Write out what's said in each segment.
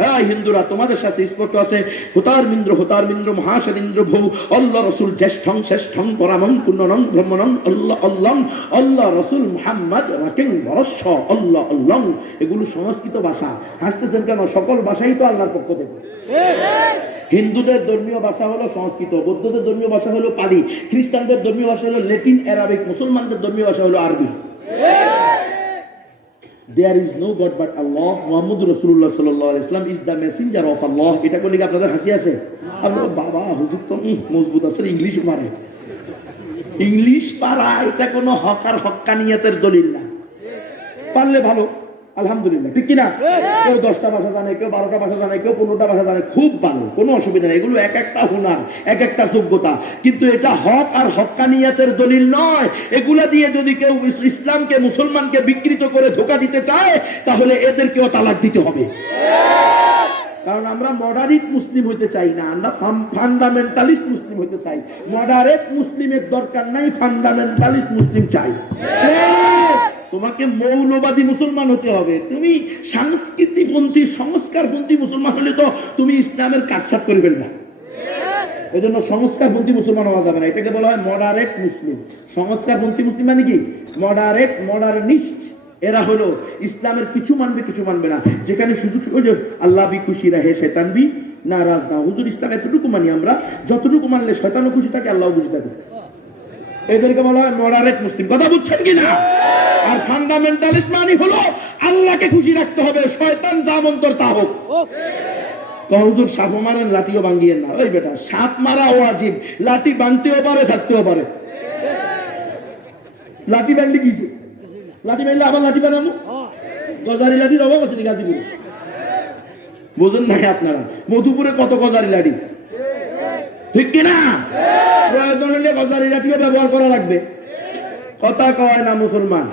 হ্যাঁ হিন্দুরা, তোমাদের সাথে স্পষ্ট আছে, হোতার মিন্দ্র মহাসেন্দ্র ভৌ আল্লাহ রসুল জ্যেষ্ঠং শ্রেষ্ঠং পরামং পুণ্যনং ব্রহ্মণং আল্লাহ আল্লাহ আল্লাহ রসুল মুহাম্মদ রাকেং বরস্য আল্লাহ আল্লাহ। এগুলো সংস্কৃত ভাষা। হাসতেছেন কেন? সকল ভাষাই তো আল্লাহর পক্ষ থেকে। হিন্দুদের ধর্মীয় ভাষা হলো সংস্কৃত, বৌদ্ধদের ধর্মীয় ভাষা হলো পালি, খ্রিস্টানদের ধর্মীয় ভাষা হলো ল্যাটিন অ্যারাবিক, মুসলমানদের ধর্মীয় ভাষা হলো আরবি। There is no God but Allah. Muhammad Rasulullah sallallahu alaihi wasallam is the messenger of Allah. এটা বলি আপনাদের হাসি আসে? আল্লাহ বাবা হুজুর তো মজবুত আছে, ইংলিশ পারে। ইংলিশ পারা এটা কোনো হক আর হক্কানিয়াতের দলিল না। পারলে ভালো, আলহামদুলিল্লাহ, ঠিক কিনা? কেউ 10টা ভাষা জানে, কেউ 12টা ভাষা জানে, কেউ 15টা ভাষা জানে, খুব ভালো, কোনো অসুবিধা নেই। এগুলো এক একটা হুনার, এক একটা যোগ্যতা, কিন্তু এটা হক আর হক্কানিয়াতের দলিল নয়। এগুলা দিয়ে যদি কেউ ইসলামকে মুসলমানকে বিকৃত করে ধোঁকা দিতে চায়, তাহলে এদেরকেও তালাক দিতে হবে। কারণ আমরা মডারেট মুসলিম হইতে চাই না, আমরা ফান্ডামেন্টালিস্ট মুসলিম হইতে চাই। মডারেট মুসলিমের দরকার নাই, ফান্ডামেন্টালিস্ট মুসলিম চাই। তোমাকে মৌলবাদী মুসলমান হতে হবে। তুমি সংস্কৃতিপন্থী সংস্কারপন্থী মুসলমান হলে তো তুমি ইসলামের কাটছাট করে ফেলবে। এই জন্য সংস্কারপন্থী মুসলমান হওয়া যাবে না, এটাকে বলা হয় মডারেট মুসলিম। সংস্কারপন্থী মুসলিম মানে কি? Moderate, modernist. এরা হলো ইসলামের কিছু মানবে কিছু মানবে না, যেখানে সুযোগ আল্লাহ বি খুশি রাহে শয়তান বি নারাজ না। হুজুর ইসলাম এতটুকু মানি আমরা, যতটুকু মানলে শয়তানও খুশি থাকে, আল্লাহ খুশি থাকে। এদেরকে বলা হয় মডারেট মুসলিম। কথা বুঝছেন কিনা? আর ফান্ডামেন্টালিস্ট মানে হলো আল্লাহকে খুশি রাখতে হবে, শয়তান যা মন্তর তা হোক। হুজুর সাপ মারেন, লাঠিও ভাঙ্গিয়েন না। ওই বেটা, সাপ মারা ওয়াজিব, লাঠি ভাঙতেও পারে, থাকতেও পারে। লাঠি ভাঙলে কিছে? লাঠি ভাঙলে আবার লাঠি বানাবো? গজারি লাঠির অভাব আছে গাজীপুরে? বোঝেন নাই আপনারা? মধুপুরে কত গজারি লাঠি, ঠিক কিনা? প্রয়োজন হলে গজারি লাঠিও ব্যবহার করা লাগবে। কথা কয় না মুসলমান।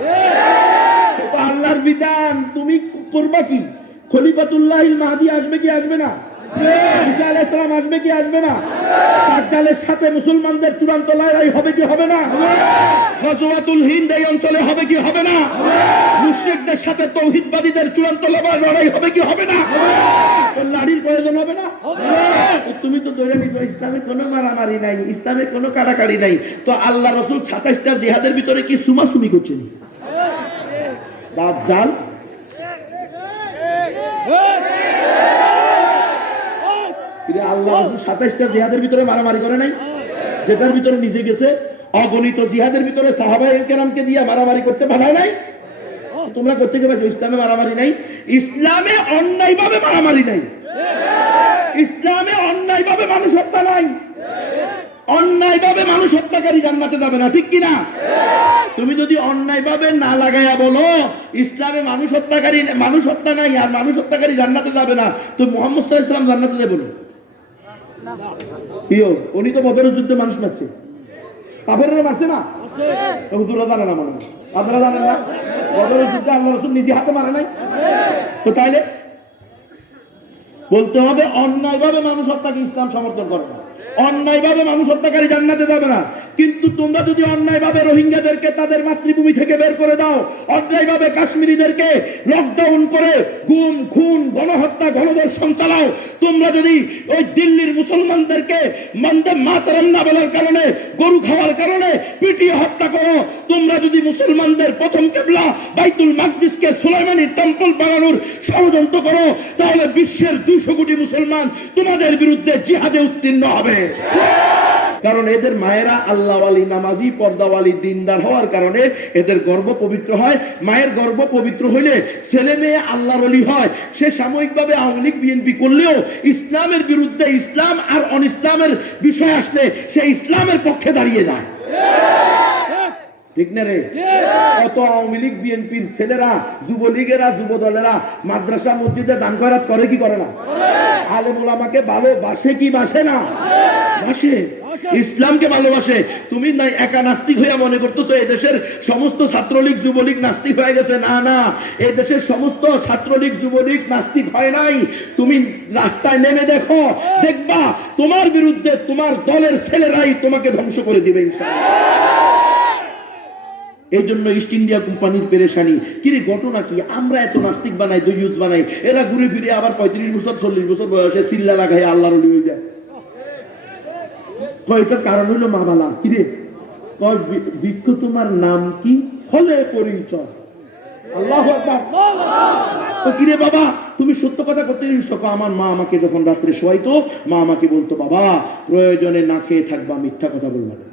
আল্লাহর বিধান, তুমি করবা কি? খলিফাতুল্লাহিল মাহদী আসবে কি আসবে না? ঈসা আলাইহিস সালাম আসবে কি আসবে না? দাজ্জালের সাথে মুসলমানদের চূড়ান্ত লড়াই হবে কি হবে না? গজওয়াতুল হিন্দ এই অঞ্চলে হবে কি হবে না? মুশরিকদের সাথে তাওহীদবাদীদের চূড়ান্ত লড়াই হবে কি হবে না? লাড়ির প্রয়োজন হবে না? তুমি তো ধরে নিছো ইসলামের কোনো মারামারি নাই, ইসলামের কোনো কাটাকাটি নাই, তো আল্লাহ রাসূল 27টা জিহাদের ভিতরে কি সুমাসুমি করছেন? দাজ্জাল আল্লাহ রাসূল 27টা জিহাদের ভিতরে মারামারি করে নাই? যেটার ভিতরে নিজে গেছে, অগণিত জিহাদের ভিতরে সাহাবায়ে কেরামকে দিয়ে মারামারি করতে বাধায় নাই? তোমরা করতে গেছো? ইসলামে মারামারি নাই, ইসলামে অন্যায়ভাবে মারামারি নাই, ইসলামে অন্যায়ভাবে মানুষ হত্যা নাই, অন্যায়ভাবে মানুষ হত্যাকারী জান্নাতে যাবে না, ঠিক কিনা? তুমি যদি অন্যায়ভাবে না লাগাইয়া বলো ইসলামে মানুষ হত্যাকারী, মানুষ হত্যা নাই আর মানুষ হত্যাকারী জান্নাতে যাবে না, তো মুহাম্মদ সাল্লাল্লাহু আলাইহি ওয়াসাল্লাম জান্নাতে যাবে না? উনি তো বদরের যুদ্ধে মানুষ মারছে, কাফেররা মারছে না? হুজুররা জানে না, মনে হয় আপনারা জানেন না? বদরের যুদ্ধে আল্লাহ রাসূল নিজে হাতে মারে নাই? তো তাইলে বলতে হবে অন্যায়ভাবে মানুষ হত্যাকে ইসলাম সমর্থন করে না, অন্যায়ভাবে মানুষ হত্যাকারী জান্নাতে যাবে না। কিন্তু তোমরা যদি অন্যায়ভাবে রোহিঙ্গাদেরকে তাদের মাতৃভূমি থেকে বের করে দাও, অন্যায়ভাবে কাশ্মীরিদেরকে লকডাউন করে গুম খুন গণহত্যা গণধর্ষণ চালাও, তোমরা যদি ওই দিল্লির মুসলমানদেরকে বন্দে মাতরম না বলার কারণে, গরু খাওয়ার কারণে পিটিয়ে হত্যা করো, তোমরা যদি মুসলমানদের প্রথম কিবলা বাইতুল মাকদিসকে সুলাইমানি টেম্পল বানানোর ষড়যন্ত্র করো, তাহলে বিশ্বের 200 কোটি মুসলমান তোমাদের বিরুদ্ধে জিহাদে উত্তীর্ণ হবে। কারণ এদের মায়েরা আল্লাহওয়ালি, নামাজি, পর্দাওয়ালি, দিনদার হওয়ার কারণে এদের গর্ভ পবিত্র হয়। মায়ের গর্ভ পবিত্র হইলে ছেলে মেয়ে আল্লাহর ওলি হয়। সে সাময়িকভাবে আওয়ামী লীগ বিএনপি করলেও ইসলামের বিরুদ্ধে, ইসলাম আর অনিসলামের বিষয় আসলে সে ইসলামের পক্ষে দাঁড়িয়ে যায়, ঠিক না রে? কত আওয়ামী লীগ বিএনপির ছেলেরা, যুবলীগেরা, যুবদলেরা মাদ্রাসা মসজিদে দান খয়রাত করে কি করে না? আলেম ওলামাকে ভালোবাসে কি বাসে না? বাসে, ইসলামকে ভালোবাসে। তুমি না একা নাস্তিক হইয়া মনে করতেছো এই দেশের সমস্ত ছাত্রলীগ যুবলীগ নাস্তিক হয়ে গেছে। না না, এই দেশের সমস্ত ছাত্রলীগ যুবলীগ নাস্তিক হয় নাই। তুমি রাস্তায় নেমে দেখো, দেখবা তোমার বিরুদ্ধে তোমার দলের ছেলেরাই তোমাকে ধ্বংস করে দিবে ইনশাআল্লাহ। এই জন্য ইস্ট ইন্ডিয়া কোম্পানির পেরেশানি। কিরে ঘটনা কি? আমরা এত নাস্তিক বানাই, দইয়ুজ বানাই, এরা ঘুরে ফিরে আবার 35 বছর 40 বছর বয়সে চিল্লা লাগাই আল্লাহর ওলি হয়ে যায়। এটার কারণ হইলো মা বালা। কিরে কয় বৃক্ষ তোমার নাম কি? হলে পরিচয়। আল্লাহু আকবার। তো কিরে বাবা তুমি সত্য কথা করতে নিশ্চয়? আমার মা আমাকে যখন রাত্রে শোয়াইতো, মা আমাকে বলতো, বাবা প্রয়োজনে না খেয়ে থাকবা, মিথ্যা কথা বলবা না।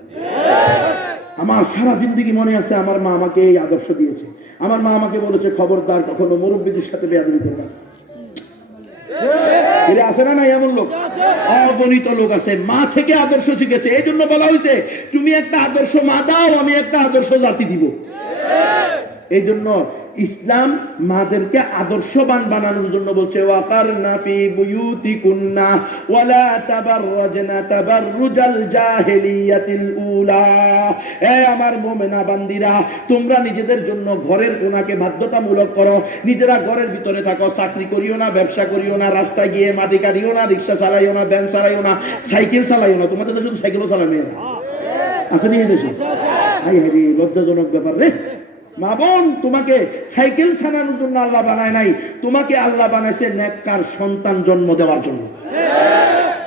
আমার সারা জিন্দেগি মনে আছে, আমার মা আমাকে এই আদর্শ দিয়েছে। আমার মা আমাকে বলেছে, খবরদার কখনো মুরব্বীদের সাথে বেয়াদবি করবা না। আছে না? নাই এমন লোক অগণিত লোক আছে, মা থেকে আদর্শ শিখেছে। এই জন্য বলা হয়েছে, তুমি একটা আদর্শ মা দাও, আমি একটা আদর্শ জাতি দিব। এই জন্য ইসলাম মাদেরকে আদর্শবান বানানোর জন্য বলছে, ওয়াকারনা ফি বুয়ুতিকুন্না ওয়ালা তাবাররাজনা তাবাররুজাল জাহিলিয়াতিল উলা। এ আমার মুমিনা বান্দিরা, তোমরা নিজেদের জন্য ঘরের কোণাকে বাধ্যতামূলক করো, নিজেরা ঘরের ভিতরে থাকো, চাকরি করিও না, ব্যবসা করিও না, রাস্তায় গিয়ে মাটি কাটিও না, রিক্সা চালাইও না, ভ্যান চালাইও না, সাইকেল চালাইও না। তোমাদের দেশে সাইকেলও চালানো আছে নি? এই দেশে হাই হাই লজ্জাজনক ব্যাপার রে। মা বোন, তোমাকে সাইকেল চালানোর জন্য আল্লাহ বানায় নাই, তোমাকে আল্লাহ বানাইছে নেককার সন্তান জন্ম দেওয়ার জন্য।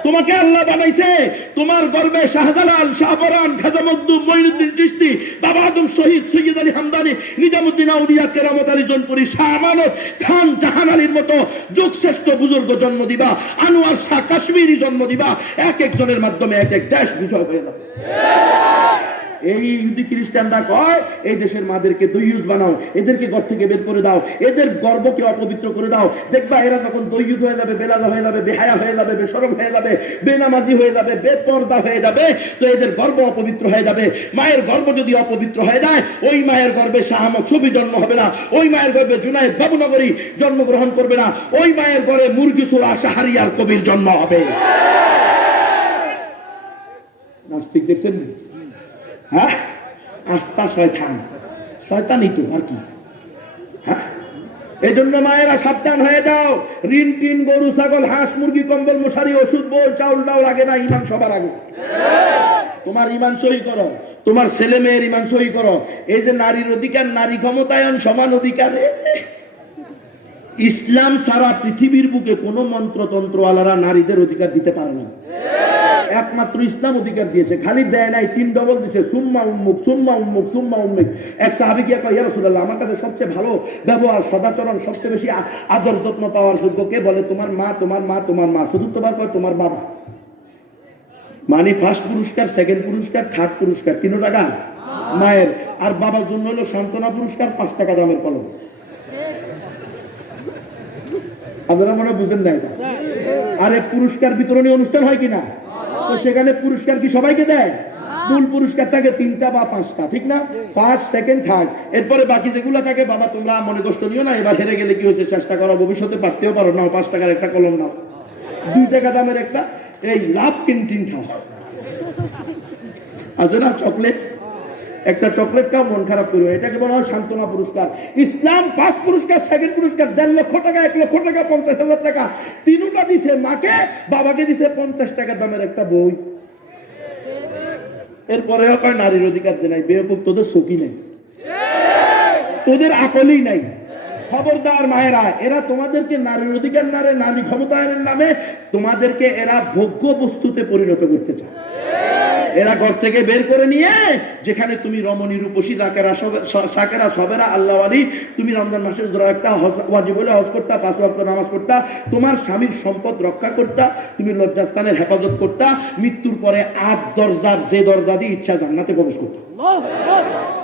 তোমাকে আল্লাহ বানাইছে তোমার গর্বে শাহজালাল, শাহপরান, খাজা মখদুম, মঈনুদ্দিন চিশতি, বাবা আদম শহীদ, সৈয়দ আলী হামদানি, নিজামুদ্দিন আউলিয়া, কেরামত আলী জনপুরি, শাহ আমানত খান, জাহান আলীর মতো যুগশ্রেষ্ঠ বুজুর্গ জন্ম দিবা, আনোয়ার শাহ কাশ্মীরি জন্ম দিবা। এক একজনের মাধ্যমে এক এক দেশ বিজয় হয়ে যাবে। এই ইহুদি খ্রিস্টানরা কয়, এই দেশের মাদেরকে দইয়ুজ বানাও, এদেরকে ঘর থেকে বের করে দাও, এদের গর্বকে অপবিত্র করে দাও। দেখবা এরা যখন দইয়ুজ হয়ে যাবে, বেলাজা হয়ে যাবে, বেহায়া হয়ে যাবে, বেশরম হয়ে যাবে, বেনামাজি হয়ে যাবে, বেপর্দা হয়ে যাবে, তো এদের গর্ব অপবিত্র হয়ে যাবে। মায়ের গর্ব যদি অপবিত্র হয়ে যায়, ওই মায়ের গর্বে শাহ আহমদ শফী জন্ম হবে না, ওই মায়ের গর্বে জুনায়েদ বাবুনগরী জন্মগ্রহণ করবে না, ওই মায়ের গর্বে মুরগিসুরা শাহরিয়ার কবির জন্ম হবে। নাস্তিক দেখছেন? হ্যাঁ, আস্থা শয়তান, শয়তানই তো আর কি। হ্যাঁ, এই জন্য মায়েরা সাবধান হয়ে যাও। ঋণ টিন, গরু ছাগল, হাঁস মুরগি, কম্বল মশারি, ওষুধ, বই, চাউল ডাউল লাগে না, ইমান সবার আগে। তোমার ইমান সহি করো, তোমার ছেলে মেয়ের ইমান সহি করো। এই যে নারীর অধিকার, নারী ক্ষমতায়ন, সমান অধিকারে, ইসলাম সারা পৃথিবীর বুকে কোন মন্ত্রতন্ত্র আলারা নারীদের অধিকার দিতে পারে না। একমাত্র ইসলাম অধিকার দিয়েছে, খালি দেয় নাই, 3 ডবল দিছে, সুম্মা উম্মুক, সুম্মা উম্মুক, সুম্মা উম্মুক। এক সাহাবী গিয়ে কয়, ইয়া রাসূলুল্লাহ, আমার কাছে সবচেয়ে ভালো ব্যবহার, সদাচরণ, সবচেয়ে বেশি আদর যত্ন পাওয়ার যোগ্য কে? বলে তোমার মা, তোমার মা, তোমার মা। শুধু তোমার কয় তোমার বাবা। মানে ফার্স্ট পুরস্কার, সেকেন্ড পুরস্কার, থার্ড পুরস্কার 3 টাকা মায়ের, আর বাবার জন্য হলো সান্ত্বনা পুরস্কার 5 টাকা দামের কলম। আপনারা মনে বুঝেন না এটা? আরে পুরস্কার বিতরণী অনুষ্ঠান হয় কিনা, তো সেখানে পুরস্কার কি সবাইকে দেয়? মূল পুরস্কার থাকে 3টা বা 5টা, ঠিক না? First, second, third. এরপরে বাকি যেগুলো থাকে, বাবা তোমরা মনে কষ্ট নিও না, এবার হেরে গেলে কি হয়েছে, চেষ্টা করো, ভবিষ্যতে পারতেও পারো না। 5 টাকার একটা কলম নাও, 2 টাকা দামের একটা এই লাভ ক্যান্টিন খাও, আছে না চকলেট, একটা চকলেট খাও, মন খারাপ করবে। এটাকে বলা হয় সান্ত্বনা পুরস্কার। ইসলাম ফার্স্ট পুরস্কার, সেকেন্ড পুরস্কার 1.5 লক্ষ টাকা, 1 লক্ষ টাকা, 50,000 টাকা, 3টা দিছে মাকে, বাবাকে দিছে 50 টাকা দামের একটা বই। এরপরেও কয় নারীর অধিকার দেয় নাই। বেয়াকুব, তোদের শোকি নেই, তোদের আকলই নাই। খবরদার মায়েরা, এরা তোমাদেরকে নারীর অধিকার, নারী ক্ষমতায়নের নামে তোমাদেরকে এরা ভোগ্য বস্তুতে পরিণত করতে চায়। এরা ঘর থেকে বের করে নিয়ে, যেখানে তুমি রমণী, রূপসী, সাকেরা, সবেরা, আল্লাহ আলী, তুমি রমজান মাসের একটা ওয়াজিব হলে হজ করতা, 5 ওয়াক্ত নামাজ পড়তা, তোমার স্বামীর সম্পদ রক্ষা করতা, তুমি লজ্জাস্থানের হেফাজত করতা, মৃত্যুর পরে 8 দরজার যে দরজা দিয়ে ইচ্ছা জান্নাতে প্রবেশ করতা।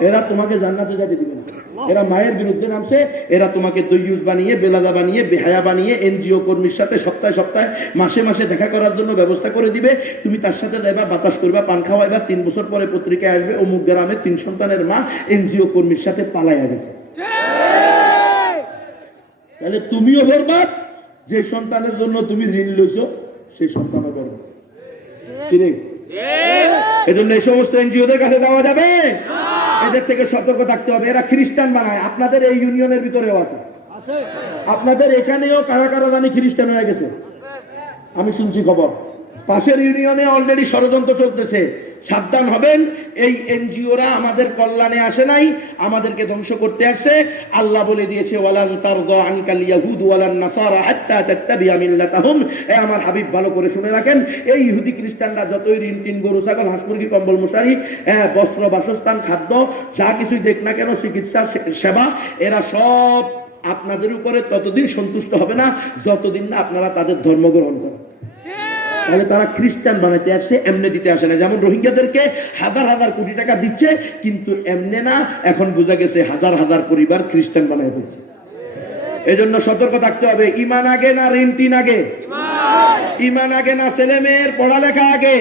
এরা তোমাকে জান্নাতে যেতে দিবে না। এরা মায়ের বিরুদ্ধে নামছে। এরা তোমাকে দইয়ুজ বানিয়ে, বেলাদা বানিয়ে, বেহায়া বানিয়ে, এনজিও কর্মীর সাথে সপ্তাহে সপ্তাহে, মাসে মাসে দেখা করার জন্য ব্যবস্থা করে দিবে। তুমি তার সাথে যাইবা, বাতাস করবা, পান খাওয়াইবা, 3 বছর পরে পত্রিকায় আসবে, অমুক গ্রামে 3 সন্তানের মা এনজিও কর্মীর সাথে পালাইয়া গেছে। তাহলে তুমিও বরবাদ, যে সন্তানের জন্য তুমি ঋণ লইছো সেই সন্তানও বরবাদ। এজন্য এই সমস্ত এনজিওদের কাছে যাওয়া যাবে, এদের থেকে সতর্ক থাকতে হবে। এরা খ্রিস্টান বানায়, আপনাদের এই ইউনিয়নের ভিতরেও আছে, আপনাদের এখানেও কারা কারা জানি খ্রিস্টান হয়ে গেছে। আমি শুনছি খবর, পাশের ইউনিয়নে অলরেডি ষড়যন্ত্র চলতেছে, সাবধান হবেন। এই এনজিওরা আমাদের কল্যাণে আসে নাই, আমাদেরকে ধ্বংস করতে আসছে। আল্লাহ বলে দিয়েছে ওয়ালান তারযা আনকাল ইয়াহুদ ওয়ালান নাসারা হাত্তা তাত্তাবিআ মিল্লাতাহুম। আমার হাবিব ভালো করে শুনে রাখেন, এই ইহুদি খ্রিস্টানরা যতই ঋণ টিন, গরু ছাগল, হাঁস মুরগি, কম্বল মশারি, বস্ত্র বাসস্থান, খাদ্য যা কিছুই দেখ না কেন, চিকিৎসা সেবা, এরা সব আপনাদের উপরে ততদিন সন্তুষ্ট হবে না যতদিন না আপনারা তাদের ধর্ম গ্রহণ করেন। তাহলে তারা খ্রিস্টান বানাইতে আসে, এমনি দিতে আসে না। যেমন রোহিঙ্গাদেরকে হাজার হাজার কোটি টাকা দিচ্ছে, কিন্তু এমনি না, এখন বোঝা গেছে হাজার হাজার পরিবার খ্রিস্টান বানাই ফেলছে। এই জন্য সতর্ক থাকতে হবে। ইমান আগে না ঋণ টিন আগে? ইমান আগে না ছেলে মেয়ের পড়ালেখা আগে?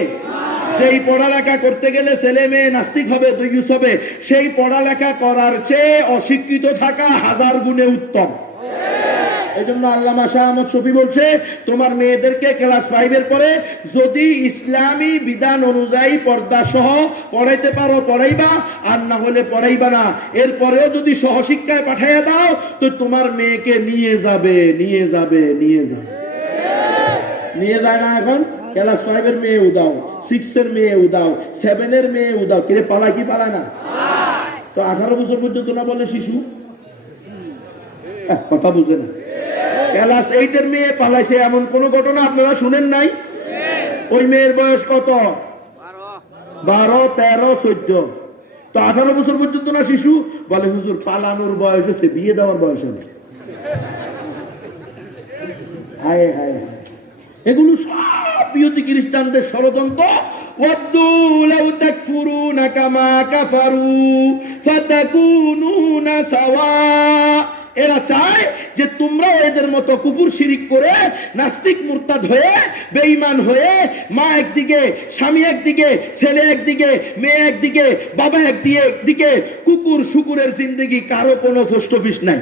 সেই পড়ালেখা করতে গেলে ছেলে মেয়ে নাস্তিক হবে, দয়ুস হবে। সেই পড়ালেখা করার চেয়ে অশিক্ষিত থাকা হাজার গুণে উত্তম। এই জন্য আল্লামা শাহ আহমদ শফী বলছে, তোমার মেয়েদেরকে ক্লাস 5 এর পরে যদি ইসলামী বিধান অনুযায়ী পর্দা সহ পড়াইতে পারো পড়াইবা, আর না হলে পড়াইবা না। এরপরেও যদি সহশিক্ষায় পাঠাইয়া দাও তো তোমার মেয়েকে নিয়ে যাবে, নিয়ে যাবে, নিয়ে যাবে। নিয়ে যায় না? এখন ক্লাস 5 এর মেয়ে উদাও, 6 এর মেয়ে উদাও, 7 এর মেয়ে উদাও। কিরে পালায় কি পালায় না? তো 18 বছর পর্যন্ত না বলে শিশু, কথা বুঝে না। ক্লাস 8 এর মেয়ে পালাইছে, এমন কোন ঘটনা আপনারা শুনেন নাই? ওই মেয়ের বয়স কত? 12, 13, 14। তো 18 বছর পর্যন্ত না শিশু? বলে হুজুর পালানোর বয়স হচ্ছে, বিয়ে দেওয়ার বয়স হবে। হায় হায়, এগুলো সব ইহুদি খ্রিস্টানদের ষড়যন্ত্র। ওয়াদ্দু লাউ তাকফুরুনা কামা কাফারু ফাতাকুনুনা সাওয়া। এরা চায় যে তোমরাও এদের মতো কুফর শিরিক করে, নাস্তিক মুরতাদ হয়ে, বেঈমান হয়ে, মা একদিকে, স্বামী একদিকে, ছেলে একদিকে, মেয়ে একদিকে, বাবা একদিকে, কুকুর শুকুরের জিন্দেগি, কারো কোনো পোস্ট অফিস নাই।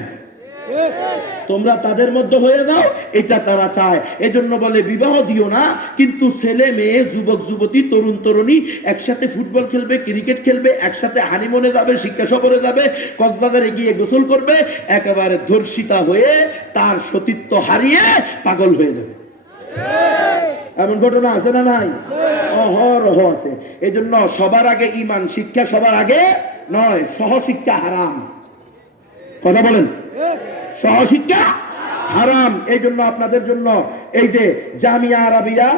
তোমরা তাদের মধ্যে হয়ে যাও, এটা তারা চায়। এজন্য বলে বিবাহ দিও না, কিন্তু ছেলে মেয়ে, যুবক যুবতী, তরুণ তরুণী একসাথে ফুটবল খেলবে, ক্রিকেট খেলবে, একসাথে হানিমুনে যাবে, শিক্ষা সফরে যাবে, কক্সবাজারে গিয়ে গোসল করবে, একেবারে ধর্ষিতা হয়ে তার সতীত্ব হারিয়ে পাগল হয়ে যাবে। এমন ঘটনা আছে না নাই? অহরহ আছে। এই জন্য সবার আগে ইমান শিক্ষা, সবার আগে নয়। সহশিক্ষা হারাম। কথা বলেন, সহশিক্ষা হারাম। এই জন্য আপনাদের জন্য এই যে জামিয়া আরাবিয়া,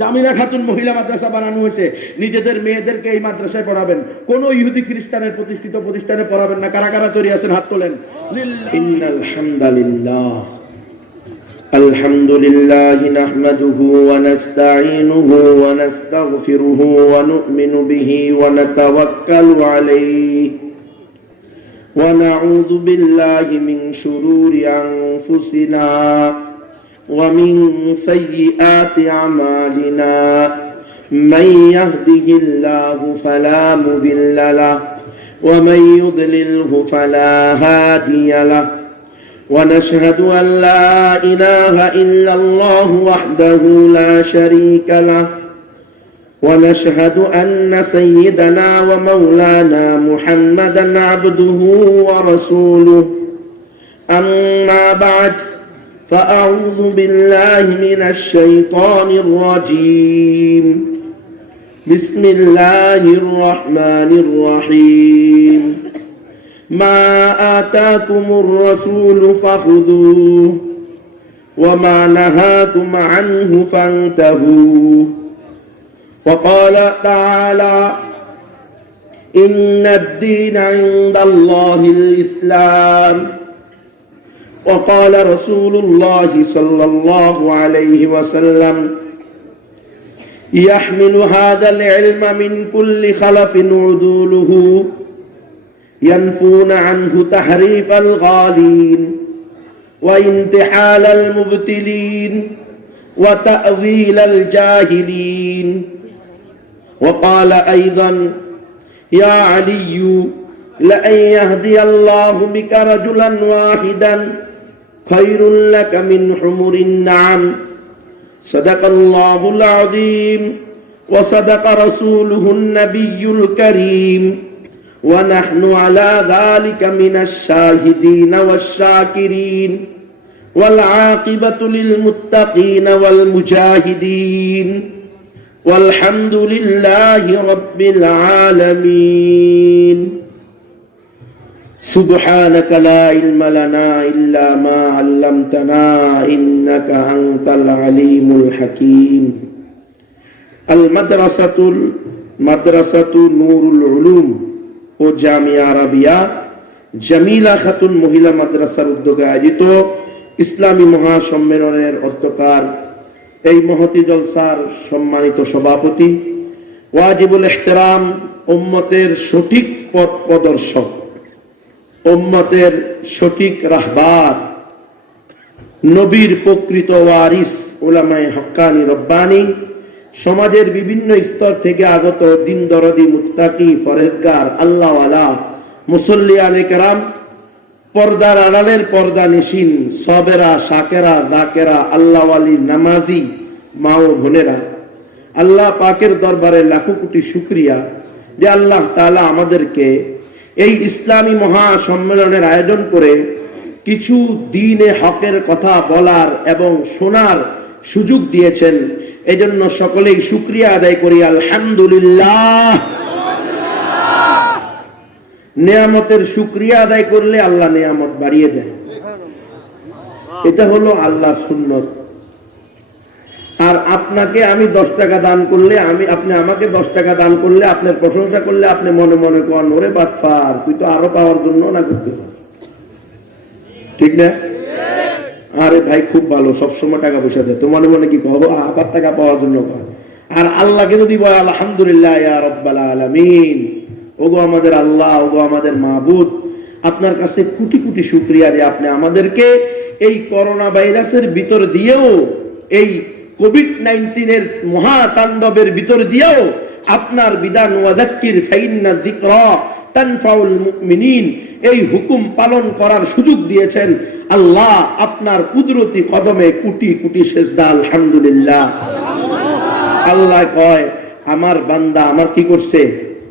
জামিলা খাতুন মহিলা মাদ্রাসা বানানো হয়েছে। নিজেদের মেয়েদেরকে এই মাদ্রাসায় পড়াবেন, কোন ইহুদি খ্রিস্টানের প্রতিষ্ঠিত প্রতিষ্ঠানে পড়াবেন না। কারা কারা তৈরি আছেন হাত তোলেন। ইন্নাল হামদুলিল্লাহ, আলহামদুলিল্লাহি নাহমাদুহু ওয়া নাস্তাঈনুহু ওয়া নাস্তাগফিরুহু ওয়া নু'মিনু বিহি ওয়া নাতাওয়াক্কালু আলাইহি ওয়া নাউযু বিল্লাহি মিন শুরুরি আনফুসিনা ওয়া মিন সাইয়্যিআতি আমালিনা। মান ইয়াহদিহিল্লাহু ফালা মুদিল্লা লাহু ওয়া মান ইউদ্লিলহু ফালা হাদিয়া লাহু। ونشهد أن لا إله إلا الله وحده لا شريك له ونشهد أن سيدنا ومولانا محمدا عبده ورسوله. أما بعد فأعوذ بالله من الشيطان الرجيم. بسم الله الرحمن الرحيم. ما آتاكم الرسول فخذوه وما نهاكم عنه فانتهوا. وقال تعالى إن الدين عند الله الإسلام. وقال رسول الله صلى الله عليه وسلم يحمل هذا العلم من كل خلف عدوله ينفون عنه تحريف الغالين وانتحال المبتلين وتأويل الجاهلين. وقال أيضا يا علي لأن يهدي الله بك رجلا واحدا خير لك من حمر النعم. صدق الله العظيم وصدق رسوله النبي الكريم ونحن على ذلك من الشاهدين والشاكرين. ওয়াল আকিবাতু লিল মুত্তাকিন ওয়াল মুজাহিদিন ওয়ালহামদুলিল্লাহি রাব্বিল আলামিন। সুবহানাকা লা ইলমা লানা ইল্লা মা আল্লামতানা ইন্নাকা আনতাল আলিমুল হাকীম। আল মাদ্রাসাতু নূরুল উলুম ও জামিয়া আরাবিয়া জামিলা খাতুন মহিলা মাদ্রাসার উদ্যোগে আয়োজিত ইসলামী মহাসম্মেলনের অধ্যকার এই মহতি জলসার সম্মানিত সভাপতি, ওয়াজিবুল ইহতিরাম, উম্মতের সঠিক পথ প্রদর্শক, উম্মতের সঠিক রাহবার, নবীর প্রকৃত ওয়ারিস, উলামায়ে হক্কানি রব্বানি, সমাজের বিভিন্ন স্তর থেকে আগত দিন দরদি মুত্তাকি ফরহেজগার আল্লাহওয়ালা মুসল্লি আলে কেরাম, পর্দার আড়ালের পর্দা নিশিন সবেরা শাকেরা জাকেরা আল্লাহওয়ালি নামাজি মা ও বোনেরা, আল্লাহ পাকের দরবারে লাখো কোটি শুকরিয়া যে আল্লাহ তাআলা আমাদেরকে এই ইসলামী মহা সম্মেলনের আয়োজন করে কিছু দ্বীনে হকের কথা বলার এবং শোনার সুযোগ দিয়েছেন। এজন্য সকলেই শুকরিয়া আদায় করি, আলহামদুলিল্লাহ। নেয়ামতের শুকরিয়া আদায় করলে আল্লাহ নেয়ামত বাড়িয়ে দেন, এটা হলো আল্লাহর সুন্নত। আর আপনাকে আমি 10 টাকা দান করলে, আপনি আমাকে 10 টাকা দান করলে, আপনার প্রশংসা করলে আপনি মনে মনে কোন ওরে বাটফার, তুই তো আরো পাওয়ার জন্য না করতে পারছ, ঠিক না? আরে ভাই খুব ভালো, সবসময় টাকা পয়সা দেয়, তো মনে মনে কি কহ আবার টাকা পাওয়ার জন্য কয়। আর আল্লাহকে যদি বলে আলহামদুলিল্লাহ ইয়া রাব্বাল আলামিন, ওগো আমাদের আল্লাহ, ওগো আমাদের মাবুদ, আপনার কাছে কোটি কোটি শুকরিয়া যে আপনি আমাদেরকে এই করোনা ভাইরাসের ভিতর দিয়েও, এই কোভিড-19 এর মহাতাণ্ডবের ভিতর দিয়েও আপনার বিধান ওয়াযাক্কির ফাইন্না যিকরা তানফাউল মুমিনিন, এই হুকুম পালন করার সুযোগ দিয়েছেন। আল্লাহ আপনার কুদরতি কদমে কোটি কোটি সেজদা, আলহামদুলিল্লাহ। আল্লাহ কয় আমার বান্দা আমার কি করছে?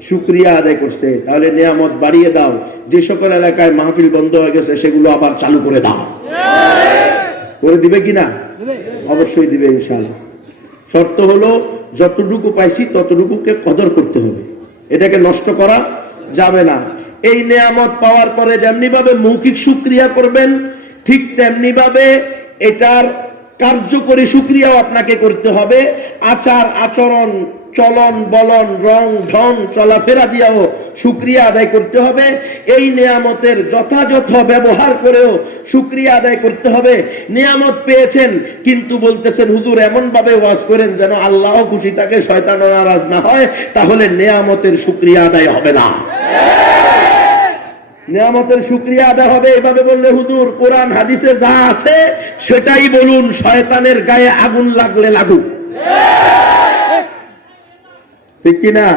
শুকরিয়া আদায় করছে। তাহলে নিয়ামত বাড়িয়ে দাও, যে সকল এলাকায় মাহফিল বন্ধ হয়ে গেছে সেগুলো আবার চালু করে দাও। করে দিবে কিনা? অবশ্যই দিবে ইনশাআল্লাহ। শর্ত হলো যতটুকু পাইছি ততটুকুকে কদর করতে হবে, এটাকে নষ্ট করা যাবে না। এই নিয়ামত পাওয়ার পরে যেমনি ভাবে মৌখিক শুকরিয়া করবেন, ঠিক তেমনি ভাবে এটার কার্যকরী শুকরিয়াও আপনাকে করতে হবে। আচার আচরণ, চলন বলন, রং ঢং, চলাফেরা দিয়েও শুকরিয়া আদায় করতে হবে। এই নিয়ামতের যথাযথ ব্যবহার করেও শুকরিয়া আদায় করতে হবে। নিয়ামত পেয়েছেন কিন্তু বলতেছেন হুজুর এমন ভাবে ওয়াজ করেন যেন আল্লাহ খুশি থাকে, শয়তানও নারাজ না হয়, তাহলে নিয়ামতের শুকরিয়া আদায় হবে না। নিয়ামতের শুকরিয়া আদায় হবে এভাবে বললে, হুজুর কোরআন হাদিসে যা আছে সেটাই বলুন, শয়তানের গায়ে আগুন লাগলে লাগুক, ঠিক কিনা?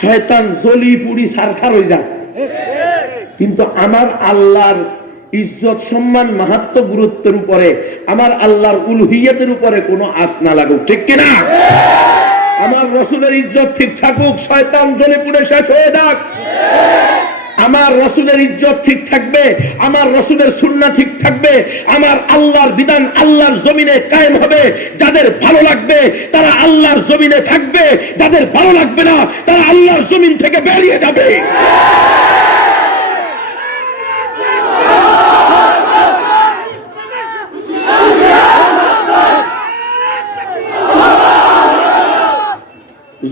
শয়তান জ্বলি পুড়ি ছারখার হয়ে যাক, কিন্তু আমার আল্লাহর ইজ্জত সম্মান মাহাত্ম গুরুত্বের উপরে, আমার আল্লাহর উলুহিয়তের উপরে কোনো আঁচ না লাগুক, ঠিক কিনা? আমার রাসূলের ইজ্জত ঠিক থাকুক, শয়তান জ্বলে পুড়ে শেষ হয়ে যাক। আমার রাসূলের ইজ্জত ঠিক থাকবে, আমার রাসূলের সুন্নাহ ঠিক থাকবে, আমার আল্লাহর বিধান আল্লাহর জমিনে কায়েম হবে। যাদের ভালো লাগবে তারা আল্লাহর জমিনে থাকবে, যাদের ভালো লাগবে না তারা আল্লাহর জমিন থেকে বেরিয়ে যাবে।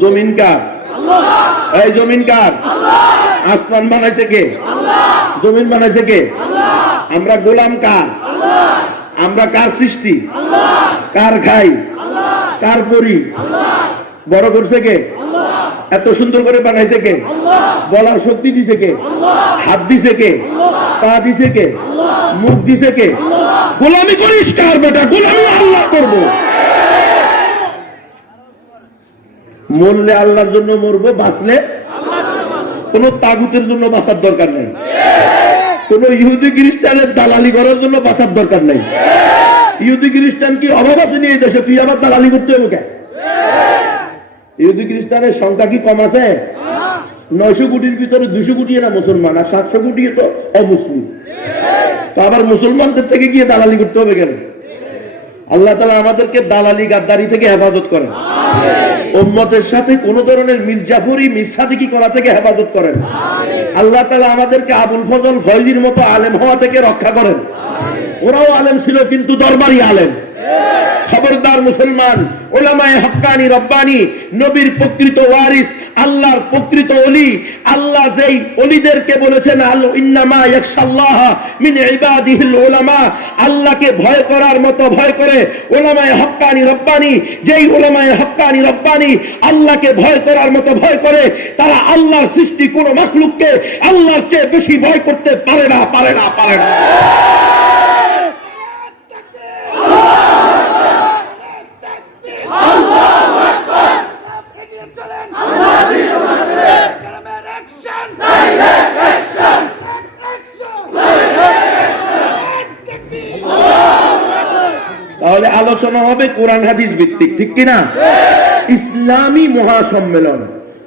জমিন কার? এই জমিন কার? আসমান বানাইছে কে? জমিন বানাইছে কে? আমরা গোলাম কার? আমরা কার সৃষ্টি? কার খাই? কার পরি? বড় করছে কে? এত সুন্দর করে বানাইছে কে? বলার শক্তি দিছে কে? হাত দিছে কে? পা দিছে কে? মুখ দিছে কে? গোলামি করিস কার বেটা? গোলামি আল্লাহ করবো। মরলে আল্লাহর জন্য মরবো, বাঁচলে কোন তাগুতের জন্য বাঁচার দরকার নেই, কোন ইহুদি খ্রিস্টানের দালালি করার জন্য বাঁচার দরকার নেই। ইহুদি খ্রিস্টান কি অভাব আছে নিয়ে দেশে? তুই আবার দালালি করতে হবে কেন? ইহুদি খ্রিস্টানের সংখ্যা কি কম আছে? 900 কোটির ভিতরে 200 কোটি না মুসলমান, আর 700 কোটি তো অমুসলিম। তো আবার মুসলমানদের থেকে গিয়ে দালালি করতে হবে কেন? আল্লাহ তাআলা আমাদেরকে দালালি গাদ্দারি থেকে হেফাজত করেন, উম্মতের সাথে কোন ধরনের মির্জাফরি মির্সাদিকি করা থেকে হেফাজত করেন। আল্লাহ তাআলা আমাদেরকে আবুল ফজল ফয়জির মতো আলেম হওয়া থেকে রক্ষা করেন। ওরাও আলেম ছিল কিন্তু দরবারি আলেম। খবরদার মুসলমান, উলামায়ে হক্কানি রব্বানি, নবীর প্রকৃত ওয়ারিস, আল্লাহর প্রকৃত ওলি, আল্লাহ যেই ওলিদেরকে বলেছেন আল ইন্নামা ইয়াখশাল্লাহ মিন ইবাদিহিল উলামা, আল্লাহকে ভয় করার মতো ভয় করে উলামায়ে হক্কানি রব্বানি, যেই উলামায়ে হক্কানি রব্বানি আল্লাহকে ভয় করার মতো ভয় করে, তারা আল্লাহর সৃষ্টি কোন মাখলুককে আল্লাহর চেয়ে বেশি ভয় করতে পারে না, পারে না, পারে না। তাহলে আলোচনা হবে কোরআন হাদিস ভিত্তিক, ঠিক কিনা? ইসলামী মহাসম্মেলন।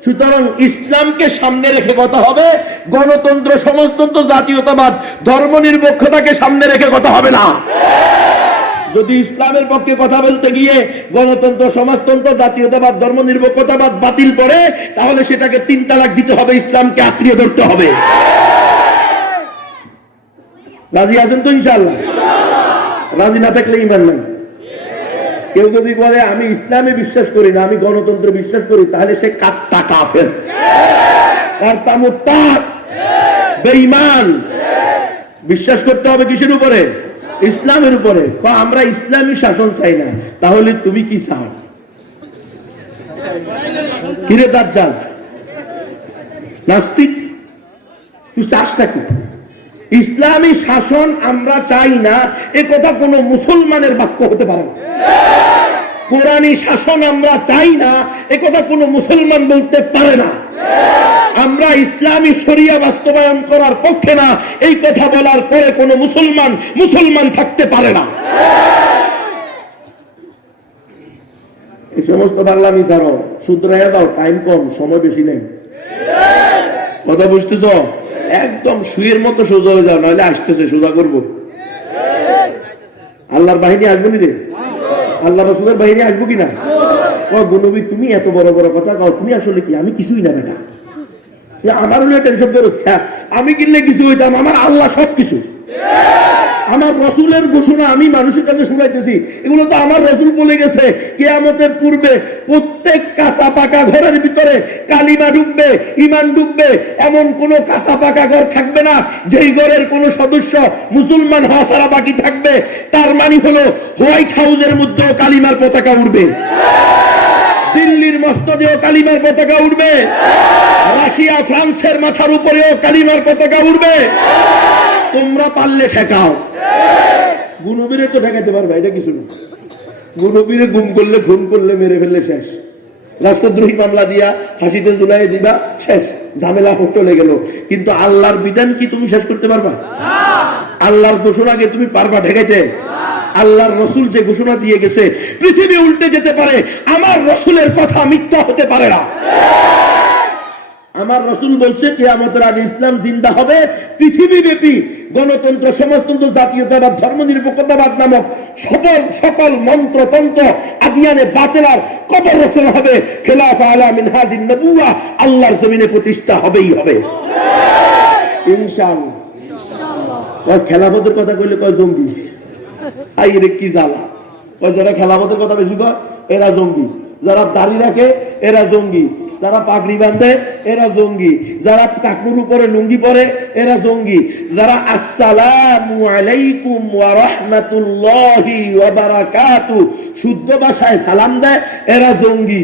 সুতরাং ইসলামকে সামনে রেখে কথা হবে, গণতন্ত্র, সমাজতন্ত্র, জাতীয়তাবাদ, ধর্মনিরপেক্ষতাকে সামনে রেখে কথা হবে না। যদি ইসলামের পক্ষে কথা বলতে গিয়ে গণতন্ত্র, সমাজতন্ত্র, জাতীয়তাবাদ, ধর্মনিরপেক্ষতাবাদ বাতিল করে, তাহলে সেটাকে 3 তালাক দিতে হবে, ইসলামকে আঁকড়িয়ে ধরতে হবে। রাজি আছেন তো ইনশাআল্লাহ? রাজি না থাকলে ঈমান নাই। কেউ যদি বলে আমি ইসলামে বিশ্বাস করি না, আমি গণতন্ত্রে বিশ্বাস করি, তাহলে সে কাট্টা কাফের, কারতা মুরতাদ, বেঈমান। বিশ্বাস করতে হবে কিসের উপরে? ইসলামের উপরে। আমরা ইসলামী শাসন চাই না, তাহলে তুমি কি চাও? কিরে দাজ্জাল, নাস্তিক, তুই চাসটা কি? ইসলামী শাসন আমরা চাই না, এ কথা কোনো মুসলমানের বাক্য হতে পারে না। কোরআনী শাসন আমরা চাই না, এ কথা কোনো মুসলমান বলতে পারে না। আমরা ইসলামী শরিয়া বাস্তবায়ন করার পক্ষে না, এই কথা বলার পরে কোনো মুসলমান থাকতে পারে না। এই সমস্ত বাংলামি ছাড়ো, শুধরাইয়া দাও, টাইম কম, সময় বেশি নেই। কথা বুঝতেছ? একদম সুয়ের মতো সোজা হয়ে যাও, নাহলে আসতেছে সোজা করবো। আল্লাহর বাহিনী আসবো নি রে? আল্লাহ রসুলের বাহিনী আসবো কিনা? নবী তুমি এত বড় বড় কথা কও, তুমি আসলে কি? আমি কিছুই না বেটা, আমার হলে টেনশন করছ, আমি কিনলে কিছু হইতাম, আমার আল্লাহ সব কিছু। আমার রসুলের ঘোষণা আমি মানুষের কাছে শুনাইতেছি, এগুলো তো আমার রসুল বলে গেছে, কিয়ামতের পূর্বে প্রত্যেক কাঁচা পাকা ঘরের ভিতরে কালিমা ডুববে, ঈমান ডুববে, এমন কোন কাঁচা পাকা ঘর থাকবে না যেই ঘরের কোন সদস্য মুসলমান হওয়া ছাড়া বাকি থাকবে। তার মানে হলো হোয়াইট হাউসের মধ্যেও কালিমার পতাকা উঠবে, দিল্লির মসনদেও কালিমার পতাকা উঠবে, রাশিয়া ফ্রান্সের মাথার উপরেও কালিমার পতাকা উঠবে। তোমরা পারলে ঠেকাও, গুনবীরে তো ঠেকাতে পারবে, এটা কিছু না। গুনবীরে গুম করলে, খুন করলে, মেরে ফেললে শেষ। রাষ্ট্রদ্রোহী মামলা দিয়া ফাঁসিতে ঝুলাই দিবা, শেষ, ঝামেলা চলে গেল। কিন্তু আল্লাহর বিধান কি তুমি শেষ করতে পারবা? আল্লাহর ঘোষণাকে তুমি পারবা ঠেকাইতে? আল্লাহর রসুল যে ঘোষণা দিয়ে গেছে, পৃথিবী উল্টে যেতে পারে, আমার রসুলের কথা মিথ্যা হতে পারে না। আমার রসুল বলছে কিয়ামতের আগে ইসলাম জিন্দা হবে, পৃথিবীব্যাপী গণতন্ত্র, সমাজতন্ত্র, জাতীয়তাবাদ, ধর্মনিরপেক্ষতাবাদ নামক সকল মন্ত্রতন্ত্র আদিয়ানে বাতিলার কবর রচনা হবে, খেলাফা আলা মিনহাজিন নবুওয়া আল্লাহর জমিনে প্রতিষ্ঠা হবেই হবে ইনশাআল্লাহ। ওই খেলাফতের কথা কইলে কয় জঙ্গি, আই রে কি জ্বালা। ওই যারা খেলাফতের কথা বেশি কয় এরা জঙ্গি, যারা দাড়ি রাখে এরা জঙ্গি, যারা পাগড়ি বাঁধে এরা জঙ্গি, যারা টাকুর উপরে লুঙ্গি পরে এরা জঙ্গি, যারা আসসালামু আলাইকুম ওয়া রাহমাতুল্লাহি ওয়া বারাকাতু শুদ্ধ ভাষায় সালাম দেয় এরা জঙ্গি।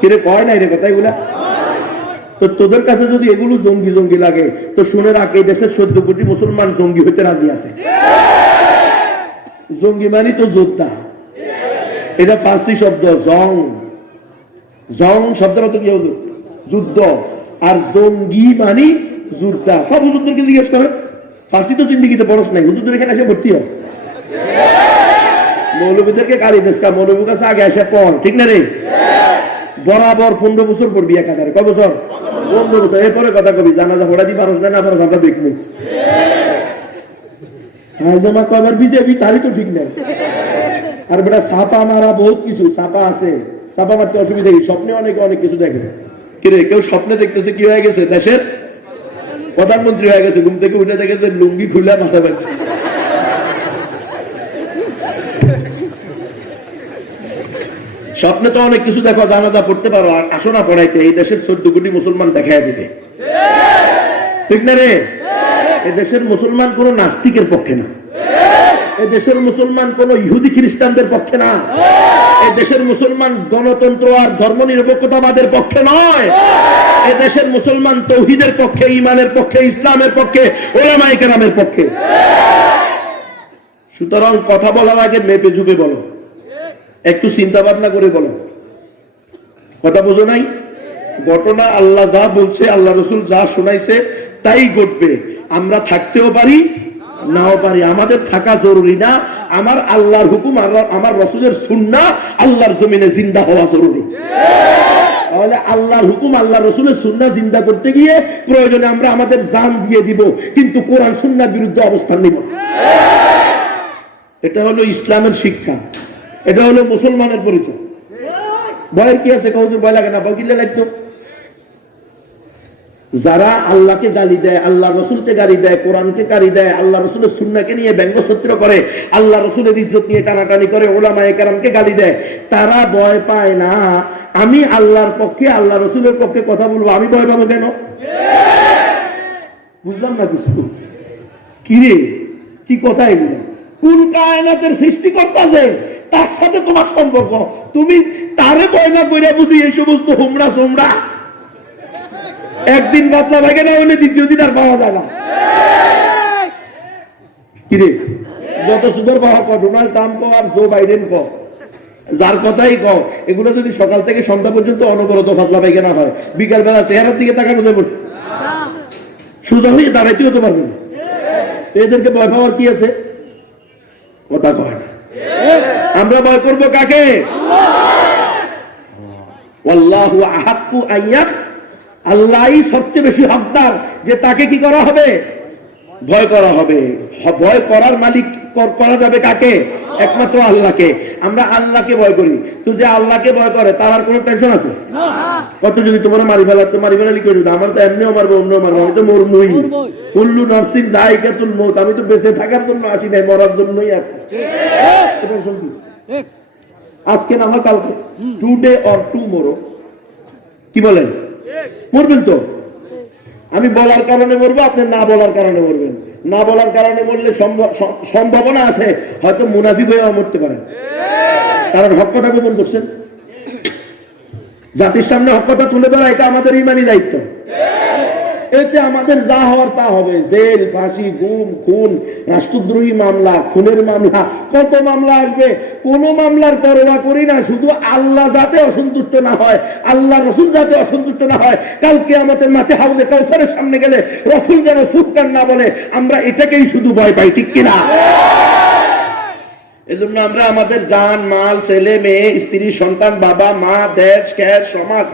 কিরে কয় না রে কথা এগুলা? তো তোদের কাছে যদি এগুলো জঙ্গি জঙ্গি লাগে, তো শুনে রাখ, এই দেশের 14 কোটি মুসলমান জঙ্গি হইতে রাজি আছে। জঙ্গি মানে তো যোদ্ধা, এটা ফার্সি শব্দ, জং শব্দের অর্থ কি? যুদ্ধ। আর জঙ্গি মানে যোদ্ধা। সব হুজুরদেরকে জিজ্ঞেস করে, ফার্সি তো জিন্দিগিতে পড়স নাই, হুজুরদের এখানে এসে ভর্তি হয়। মৌলবীদেরকে গাড়ি দেশকা, মৌলবীর কাছে আগে এসে পড়, ঠিক না রে? বরাবর 15 বছর পড়বি একাধারে। কয় বছর? বন্ধ করছে, এরপরে কথা কবি জানাজা পড়া দি পারস না পারস আমরা দেখবো। জমা কবার বিজেপি তারই তো ঠিক নাই। আর বেটা ছাপা মারা বহুত কিছু ছাপা আছে, ছাপা মারতে অসুবিধা কি? স্বপ্নে অনেকে অনেক কিছু দেখে। কিরে কেউ স্বপ্নে দেখতেছে কি হয়ে গেছে, দেশের প্রধানমন্ত্রী হয়ে গেছে, ঘুম থেকে উঠে দেখে লুঙ্গি খুলে মাথা পাচ্ছে। স্বপ্নে তো অনেক কিছু দেখো, জানাজা পড়তে পারো, আর আসো না পড়াইতে, এই দেশের 14 কোটি মুসলমান দেখায় দিবে, ঠিক না রে? এই দেশের মুসলমান কোন নাস্তিকের পক্ষে না, এই দেশের মুসলমান কোন ইহুদি খ্রিস্টানদের পক্ষে না, এই দেশের মুসলমান গণতন্ত্র আর ধর্মনিরপেক্ষতাবাদের পক্ষে নয়, এই দেশের মুসলমান তৌহিদের পক্ষে, ঈমানের পক্ষে, ইসলামের পক্ষে, উলামায়ে কেরামের পক্ষে। সুতরাং কথা বলার আগে মেপে ঝুঁকে বলো, একটু চিন্তা ভাবনা করে বলো। কথা বোঝো নাই? ঘটনা আল্লাহ যা বলছে, আল্লাহ রসুল যা শোনাইছে তাই ঘটবে। আমরা থাকতেও পারি, নাও পারি, আমাদের থাকা জরুরি না। আমার আল্লাহর হুকুম, আমার রসুলের সুন্নাহ আল্লাহর জমিনে জিন্দা হওয়া জরুরি। তাহলে আল্লাহর হুকুম, আল্লাহ রসুলের সুন্নাহ জিন্দা করতে গিয়ে প্রয়োজনে আমরা আমাদের জান দিয়ে দিব, কিন্তু কোরআন সুন্নাহর বিরুদ্ধে অবস্থান নিব। এটা হলো ইসলামের শিক্ষা, এটা হলো মুসলমানের পরিচয়। ভয়ের কি আছে? কৌজুর ভয় লাগে না? ভয় কিনলে লাগতো। যারা আল্লাহকে গালি দেয়, আল্লাহ রসুলকে গালি দেয়, কোরআনকে গালি দেয়, আল্লাহ রসুলের সুন্নাহকে নিয়ে ব্যঙ্গসূত্র করে, আল্লাহ রসুলের ইজ্জত নিয়ে টানাটানি করে, উলামায়ে কেরামকে গালি দেয়, তারা ভয় পায় না আমি আল্লাহর পক্ষে, আল্লাহ রসুলের পক্ষে কথা বলবো, আমি ভয় পাবো কেন? বুঝলাম না কিছু। কি রে, কি কথা এগুলো? কোন কায়নাতের সৃষ্টিকর্তা যে, তার সাথে তোমার সম্পর্ক, তুমি তারে ভয় না করে বুঝি এই সমস্ত হোমরা সোমরা। একদিন বাতলা ভাগে না হলে দ্বিতীয় দিন আর পাওয়া যায় না। কিরে, যত সুন্দর পাওয়া ক, ডোনাল্ড ট্রাম্প ক আর জো বাইডেন ক, যার কথাই ক, এগুলো যদি সকাল থেকে সন্ধ্যা পর্যন্ত অনবরত ফাতলা পায়খানা হয়, বিকাল বেলা চেহারার দিকে তাকানো যাবে, সোজা হয়ে দাঁড়াইতে হতে পারবে না। এদেরকে ভয় পাওয়ার কি আছে? কথা কয় না। আমরা ভয় করবো কাকে? আল্লাহু আহাক্কু আইয়াক, আল্লাহই সবচেয়ে বেশি হকদার যে তাকে কি করা হবে? ভয় করা হবে। ভয় করার মালিক করা যাবে কাকে? একমাত্র আল্লাহকে। আমরা আল্লাহকে ভয় করি, তো যে আল্লাহকে ভয় করে তার আর কোনো টেনশন আছে? কত যদি তোমার মারি ফেলাতে মারি ফেলালি করে, আমার তো এমনিও মারবো, অন্যও মারবো, আমি তো মরবই। কুল্লু নাফসিন যায়কাতুল মউত, আমি তো বেঁচে থাকার জন্য আসি নাই, মরার জন্যই আসি। টেনশন কি? আজকে না হয় কালকে, টুডে অর টুমরো, কি বলেন? মরবেন তো। আমি বলার কারণে মরবো, আপনি না বলার কারণে মরবেন। না বলার কারণে মরলে সম্ভাবনা আছে হয়তো মুনাফিক হয়েও মরতে পারেন, কারণ হক কথা গোপন করছেন। জাতির সামনে হক কথা তুলে ধরা এটা আমাদের ইমানি দায়িত্ব। এতে আমাদের যা হওয়ার তা হবে, জেল, ফাঁসি, গুম, খুন, রাষ্ট্রদ্রোহী মামলা, খুনের মামলা, কত মামলা আসবে, কোন মামলার পরোয়া করি না। শুধু আল্লাহ যাতে অসন্তুষ্ট না হয়, আল্লাহ রসুল যাতে অসন্তুষ্ট না হয়, কালকে আমাদের মাঠে হাউজে কাউসারের সামনে গেলে রসুল যেন সুবহান না বলে, আমরা এটাকেই শুধু ভয় পাই, ঠিক কিনা? এজন্য আমরা আমাদের জান মাল, ছেলে মেয়ে, স্ত্রী, সন্তান, বাবা মা, দেশ, খ্যাত, সমাজ,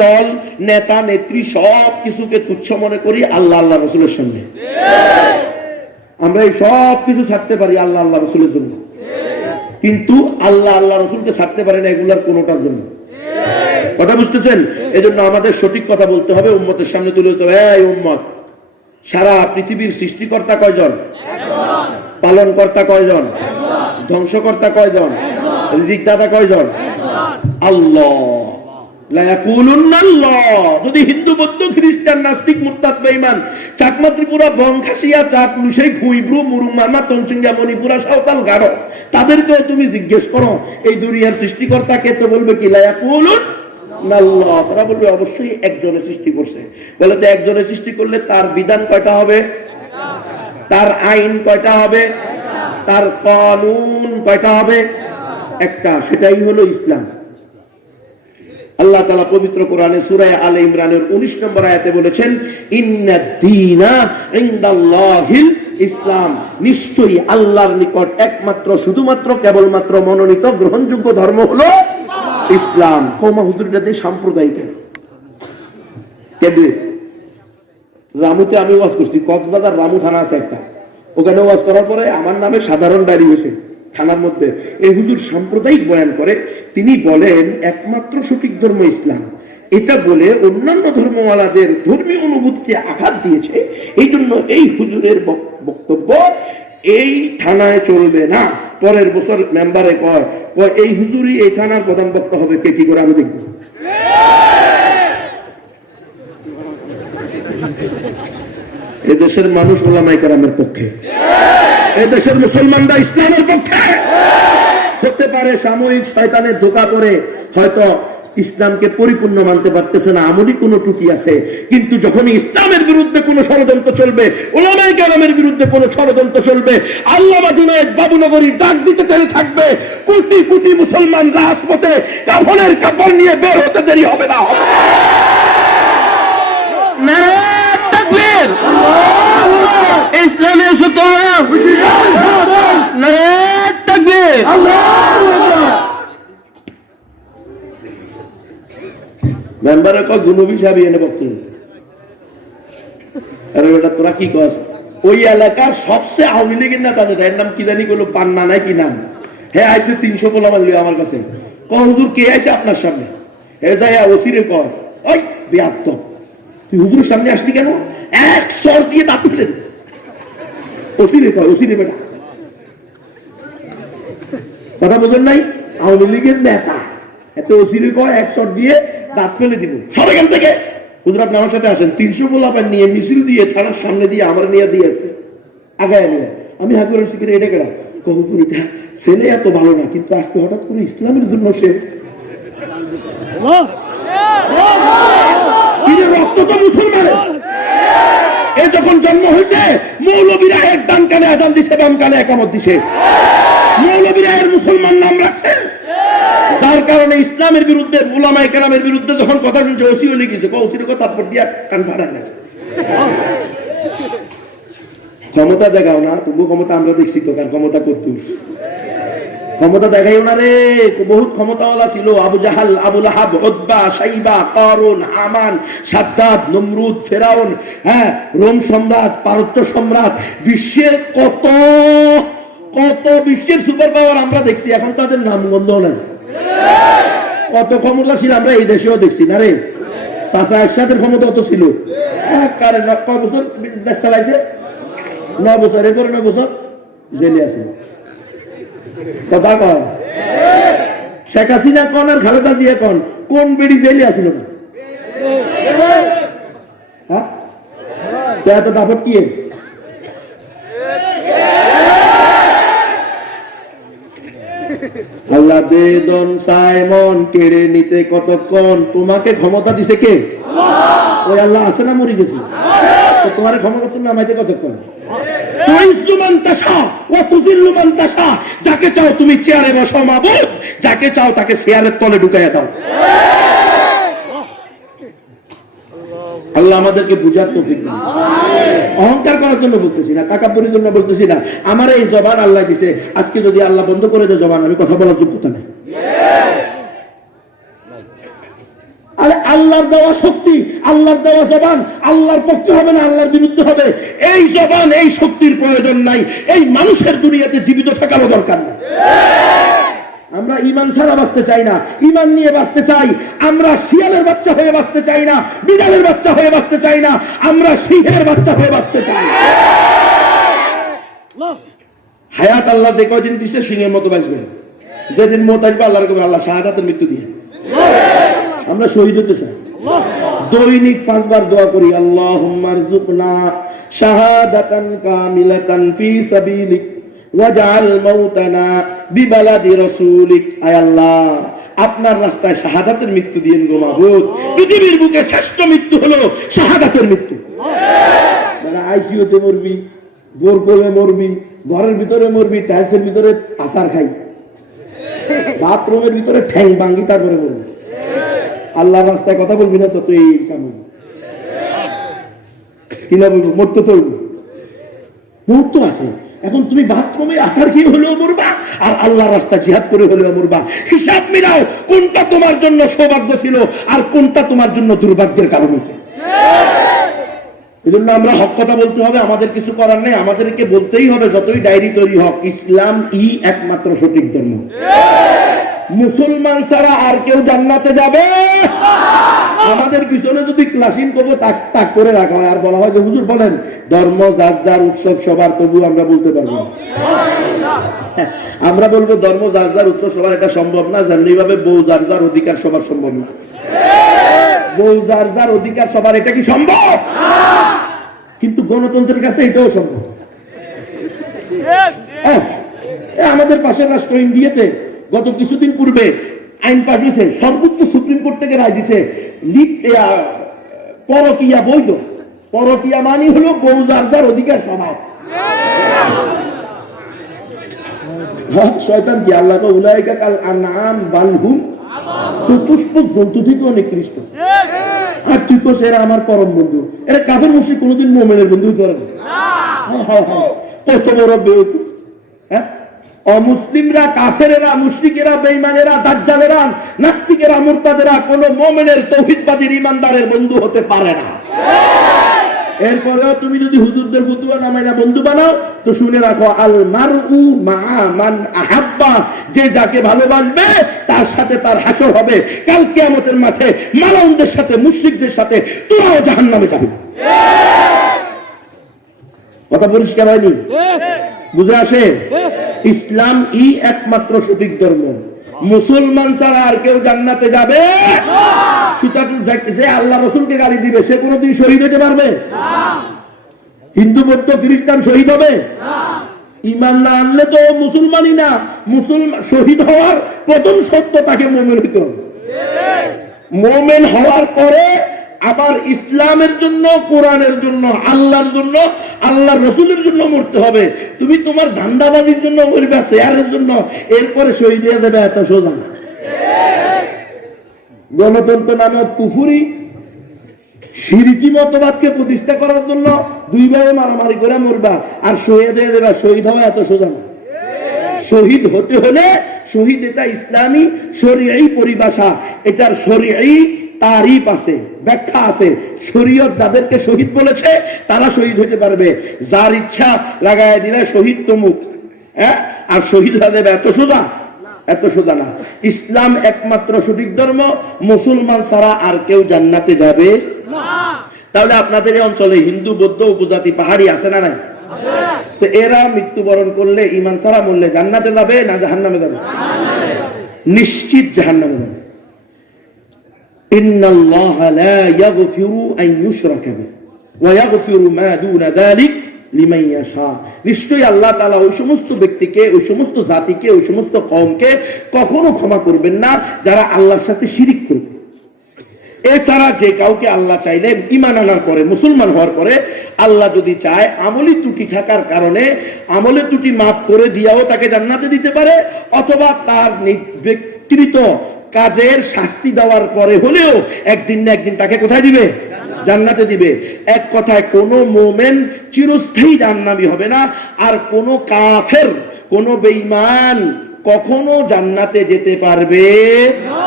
দল, নেতা নেত্রী সব কিছুকে তুচ্ছ মনে করি আল্লাহ আল্লাহ রসুলের সামনে। আমরা এই সব কিছু ছাড়তে পারি আল্লাহ আল্লাহ রসুলের জন্য, কিন্তু আল্লাহ আল্লাহ রসুলকে ছাড়তে পারি না এগুলার কোনোটার জন্য। কথা বুঝতেছেন? এজন্য আমাদের সঠিক কথা বলতে হবে, উম্মতের সামনে তুলে ধরতে হবে, এই উম্মত, সারা পৃথিবীর সৃষ্টিকর্তা কয়জন? পালনকর্তা কয়জন? ধ্বংসকর্তা কয়জন? রিজিকদাতা কয়জন? আল্লাহ। যদি হিন্দু, বৌদ্ধ, খ্রিস্টান, নাস্তিক, মুরতাদ, বেঈমান, চাকমা, ত্রিপুরা, বংখাসিয়া, চাক, লুসাই, খুইব্রু, মুরুং, মারমা, তঞ্চিঙ্গা, মণিপুরা, সাঁওতাল, গারো, তাদেরকেও তুমি জিজ্ঞেস করো এই দুনিয়ার সৃষ্টিকর্তাকে, তো বলবে কি? লা ইয়াকুলুন আল্লাহ। তারা বলবে অবশ্যই একজনের সৃষ্টি করছে। বলে তো একজনের সৃষ্টি করলে তার বিধান কয়টা হবে? তার আইন কয়টা হবে? তার কানুন কয়টা হবে? একটা, সেটাই হলো ইসলাম। আল্লাহ তাআলা পবিত্র কোরআনে সূরা আলে ইমরানের 19 নম্বর আয়াতে বলেছেন, ইন্নাদ-দীনা ইনদাল্লাহিল ইসলাম, নিশ্চয়ই আল্লাহর নিকট একমাত্র, শুধুমাত্র, কেবলমাত্র মনোনীত গ্রহণযোগ্য ধর্ম হলো ইসলাম। কওমা হুজুরটা দিয়ে সাম্প্রদায়িক, কেটে রামুতে আমি ওয়াজ করছি, কক্সবাজার রামু থানা আছে একটা, ওখানে ওয়াজ করার পরে আমার নামে সাধারণ ডায়েরি হয়েছে থানার মধ্যে। এই হুজুর সাম্প্রদায়িক বয়ান করে, তিনি বলেন একমাত্র সঠিক ধর্ম ইসলাম, এটা বলে অন্যান্য ধর্মওয়ালাদের ধর্মীয় অনুভূতিতে আঘাত দিয়েছে। এই জন্য এই হুজুরের বক্তব্য এই থানায় চলবে না। পরের বছর মেম্বারে কয় এই হুজুরই এই থানার প্রধান বক্তা হবে, কে কি করে আমি দেখব। এদেশের মানুষ ওলামায়ে কেরামের পক্ষে, এদেশের মুসলমানরা ইসলামের পক্ষে। হতে পারে সাময়িক শয়তানের ধোঁকা পড়ে হয়তো ইসলামকে পরিপূর্ণ মানতে পারতেছে না, আমলি কোনো ত্রুটি আছে, কিন্তু যখনই ইসলামের বিরুদ্ধে কোনো ষড়যন্ত্র চলবে, উলামায়ে কেরামের বিরুদ্ধে কোনো ষড়যন্ত্র চলবে, আল্লামা জুনায়েদ বাবুনগরী ডাক দিতে পেরে থাকবে, কোটি কোটি মুসলমান রাজপথে কাফনের কাপড় নিয়ে বের হতে দেরি হবে না। নারায়ে তাকবীর, ইসলামের সূত্র, নারায়ে তাকবীর। মেম্বারে কয় গুনবি সাহেব এনে বক্তব্য, আরে বেটা তোরা কি কস? ওই এলাকার সবচেয়ে আওয়ামী লীগের নেতা যেটা, এর নাম কি জানি বললো, পান্না নাই কি নাম, হ্যাঁ আইসে 300 পোলা মারলি আমার কাছে। হুজুর কে আইসে আপনার সামনে? হে যাই ওসিরে কয় ওই বেয়াদব, তুই হুজুরের সামনে আসলি কেন? এক সর দিয়ে দাঁত ফেলে দে। ওসিরে কয়, ওসিরে বেটা কথা বোঝেন নাই, আওয়ামী লীগের নেতা, এত ওসিরে কয় এক সর দিয়ে দাঁত ফেলে দিব। সব এখান থেকে হুজুর আপনি আমার সাথে আসেন। 300 পোলাপান নিয়ে মিছিল দিয়ে থানার সামনে দিয়ে আমার নিয়ে দিয়েছে আগায় নিয়ে। আমি হাকুরের শিখে এটা কেনা হুজুর, এটা ছেলে এত ভালো না, কিন্তু আজকে হঠাৎ করে ইসলামের জন্য সে রক্ত তো মুসলমানের। এ যখন জন্ম হয়েছে মৌলবীরা এক ডান কানে আজান দিছে, বাম কানে একামত দিছে, মৌলবীরা এর মুসলমান নাম রাখছে। যার কারণে ইসলামের বিরুদ্ধে, উলামায়ে কেরামের বিরুদ্ধে যখন কথা শুনছে, ওসিও লিখেছে, ওসির কথা থাপ্পড় দিয়া কান ফাড়ায় না। ক্ষমতা দেখাও না, তবু ক্ষমতা আমরা দেখছি তো, কার ক্ষমতা করতুস, ক্ষমতা দেখাইও না রে। বহুত ক্ষমতাওয়ালা ছিল, আবু জাহাল, আবু লাহাব, উতবা, শাইবা, কারুন, হামান, সাদ্দাত, নমরুদ, ফেরাউন, হ্যাঁ রোম সম্রাট, পারস্য সম্রাট, বিশ্বের কত কত বিশ্বের সুপার পাওয়ার আমরা দেখছি, এখন তাদের নামগন্ধ নাই। কত ক্ষমতা ছিল আমরা এই দেশেও দেখছি না রে। চাচা এরশাদের ক্ষমতা কত ছিল, কয় বছর দেশ চালাইছে? 9 বছর, এরপরে 9 বছর জেলে আছে। কথা কয় শেখ হাসিনা কোন আর খালেদা জিয়া কোন বেড়ি জেলে আসিল না? হ্যাঁ এত দাপট কি? আল্লাহ বেদন সাইমন কেড়ে নিতে কতক্ষণ, তোমাকে ক্ষমতা দিছে কে? ওই আল্লাহ আছে না মরে গেছে? তো তোমার ক্ষমতা তুমি নামাইতে কতক্ষণ? যাকে চাও তুমি চেয়ারে বসাও মাবুদ, যাকে চাও তাকে চেয়ারের তলে ঢুকাইয়া দাও। আল্লাহ আমাদেরকে বুঝার তৌফিক দান। অহংকার করার জন্য বলতেছি না, তাকাব্বুরের জন্য বলতেছি না। আমার এই জবান আল্লাহ দিছে, আজকে যদি আল্লাহ বন্ধ করে দেয় জবান, আমি কথা বলার যোগ্যতা নেই। আরে আল্লাহর দেওয়া শক্তি, আল্লাহর দেওয়া জবান আল্লাহর পক্ষে হবে না, আল্লাহর বিরুদ্ধে হবে। এই জবান, এই শক্তির প্রয়োজন নাই। এই মানুষের দুনিয়াতে জীবিত থাকারও দরকার নেই। আমরা ঈমান ছাড়া বাঁচতে চাই না, ঈমান নিয়ে বাঁচতে চাই। আমরা শিয়ালের বাচ্চা হয়ে বাঁচতে চাই না, বিড়ালের বাচ্চা হয়ে বাঁচতে চাই না, আমরা সিংহের বাচ্চা হয়ে বাঁচতে চাই। হায়াত আল্লাহ যে কয়দিন দিছে সিংহের মতো বাঁচবেন। যেদিন মত আসবে আল্লাহর কবে আল্লাহ শাহাদাতের মৃত্যু দিয়ে আমরা শহীদ হতে চাই। দৈনিক 5 বার দোয়া করি, আল্লাহুম্মা রযুকনা শাহাদাতান কামিলাতান ফি সাবিলিক ওয়াজআল মাউতানা বিবালাদি রাসূলিক। আয় আল্লাহ, আপনার রাস্তায় শাহাদাতের মৃত্যু দিয়েন গো মাবুদ। পৃথিবীর বুকে শ্রেষ্ঠ মৃত্যু হলো শাহাদাতের মৃত্যু। যারা আইসিইউতে মরবি, বোরকলে মরবি, ঘরের ভিতরে মরবি, টাইলসের ভিতরে আচার খাই, বাথরুমের ভিতরে ঠ্যাং ভাঙ্গি, তারপরে মরবি। আল্লাহর রাস্তায় কথা বলবি না তো তুই কেমন কিনা বলবো? মরতে তো মুহূর্ত আছে। এখন তুমি বাথরুমে আসার কি হলেও মরবা, আর আল্লাহর রাস্তা জিহাদ করে হলেও মরবা। হিসাব মিলাও, কোনটা তোমার জন্য সৌভাগ্য ছিল আর কোনটা তোমার জন্য দুর্ভাগ্যের কারণ হয়েছে। এই জন্য আমরা হক কথা বলতে হবে, আমাদের কিছু করার নেই, আমাদেরকে বলতেই হবে যতই ডায়েরি তৈরি হোক, ইসলাম একমাত্র সঠিক ধর্ম। মুসলমান ছাড়া আর কেউ জান্নাতে যাবে? আমাদের পিছনে যদি ক্লাসিন করবো তাক তাক করে রাখা হয় আর বলা হয় যে হুজুর বলেন ধর্ম যার যার উৎসব সবার, তবু আমরা বলতে পারবো না। আমরা বলবো ধর্ম যার যার উৎসব সবার, এটা সম্ভব না। যেমনি ভাবে বউ যার যার অধিকার সবার সম্ভব না। বউ যার যার অধিকার সবার, এটা কি সম্ভব? কিন্তু গণতন্ত্রের কাছে এটাও সম্ভব। আমাদের পাশের রাষ্ট্র ইন্ডিয়াতে গত কিছুদিন পূর্বে আইন পাশ হয়েছে, সর্বোচ্চ সুপ্রিম কোর্ট থেকে রায় দিছে পরকিয়া বৈধ। পরকিয়া মানে হলো বউ যার যার অধিকার সবার। শয়তান কি আল্লাহ তো উলাইকা কাল আনআম বাল হুম, চতুষ্পদ জন্তু থেকে অনেক নিকৃষ্ট। আর তুই কোস এরা আমার পরম বন্ধু, এরা কাফের মুশরিক কোনোদিন মুমিনের বন্ধু হতে পারে না। কত বড় বেয়াদব! অমুসলিমরা, কাফেরেরা, মুশরিকেরা, বেঈমানেরা, দাজ্জালেরা, নাস্তিকেরা, মুরতাদেরা কোন মুমিনের, তৌহিদবাদীর, ঈমানদারের বন্ধু হতে পারে না। এরপরেও তুমি যদি হুজুরদের ফতোয়া না মাইনা বন্ধু বানাও তো শুনে রাখো, আল মারউ মাআ মান আহাব্বা, যে যাকে ভালোবাসবে তার সাথে তার হাসর হবে কাল কিয়ামতের মাঠে। মালাউনদের সাথে, মুশরিকদের সাথে তোরাও জাহান্নামে যাবে। কথা পরিষ্কার হয়নি? বুঝে আসে? ইসলাম একমাত্র সঠিক ধর্ম। মুসলমান ছাড়া আর কেউ জান্নাতে যাবে? যে আল্লাহ রাসূলকে গালি দিবে সে কোনোদিন শহীদ হতে পারবে? হিন্দু, বৌদ্ধ, খ্রিস্টান শহীদ হবে? ঈমান না আনলে তো মুসলমানই না। মুসলমান শহীদ হওয়ার প্রথম শর্ত তাকে মুমিন হইতে হবে। মুমিন হওয়ার পরে আবার ইসলামের জন্য, কোরআনের জন্য, আল্লাহর জন্য, আল্লাহর রাসূলের জন্য মরতে হবে। তুমি তোমার ধান্দাবাজির জন্য মরবে, শেয়ারের জন্য, এরপরে শহীদ হয়ে যাবে, এত সোজা না। গণতন্ত্র নামক কুফরি শিরকি মতবাদকে প্রতিষ্ঠা করার জন্য দুই ভাই মারামারি করে মরবা আর শহীদ হয়ে যাবে, শহীদ হওয়া এত সোজা না। শহীদ হতে হলে, শহীদ এটা ইসলামী শরীয়ী পরিভাষা, এটার শরীয়ী তারিফ আছে, ব্যাখ্যা আছে। শরীয়ত যাদেরকে শহীদ বলেছে তারা শহীদ হতে পারবে। যার ইচ্ছা লাগায় দিলে শহীদ তমুক, আর শহীদ হয়ে যাবে, এত সোজা? এত সোজা না। ইসলাম একমাত্র সঠিক ধর্ম। মুসলমান ছাড়া আর কেউ জান্নাতে যাবে না। তাহলে আপনাদের এই অঞ্চলে হিন্দু, বৌদ্ধ, উপজাতি, পাহাড়ি আছে না নাই? তো এরা মৃত্যুবরণ করলে, ঈমান ছাড়া মরলে জান্নাতে যাবে না জাহান্নামে যাবে? নিশ্চিত জাহান্নামে যাবে। ইন্নাল্লাহা লা ইয়াগফিরু আন ইউশরাকা বিহি ওয়া ইয়াগফিরু মা দুনা যালিক লিমান ইয়াশা। নিশ্চয়ই আল্লাহ তাআলা ওই সমস্ত ব্যক্তিকে, ওই সমস্ত জাতিকে, ওই সমস্ত কওমকে কখনো ক্ষমা করবেন না যারা আল্লাহর সাথে শিরিক করবে। এছাড়া যে কাউকে আল্লাহ চাইলে, ঈমান আনার পরে, মুসলমান হওয়ার পরে আল্লাহ যদি চায় আমলি ত্রুটি থাকার কারণে আমলে ত্রুটি মাফ করে দিয়াও তাকে জান্নাতে দিতে পারে, অথবা তার ব্যক্তিগত কাজের শাস্তি দেওয়ার পরে হলেও একদিন না একদিন তাকে কোথায় দিবে? জান্নাতে দিবে। এক কথায় কোন মুমিন চিরস্থায়ী জাহান্নামী হবে না, আর কোন কাফের, কোন বেঈমান কখনো জান্নাতে যেতে পারবে না।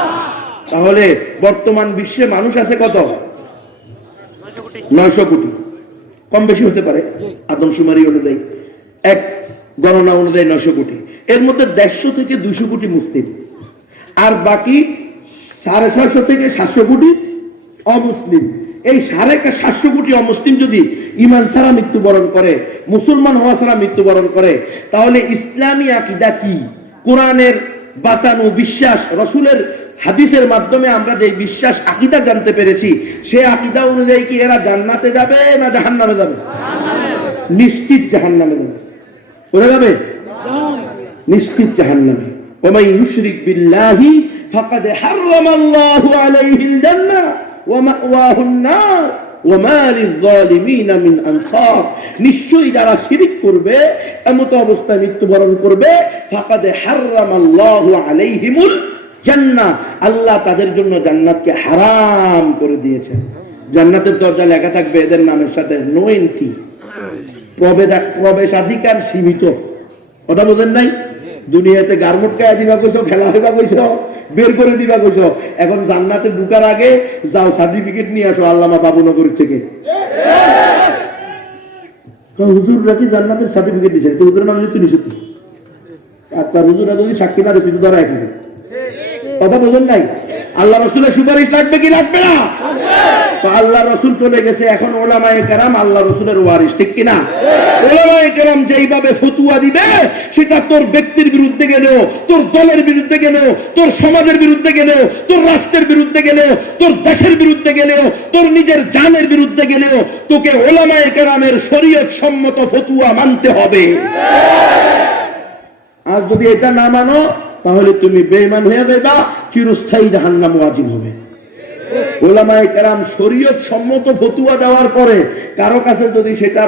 তাহলে বর্তমান বিশ্বে মানুষ আছে কত? 900 কোটি, কম বেশি হতে পারে আদমশুমারি অনুযায়ী, এক গণনা অনুযায়ী 900 কোটি। এর মধ্যে 150 থেকে 200 কোটি মুসলিম, আর বাকি 650 থেকে 700 কোটি অমুসলিম। এই 750 কোটি অমুসলিম যদি ঈমান ছাড়া মৃত্যুবরণ করে, মুসলমান হওয়া ছাড়া মৃত্যুবরণ করে, তাহলে ইসলামী আকীদা কি? কোরআনের বাতানো বিশ্বাস, রাসূলের হাদিসের মাধ্যমে আমরা যে বিশ্বাস আকীদা জানতে পেরেছি, সে আকীদা অনুযায়ী কি এরা জান্নাতে যাবে না জাহান্নামে যাবে? নিশ্চিত জাহান্নামে যাবে। কোথায় যাবে? নিশ্চিত জাহান্নামে। ওয়া ইউশরিক বিল্লাহি ফাকাদ হারামাল্লাহু আলাইহিল জান্নাহ ওয়া মাওয়াহুন নার ওয়া মা লিয-যালিমিনা মিন আনসার। নিশ্চয়ই যারা শিরক করবে, এমত অবস্থায় মৃত্যুবরণ করবে, ফাকাদ হারামাল্লাহু আলাইহিমুল জান্নাহ, আল্লাহ তাদের জন্য জান্নাতকে হারাম করে দিয়েছেন। জান্নাতের দরজা লেখা থাকবে এদের নামের সাথে নো এন্ট্রি, প্রবেশাধিকার সীমিত। কথা বোঝেন নাই? দুনিয়াতে গারমুট কায়া দিবা কইছো, খেলা হইবা কইছো, বের করে দিবা কইছো, এখন জান্নাতে ঢুকার আগে যাও সার্টিফিকেট নিয়ে আসো আল্লামা বাবুনগর থেকে। তো হুজুররা কি জান্নাতের সার্টিফিকেট দিচ্ছে? তো হুজুরের নাম তুই নিষেধ, আর তার হুজুরা যদি সাক্ষী না দেয় তুই তো ধরা খাবে। কথা বলুন নাই? আল্লাহ রসুলের সুপারিশ লাগবে কি লাগবে না? তো আল্লাহ রসুল চলে গেছে, এখন ওলামায়ে কেরাম আল্লাহ রসুলের ওয়ারিস, ঠিক কিনা? ওলামায়ে কেরাম যেইভাবে ফতুয়া দিবে সেটা তোর ব্যক্তির বিরুদ্ধে গেলেও, তোর দলের বিরুদ্ধে গেলেও, তোর সমাজের বিরুদ্ধে গেলেও, তোর রাষ্ট্রের বিরুদ্ধে গেলেও, তোর দেশের বিরুদ্ধে গেলেও, তোর নিজের জানের বিরুদ্ধে গেলেও তোকে ওলামায়ে কেরামের শরীয়ত সম্মত ফতুয়া মানতে হবে। আর যদি এটা না মানো তাহলে তুমি বেঈমান হয়ে যাবে, চিরস্থায়ী জাহান্নাম ওয়াজিব হবে। ওলামায়ে কেরাম শরীয়ত সম্মত ফতুয়া দেওয়ার পরে কারো কাছে যদি সেটা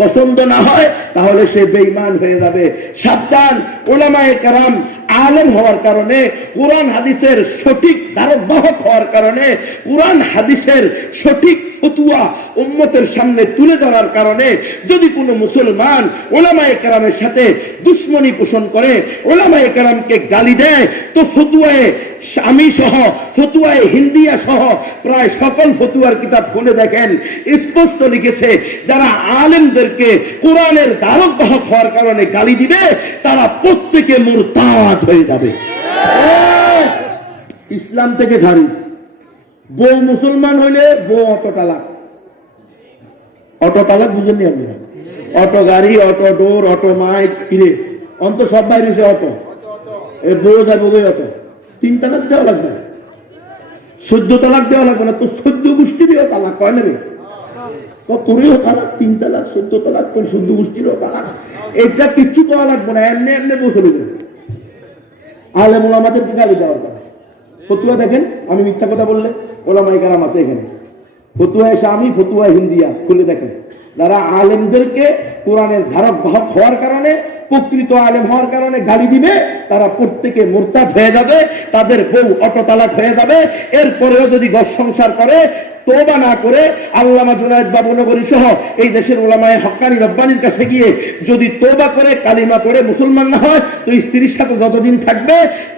পছন্দ না হয় তাহলে সে বেঈমান হয়ে যাবে। সাবধান! ওলামায়ে কেরাম আলেম হওয়ার কারণে, কোরআন হাদিসের সঠিক ধারকবাহক হওয়ার কারণে, কোরআন হাদিসের সঠিক ফতুয়া উম্মতের সামনে তুলে ধরার কারণে যদি কোনো মুসলমান ওলামায়ে কেরামের সাথে দুশ্মনী পোষণ করে, ওলামায়ে কেরামকে গালি দেয়, তো ফতুয়ায়ে আমি সহ, ফতুয়ায়ে হিন্দিয়া সহ প্রায় সকল ফতুয়ার কিতাব খুলে দেখেন, স্পষ্ট লিখেছে যারা আলেমদেরকে কোরআনের ধারক বাহক হওয়ার কারণে গালি দিবে তারা প্রত্যেকে মুরতাদ হয়ে যাবে, ইসলাম থেকে খারিজ। বউ মুসলমান হইলে বউ অটো তালাক। অটো তালাক বুঝেননি আপনারা? অটো গাড়ি, অটো ডোর, অটো মাইক, কিরে অন্ত সব বাইরে অটো, বউ যাবে বই অটো। 3 তালাক দেওয়া লাগবে না, 14 তালাক দেওয়া লাগবে না, তো 14 গোষ্ঠী দিয়েও তালাক কয় নেবে, তোরেও তালাক, 3 তালাক, 14 তালাক, তোর 14 গোষ্ঠীরও তালাক, এটা কিচ্ছু পাওয়া লাগবে না, এমনি এমনি বউ চলে যাবে। আলেম ওলামাদেরকে গালি দেওয়ার কথা। ফতুয়া দেখেন, আমি মিথ্যা কথা বললে ওলামায়ে কেরাম আছে এখানে, ফতুয়ায়ে শামি, ফতুয়ায়ে হিন্দিয়া খুলে দেখেন, যারা আলেমদেরকে কোরআনের ধারক বাহক হওয়ার কারণে, প্রকৃত আলেম হওয়ার কারণে গালি দিবে তারা প্রত্যেকে মুরতাদ হয়ে যাবে, তাদের বউ অটো তালাক হয়ে যাবে। এরপরেও যদি ঘর সংসার করে, তওবা না করে, আল্লামা জুনায়েদ বাবুনগরী সহ এই দেশের উলামায়ে হক্কানি রব্বানির কাছে গিয়ে যদি তওবা করে কালিমা পড়ে মুসলমান না হয়, তো স্ত্রীর সাথে যতদিন থাকবে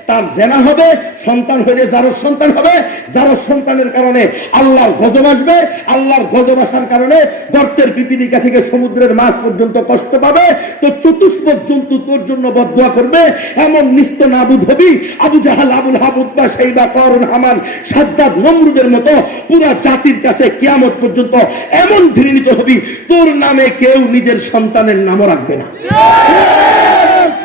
তার জেনা হবে, সন্তান হলে জারজ সন্তান হবে, জারজ সন্তানের কারণে আল্লাহর গজব আসবে, আল্লাহর গজব আসার কারণে গর্তের পিপিলিকা থেকে সমুদ্রের মাছ পর্যন্ত কষ্ট পাবে, তো চতুষ্পদ জন্তু তোর জন্য বদদুয়া করবে। এমন নিস্ত নাবুদ হবি, আবু জাহাল, আবুল হাব, উতবা, শাইবা, করুন, হামান, সাদ্দাদ, নমরুদের মতো পুরা জাতির কাছে কিয়ামত পর্যন্ত এমন ঘৃণিত হবি, তোর নামে কেউ নিজের সন্তানের নামও রাখবে না।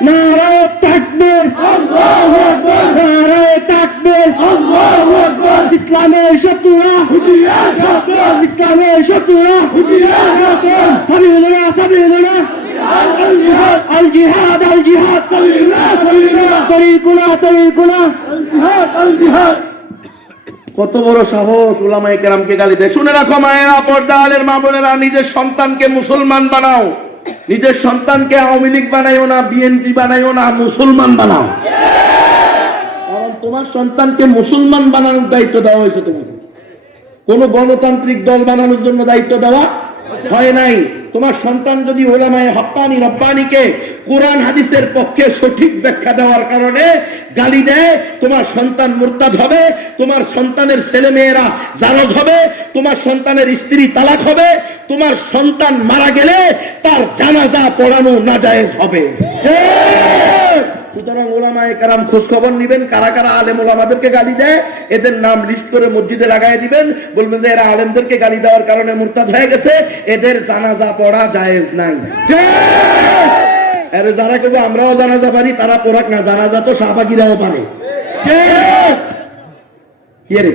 নারায়ে তাকবীর, আল্লাহু আকবার, নারায়ে তাকবীর, আল্লাহু আকবার। ইসলামের শত্রুরা হুঁশিয়ার, সাবধান! ইসলামের শত্রুরা হুঁশিয়ার, সাবধান! সাবিলুল্লাহ, সাবিলুল্লাহ, আল জিহাদ, আল জিহাদ, আল জিহাদ, সাবিলুল্লাহ, সাবিলুল্লাহ, তরিকুনা, তরিকুনা, আল জিহাদ, আল জিহাদ। কত বড় সাহস উলামায়ে কেরামকে গালি দেয়! শুনে রাখো মায়েরা, পর্দা আলের মা বোনেরা, নিজের সন্তানকে মুসলমান বানাও, নিজের সন্তানকে আওয়ামী লীগ বানাইও না, বিএনপি বানাইও না, মুসলমান বানাও। কারণ তোমার সন্তানকে মুসলমান বানানোর দায়িত্ব দেওয়া হয়েছে তোমাকে, কোন গণতান্ত্রিক দল বানানোর জন্য দায়িত্ব দেওয়া হয় নাই। তোমার সন্তান যদি উলামায়ে হক্কানি রব্বানিকে কোরআন হাদিসের পক্ষে সঠিক ব্যাখ্যা দেওয়ার কারণে গালি দেয়, তোমার সন্তান মুরতাদ হবে, তোমার সন্তানের ছেলে মেয়েরা জারজ হবে, তোমার সন্তানের স্ত্রী তালাক হবে, তোমার সন্তান মারা গেলে তার জানাজা পড়ানো নাজায়েজ হবে। সুতরাং উলামায়ে কেরাম খোঁজ খবর নিবেন, কারা কারা আলেম ওলামাদেরকে গালি দেয়, এদের নাম লিস্ট করে মসজিদে লাগাই দিবেন, বলবেন যে এরা আলেমদেরকে গালি দেওয়ার কারণে মুরতাদ হয়ে গেছে, এদের জানাজা পড়া জায়েজ নাই। আরে যারা কেবল আমরাও জানাজা পারি তারা পড়াক না, জানাজা তো শাহবাগীরাও পারে। কি রে,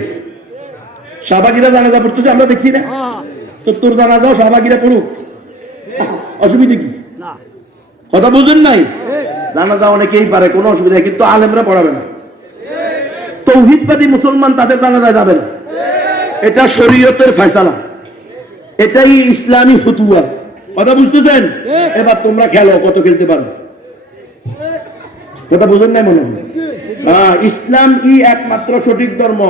শাহবাগীরা জানাজা পড়তেছে আমরা দেখছি না, তো তোর জানাজাও শাহবাগীরা পড়ুক, অসুবিধা কি? কথা বুঝেন নাই? জানাজা অনেকেই পারে, কোনো অসুবিধা, কিন্তু আলেমরা পড়াবে না। তৌহিদবাদী মুসলমান তাদের জানাজা যাবে না, এটা শরীয়তের ফয়সালা, এটাই ইসলামী ফতুয়া। কথা বুঝতেছেন? এবার তোমরা খেলো, কত খেলতে পারো। কথা বুঝেন নাই মনে হয়? ইসলাম একমাত্র সঠিক ধর্ম,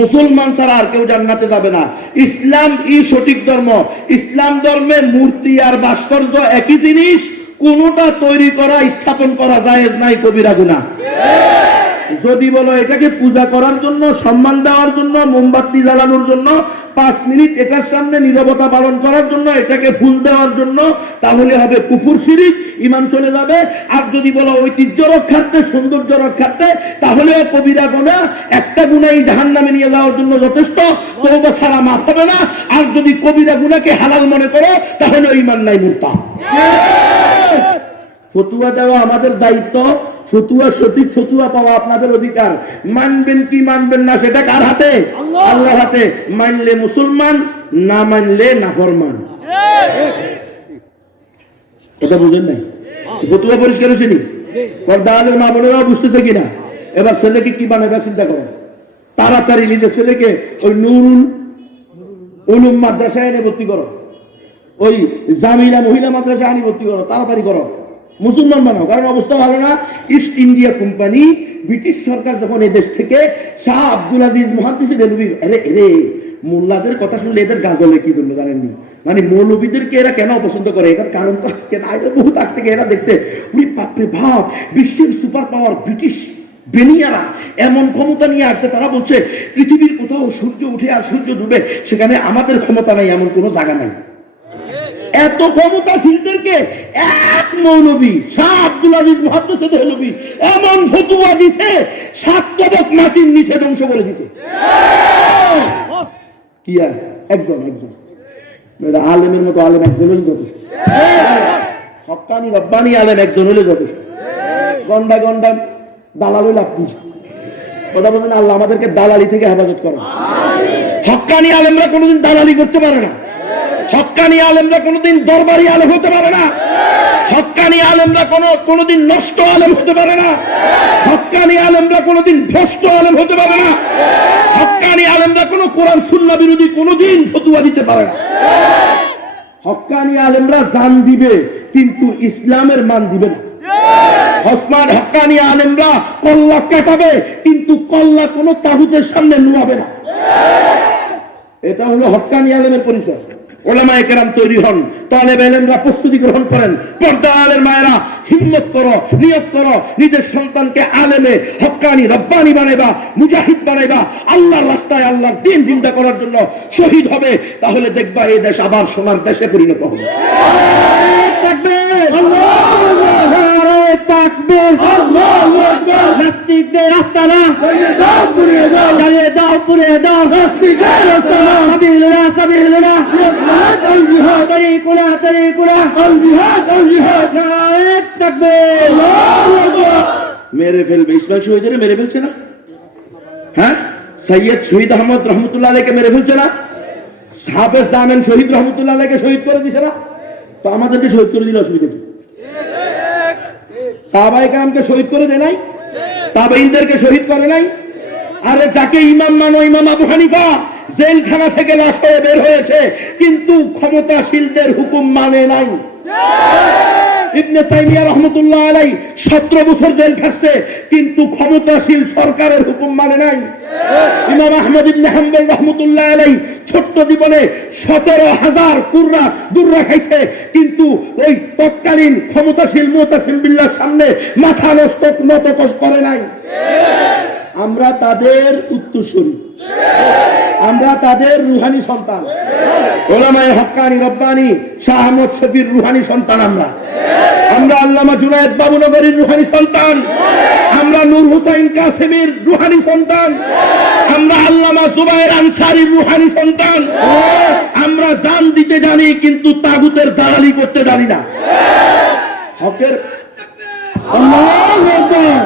মুসলমান ছাড়া আর কেউ জান্নাতে যাবে না। ইসলাম সঠিক ধর্ম। ইসলাম ধর্মে মূর্তি আর ভাস্কর্য একই জিনিস, কোনটা তৈরি করা, স্থাপন করা জায়েজ নাই, কবিরা গুনাহ। যদি বলো এটাকে পূজা করার জন্য, সম্মান দেওয়ার জন্য, মোমবাতি জ্বালানোর জন্য, 5 মিনিট এটার সামনে নীরবতা পালন করার জন্য, এটাকে ফুল দেওয়ার জন্য, তাহলে হবে কুফর শিরিক, ঈমান চলে যাবে। আর যদি বলো ঐতিহ্য রক্ষার্থে, সৌন্দর্য রক্ষার্থে, তাহলে কবিরা গুনাহ, একটা গুনাহই জাহান্নামে নিয়ে যাওয়ার জন্য যথেষ্ট, তওবা ছাড়া মাফ হবে না। আর যদি কবিরা গুনাহকে হালাল মনে করো, তাহলে ঈমান নাই, মুরতাদ। ফতুয়া দেওয়া আমাদের দায়িত্ব, ফতুয়া সঠিক ফতুয়া পাওয়া আপনাদের অধিকার। মানবেন কি মানবেন না সেটা কার হাতে? আল্লাহর হাতে। মানলে মুসলমান, না মানলে নাফরমান। এটা বুঝেন নাই? ফতুয়া পরিষ্কার হয়েছে নি? পর্দালের মা বোনেরাও বুঝতেছে কিনা? এবার ছেলেকে কি বানাবে চিন্তা করেন। তাড়াতাড়ি নিজের ছেলেকে ওই নুরুল উলুম মাদ্রাসায় এনে ভর্তি করো, ওই জামিলা মহিলা মাদ্রাসায় আনি ভর্তি করো, তাড়াতাড়ি করো, মুসলমান বানাও। কারণ অবস্থা ভালো না। ইস্ট ইন্ডিয়া কোম্পানি, ব্রিটিশ সরকার যখন এদেশ থেকে শাহ আব্দুল আজিজ মুহাদ্দিস দেলভি, এরে মোল্লাদের কথা শুনলে এদের গাজলে কি ধরলো জানেননি? মানে মৌলবীদেরকে এরা কেন অপছন্দ করে, এটার কারণ তো আজকে না, এটা বহুত আগ থেকে এরা দেখছে। উনি বাপরে বাপ, বিশ্বের সুপার পাওয়ার ব্রিটিশ বেনিয়ারা এমন ক্ষমতা নিয়ে আসছে, তারা বলছে পৃথিবীর কোথাও সূর্য উঠে আর সূর্য ডুবে, সেখানে আমাদের ক্ষমতা নাই, এমন কোনো জায়গা নাই। এত ক্ষমতাশীলদেরকে এক মৌলবী শাহ আব্দুল আজিজ মুহাদ্দিস দেহলভী এমন ফতোয়া দিছে, 7 তবক মাটির নিচে ধ্বংস করে দিছে। কি আর একজন আলেমের মতো আলেম একজন হলে যথেষ্ট, হক্কানি রব্বানি আলেম একজন হলে যথেষ্ট। গন্ডা গন্ডা দালাল লাভ কি? ওটা বলছেন আল্লাহ আমাদেরকে দালালি থেকে হেফাজত করো। হক্কানি আলেমরা কোনোদিন দালালি করতে পারে না। হক্কানি আলেমরা কোনোদিন দরবারি আলেম হতে পারে না। হক্কানি আলেমরা কোনোদিন নষ্ট আলেম হতে পারে না। হক্কানি আলেমরা কোনোদিন ভ্রষ্ট আলেম হতে পারে না। হক্কানি আলেমরা কোনো কোরআন সুন্নাহ বিরোধী কোনোদিন ফতোয়া দিতে পারে না। হক্কানি আলেমরা জান দিবে কিন্তু ইসলামের মান দিবে না। ওসমান হক্কানি আলেমরা কল্লা কাটাবে কিন্তু কল্লা কোনো তাগুতের সামনে নুয়াবে না। এটা হলো হক্কানি আলেমের পরিচয়। ওলামায়ে কেরাম তৈরি হন, তালেব ইলমরা প্রস্তুতি গ্রহণ করেন। পর্দা আলের মায়েরা হিম্মত করো, নিয়ত করো, নিজের সন্তানকে আলেমে হক্কানি রব্বানি বানাইবা, মুজাহিদ বানাইবা, আল্লাহর রাস্তায় আল্লাহর দ্বীন জিন্দা করার জন্য শহীদ হবে। তাহলে দেখবা এই দেশ আবার সোনার দেশে পরিণত হবে। তাকবীর, আল্লাহু আকবার, তাকবীর, আল্লাহু আকবার। নাস্তিকদের আস্তানা দাও পুড়িয়ে দাও, জ্বালিয়ে দাও পুড়িয়ে দাও। নাস্তিকদের আস্তানা সাবিলুল্লাহ সাবিলুল্লাহ, জিহাদ আল জিহাদ, তরিকুনা তরিকুনা, আল জিহাদ আল জিহাদ। নারে তাকবীর, আল্লাহু আকবার। মেরে ফেলবে, ইসমাইল শহীদের মেরে ফেলছে না? হ্যাঁ, সৈয়দ শহীদ আহমদ রহমতুল্লাহ আলাইহিকে মেরে ফেলছে না? হাফেজ জামান শহীদ রহমতুল্লাহ আলাইহিকে শহীদ করে দিছে না? তো আমাদেরকে শহীদ করে দিলে অসুবিধা কি? সাহাবায়ে কেরামকে শহীদ করে দেয় নাই? তাবেঈনদেরকে শহীদ করে নাই? আরে যাকে ইমাম মানো, ইমাম আবু হানিফা জেলখানা থেকে লাশ হয়ে বের হয়েছে কিন্তু ক্ষমতাশীলদের হুকুম মানে নাই। ইবনে তাইমিয়া রাহমাতুল্লাহ আলাইহি 17 বছর জেল খাটছে কিন্তু ক্ষমতাশীল সরকারের হুকুম মানে নাই। ইমাম আহমদ ইবনে হাম্বল রাহমাতুল্লাহ আলাইহি ছোট্ট জীবনে 17,000 কুররা দুররা খাইছে কিন্তু ওই তৎকালীন ক্ষমতাশীল মুতাসিম বিল্লাহর সামনে মাথা নত করে নাই। আমরা তাদের উত্তরসূরি, আমরা তাদের রুহানি সন্তান। ওলামায়ে হক্কানি রব্বানি শাহ আহমদ শফির রুহানি সন্তান। আমরা আল্লামা জুনায়েদ বাবুনগরীর রুহানি সন্তান। আমরা নূর হুসাইন কাসেমির রুহানি সন্তান। আমরা আল্লামা জুবায়ের আনসারীর রুহানি সন্তান। আমরা জান দিতে জানি কিন্তু তাগুতের দালালি করতে জানি না। হকের আল্লাহু আকবার,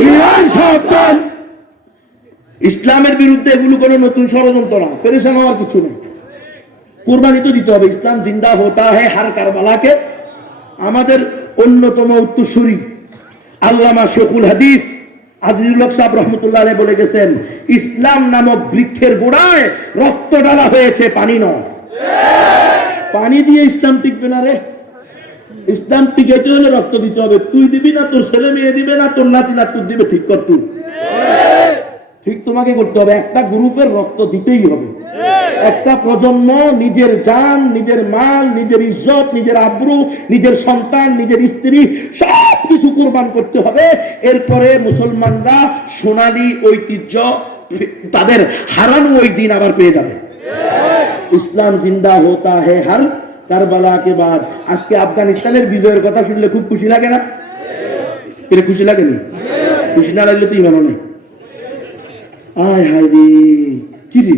জিহাদ সাবধান। ইসলামের বিরুদ্ধে এগুলো কোনো নতুন ষড়যন্ত্র না, পেরেশান হওয়ার কিছু নেই। কুরবানি তো দিতে হবে। ইসলাম জিন্দা হতা হ্যায় হার কারবালাকে। আমাদের অন্যতম উত্তরসূরি আল্লামা শেখুল হাদিস আজিজুল হক সাহেব রহমতুল্লাহ আলাইহি বলে গেছেন, ইসলাম নামক বৃক্ষের গোড়ায় রক্ত ঢালা হয়েছে, পানি নয়। পানি দিয়ে ইসলাম টিকবে না রে। ইসলাম টিকাইতে হলে রক্ত দিতে হবে। তুই দিবি না, তোর ছেলে মেয়ে দিবে না, তোর নাতি নাতনি দিবে, ঠিক কর তুই। ঠিক তোমাকে করতে হবে। একটা গ্রুপের রক্ত দিতেই হবে, একটা প্রজন্ম নিজের জান, নিজের মাল, নিজের ইজ্জত, নিজের আব্রু, নিজের সন্তান, নিজের স্ত্রী সব কিছু কুরবান করতে হবে। এরপরে মুসলমানরা সোনালী ঐতিহ্য তাদের হারানো ওই দিন আবার পেয়ে যাবে। ইসলাম জিন্দা হতা হে হর কারবালা কে বাদ। আজকে আফগানিস্তানের বিজয়ের কথা শুনলে খুব খুশি লাগে না? এটা খুশি লাগেনি? খুশি না লাগলে তো ইমানও নেই। আয় হায় রে, কি রে,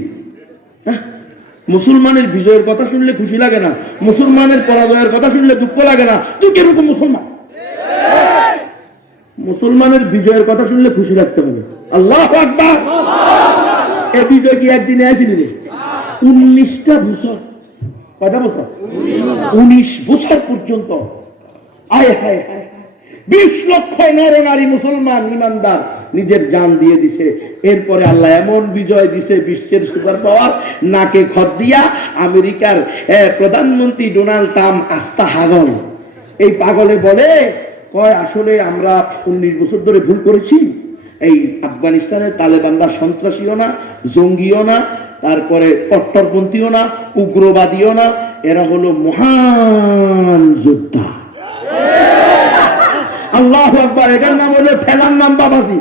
মুসলমানের বিজয়ের কথা শুনলে খুশি লাগে না, মুসলমানের পরাজয়ের কথা শুনলে দুঃখ লাগে না। তুই কিরকম মুসলমান? মুসলমানের বিজয়ের কথা শুনলে খুশি লাগতে হবে। আল্লাহু আকবার। এই বিজয় কি একদিনে আসেনি রে? 19টা বছর। কয়টা বছর? 19 বছর পর্যন্ত। আয় হায় হায়, 20 লক্ষ নর নারী মুসলমান ইমানদার নিজের জান দিয়ে দিছে। এরপরে আল্লাহ এমন বিজয় দিছে, বিশ্বের সুপার পাওয়ার নাকে খত দিয়া আমেরিকার প্রধানমন্ত্রী ডোনাল্ড ট্রাম্প আস্থা হাগল। এই পাগলে বলে, কয় আসলে আমরা 19 বছর ধরে ভুল করেছি। এই আফগানিস্তানের তালেবানরা সন্ত্রাসীও না, জঙ্গিও না, তারপরে কট্টরপন্থীও না, উগ্রবাদীও না, এরা হলো মহান যোদ্ধা। আল্লাহু আকবার। এটার নাম হলো ঠেলার নাম বাবাজি।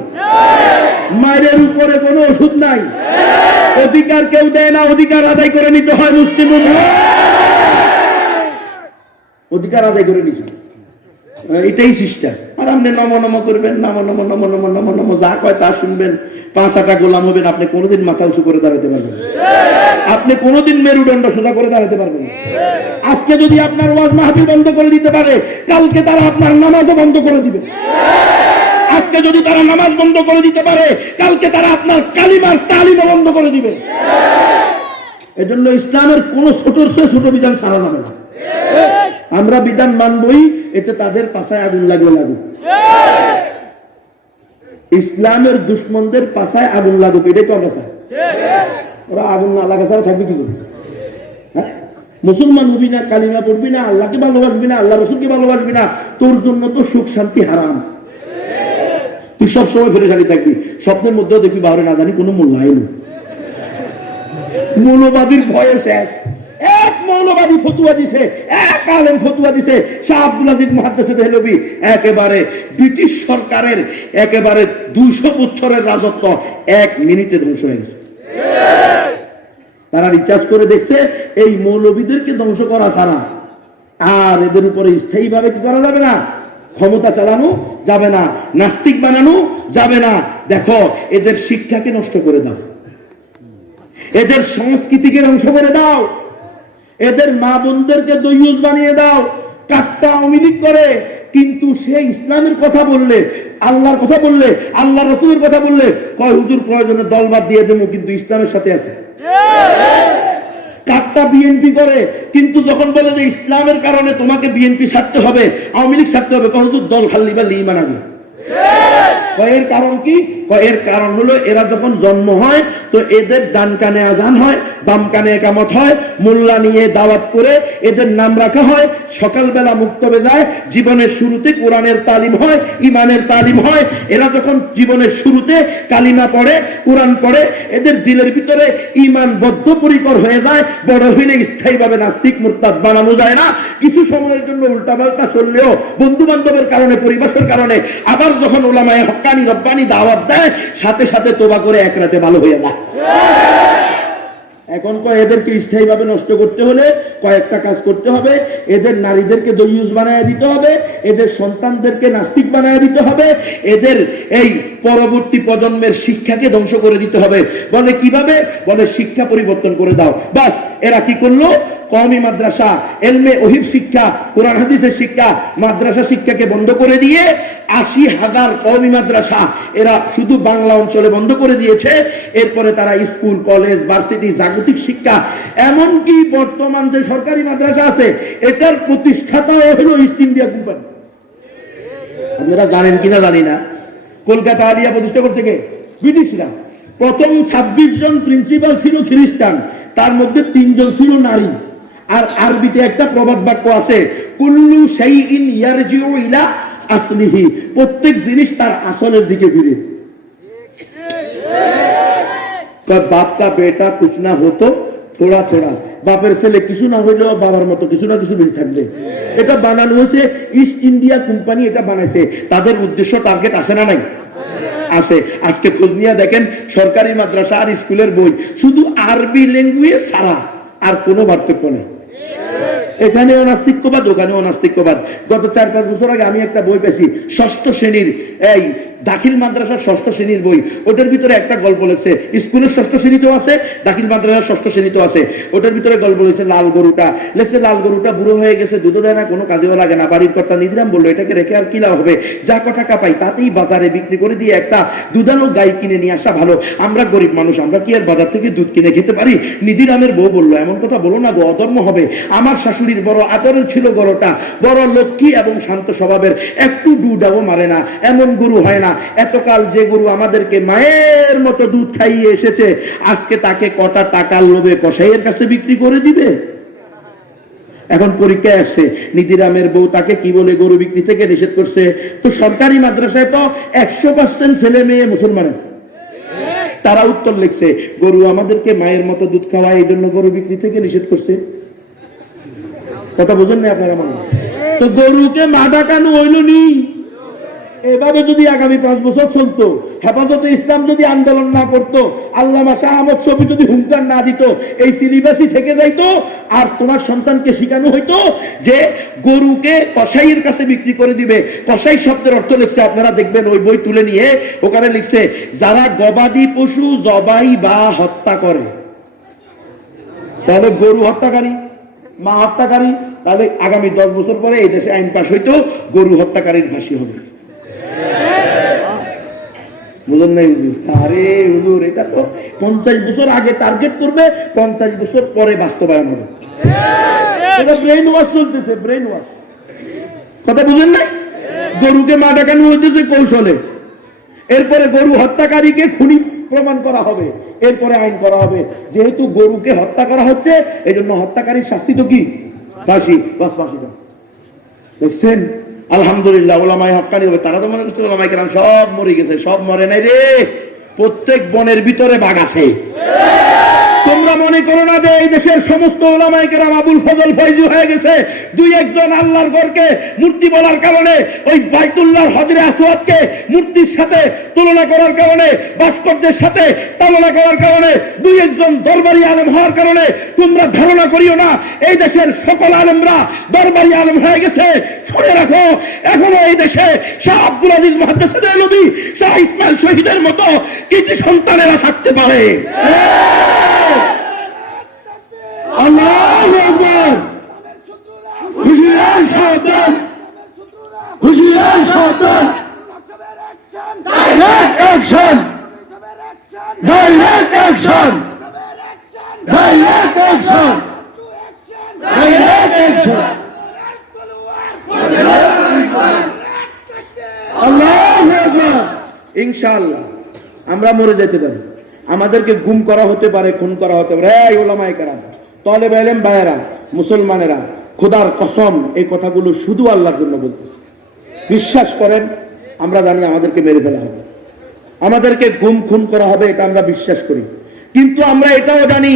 মায়ের উপরে কোনো ওষুধ নাই, অধিকার কেউ দেয় না, অধিকার আদায় করে নিতে হয়। মুসলিম অধিকার আদায় করে নিছে, এটাই সিস্টেম। আর আপনি নম নম করবেন, নম নম নম নম নম নম, যা কয় তা শুনবেন, 5-8টা গোলাম হবেন। আপনি কোনোদিন মাথা উঁচু করে দাঁড়াতে পারবেন? আপনি কোনোদিন মেরুদণ্ড সোজা করে দাঁড়াতে পারবেন? আজকে যদি আপনার ওয়াজ মাহফিল বন্ধ করে দিতে পারে, কালকে তারা আপনার নামাজও বন্ধ করে দিবে। আজকে যদি তারা নামাজ বন্ধ করে দিতে পারে, কালকে তারা আপনার কালিমার তালিমও বন্ধ করে দিবে। এজন্য ইসলামের কোন ছোটর চেয়ে ছোট বিধান ছাড়া যাবে না। আমরা বিধান মানবই, এতে তাদের পাছায় আগুন লাগলে লাগুক। ইসলামের দুশ্মনদের পাছায় আগুন লাগুক, এটাই তো আমরা চাই। ওরা আগুন না লাগা ছাড়া থাকবে কি করে? হ্যাঁ, মুসলমান হবি না, কালিমা পড়বি না, আল্লাহকে ভালোবাসবি না, আল্লাহ রসুলকে ভালোবাসবি না, তোর জন্য তো সুখ শান্তি হারাম। তুই সবসময় ফেরে খালি থাকবি, স্বপ্নের মধ্যেও দেখবি বাহরে না জানি কোনো মূল্যায়ন। মৌলবাদীর ভয়ে শেষ। এক মৌলবাদী ফতুয়া দিছে, এক আলেম ফতুয়া দিছে, শাহ আব্দুল আজিজ মুহাদ্দিস দেহলভী, একেবারে ব্রিটিশ সরকারের একেবারে 200 বছরের রাজত্ব 1 মিনিটে ধ্বংস হয়ে গেছে। তারা রিচার্জ করে দেখছে, এই মৌলবীদেরকে ধ্বংস করা ছাড়া আর এদের উপরে স্থায়ীভাবে কি করা যাবে না, ক্ষমতা চালানো যাবে না, নাস্তিক বানানো যাবে না। দেখো, এদের শিক্ষাকে নষ্ট করে দাও, এদের সংস্কৃতিকে ধ্বংস করে দাও, এদের মা বোনদেরকে দইয়ুজ বানিয়ে দাও। কাট্টা অমিলিক করে, কিন্তু সে ইসলামের কথা বললে, আল্লাহর কথা বললে, আল্লাহ রসুলের কথা বললে কয় হুজুর প্রয়োজনে দলবাদ দিয়ে দেবো, কিন্তু ইসলামের সাথে আছে। কাট্টা বিএনপি করে, কিন্তু যখন বলে যে ইসলামের কারণে তোমাকে বিএনপি ছাড়তে হবে, আওয়ামী লীগ ছাড়তে হবে, হুজুর দল খালি বা লিমান আগে। এর কারণ কি? এর কারণ হলো এরা যখন জন্ম হয় তো এদের ডান কানে আজান হয়, বাম কানে একামত হয়, মোল্লা নিয়ে দাওয়াত করে এদের নাম রাখা হয়, সকালবেলা মুক্তবে যায়, জীবনের শুরুতে কোরআনের তালিম হয়, ইমানের তালিম হয়। এরা যখন জীবনের শুরুতে কালিমা পড়ে, কোরআন পড়ে, এদের দিলের ভিতরে ইমান বদ্ধপরিকর হয়ে যায়। বড় হইলে স্থায়ীভাবে নাস্তিক মুরতাদ বানানো যায় না। কিছু সময়ের জন্য উল্টাপাল্টা চললেও বন্ধু বান্ধবের কারণে, পরিবেশের কারণে, আবার যখন উলামায়ে হক্কানি রব্বানি দাওয়াত দেয়, সাথে সাথে তোবা করে এক রাতে ভালো হয়ে যায়। এখন এদেরকে স্থায়ীভাবে নষ্ট করতে হলে কয়েকটা কাজ করতে হবে। এদের নারীদেরকে দইয়ুজ বানায় দিতে হবে, এদের সন্তানদেরকে নাস্তিক বানায় দিতে হবে, এদের এই পরবর্তী প্রজন্মের শিক্ষাকে ধ্বংস করে দিতে হবে। বলে কিভাবে? বলে শিক্ষা পরিবর্তন করে দাও। বাস, এরা কি করলো? কওমি মাদ্রাসা, এলমে ওহির শিক্ষা, কোরআন হাদিসের শিক্ষা, মাদ্রাসা শিক্ষাকে বন্ধ করে দিয়ে 80,000 কওমি মাদ্রাসা এরা শুধু বাংলা অঞ্চলে বন্ধ করে দিয়েছে। এরপরে তারা স্কুল, কলেজ, ভার্সিটি, জাগতিক শিক্ষা, এমনকি বর্তমান যে সরকারি মাদ্রাসা আছে এটার প্রতিষ্ঠাতা হলো ইস্ট ইন্ডিয়া কোম্পানি। আপনারা জানেন কিনা জানি না, কলকাতা আলিয়া প্রতিষ্ঠা করছে কে? ব্রিটিশরা। প্রথম 26 জন প্রিন্সিপাল ছিল খ্রিস্টান, তার মধ্যে 3 জন ছিল নারী। আর আরবিতে একটা প্রবাদ বাক্য আছে, কুল্লু শাইইন ইয়ারজিউ ইলা আসলিহি, প্রত্যেক জিনিস তার আসলের দিকে ফিরে। বাপ কা বেটা কুছ না হতো থোড়া থোড়া বাপের ছেলে কিছু না হইলেও বাবার মতো কিছু না কিছু বেশি থাকবে। এটা বানানো হয়েছে, ইস্ট ইন্ডিয়া কোম্পানি এটা বানাইছে, তাদের উদ্দেশ্য টার্গেট আসে না নাই? আছে। আজকে খোঁজ নিয়ে দেখেন সরকারি মাদ্রাসা আর স্কুলের বই শুধু আরবি ল্যাঙ্গুয়েজ ছাড়া আর কোনো পার্থক্য নেই। এখানেও নাস্তিক্যবাদ, ওখানেও নাস্তিক্যবাদ। গত 4-5 বছর আগে আমি একটা বই পেয়েছি, 6ষ্ঠ শ্রেণীর, এই দাখিল মাদ্রাসার 6ষ্ঠ শ্রেণীর বই। ওটার ভিতরে একটা গল্প লেখছে, স্কুলের 6ষ্ঠ শ্রেণীতেও আছে, দাখিল মাদ্রাসার 6ষ্ঠ শ্রেণীতেও আছে। ওটার ভিতরে গল্প লেখছে লাল গরুটা, লেখছে লাল গরুটা বুড়ো হয়ে গেছে, দুধও দেয় না, কোনো কাজেও লাগে না। বাড়ির কর্তা নিদিরাম বললো এটাকে রেখে আর কি লাভ হবে, যা কটা কাপাই তাতেই বাজারে বিক্রি করে দিয়ে একটা দুধানো গাই কিনে নিয়ে আসা ভালো। আমরা গরিব মানুষ, আমরা কি আর বাজার থেকে দুধ কিনে খেতে পারি? নিদিরামের বউ বললো এমন কথা বলো না গো, অধর্ম হবে। আমার শাশুড়ির বড় আদরের ছিল গরুটা, বড় লক্ষ্মী এবং শান্ত স্বভাবের, একটু দুধও মারে না, এমন গরু হয় না। এতকাল যে গরু আমাদেরকে মায়ের মতো দুধ খাইয়ে এসেছে, আজকে তাকে কটা টাকার লোভে কসাইয়ের কাছে বিক্রি করে দিবে? এখন পরীক্ষায় আসছে, নিদিরামের বউ তাকে কি বলে গরু বিক্রি থেকে নিষেধ করছে। তো সরকারি মাদ্রাসায় তো 100% ছেলে মেয়ে মুসলমানের, তারা উত্তর লিখছে গরু আমাদেরকে মায়ের মতো দুধ খাওয়ায়, এই জন্য গরু বিক্রি থেকে নিষেধ করছে। কথা বুঝেন না আপনারা? মনে তো গরুকে মা ডাকানো হইল নি। এভাবে যদি আগামী 5 বছর চলতো, হেফাজতে ইসলাম যদি আন্দোলন না করতো, আল্লামা শাহ আহমদ শফী যদি হুঙ্কার না দিত, এই সিলেবাসই থেকে যাইতো, আর তোমার সন্তানকে শেখানো হইতো যে গরুকে কসাইয়ের কাছে বিক্রি করে দিবে। কসাই শব্দের অর্থ লিখছে, আপনারা দেখবেন ওই বই তুলে নিয়ে, ওখানে লিখছে যারা গবাদি পশু জবাই বা হত্যা করে। তাহলে গরু হত্যাকারী, মা হত্যাকারী, তাহলে আগামী 10 বছর পরে এই দেশে আইন পাশ হইতো গরু হত্যাকারীর ফাঁসি হবে। বুঝলেন নাই হুজুর? আরে হুজুর, এটা তো 50 বছর আগে টার্গেট করবে, 50 বছর পরে বাস্তবায়ন হবে। এটা ব্রেইন ওয়াশ চলতেছে, ব্রেইন ওয়াশ। কথা বুঝেন নাই? গরুকে মা ডাকানো হইতেছে কৌশলে, এরপরে গরু হত্যাকারীকে খুনি প্রমাণ করা হবে, এরপরে আইন করা হবে। যেহেতু গরুকে হত্যা করা হচ্ছে, এই জন্য হত্যাকারীর শাস্তি তো কি? ফাঁসি। বাস, ফাঁসি দাও। দেখছেন? আলহামদুলিল্লাহ, ওলামায়ে হক্কানি হবে। তারা তো মনে করছে ওলামায়ে কেরাম সব মরে গেছে, সব মরে নাই রে, প্রত্যেক বনের ভিতরে বাঘ আছে। তোমরা মনে করো না যে এই দেশের সমস্ত ওলামায়ে কেরাম আবুল ফজল ফয়জী হয়ে গেছে। 2-1 আল্লাহর ঘরকে মূর্তি বলার কারণে, ওই বাইতুল্লাহর হজরে আসওয়াদকে মূর্তির সাথে তুলনা করার কারণে, ভাস্কর্যের সাথে তুলনা করার কারণে, 2-1 দরবারি আলেম হওয়ার কারণে তোমরা ধারণা করিও না এই দেশের সকল আলেমরা দরবারি আলেম হয়ে গেছে। শুনে রাখো, এখনো এই দেশে শাহ আব্দুল আজিজ মুহাদ্দিস দেহলভী, শাহ ইসমাইল শহীদের মতো কৃতি সন্তানেরা থাকতে পারে। আল্লাহু আকবার। হুশিয়ার সাবধান, হুশিয়ার সাবধান। Direct action, direct action, direct action, direct action. আল্লাহু আকবার। ইনশাআল্লাহ আমরা মরে যেতে পারি, আমাদেরকে গুম করা হতে পারে, খুন করা হতে পারে। এই ওলামায়ে কেরাম, তালেব ইলম ভাইয়েরা, মুসলমানেরা, খোদার কসম এই কথাগুলো শুধু আল্লাহর জন্য বলতেছে। বিশ্বাস করেন, আমরা জানি আমাদেরকে মেরে ফেলা হবে, আমাদেরকে গুম খুন করা হবে, এটা আমরা বিশ্বাস করি। কিন্তু আমরা এটাও জানি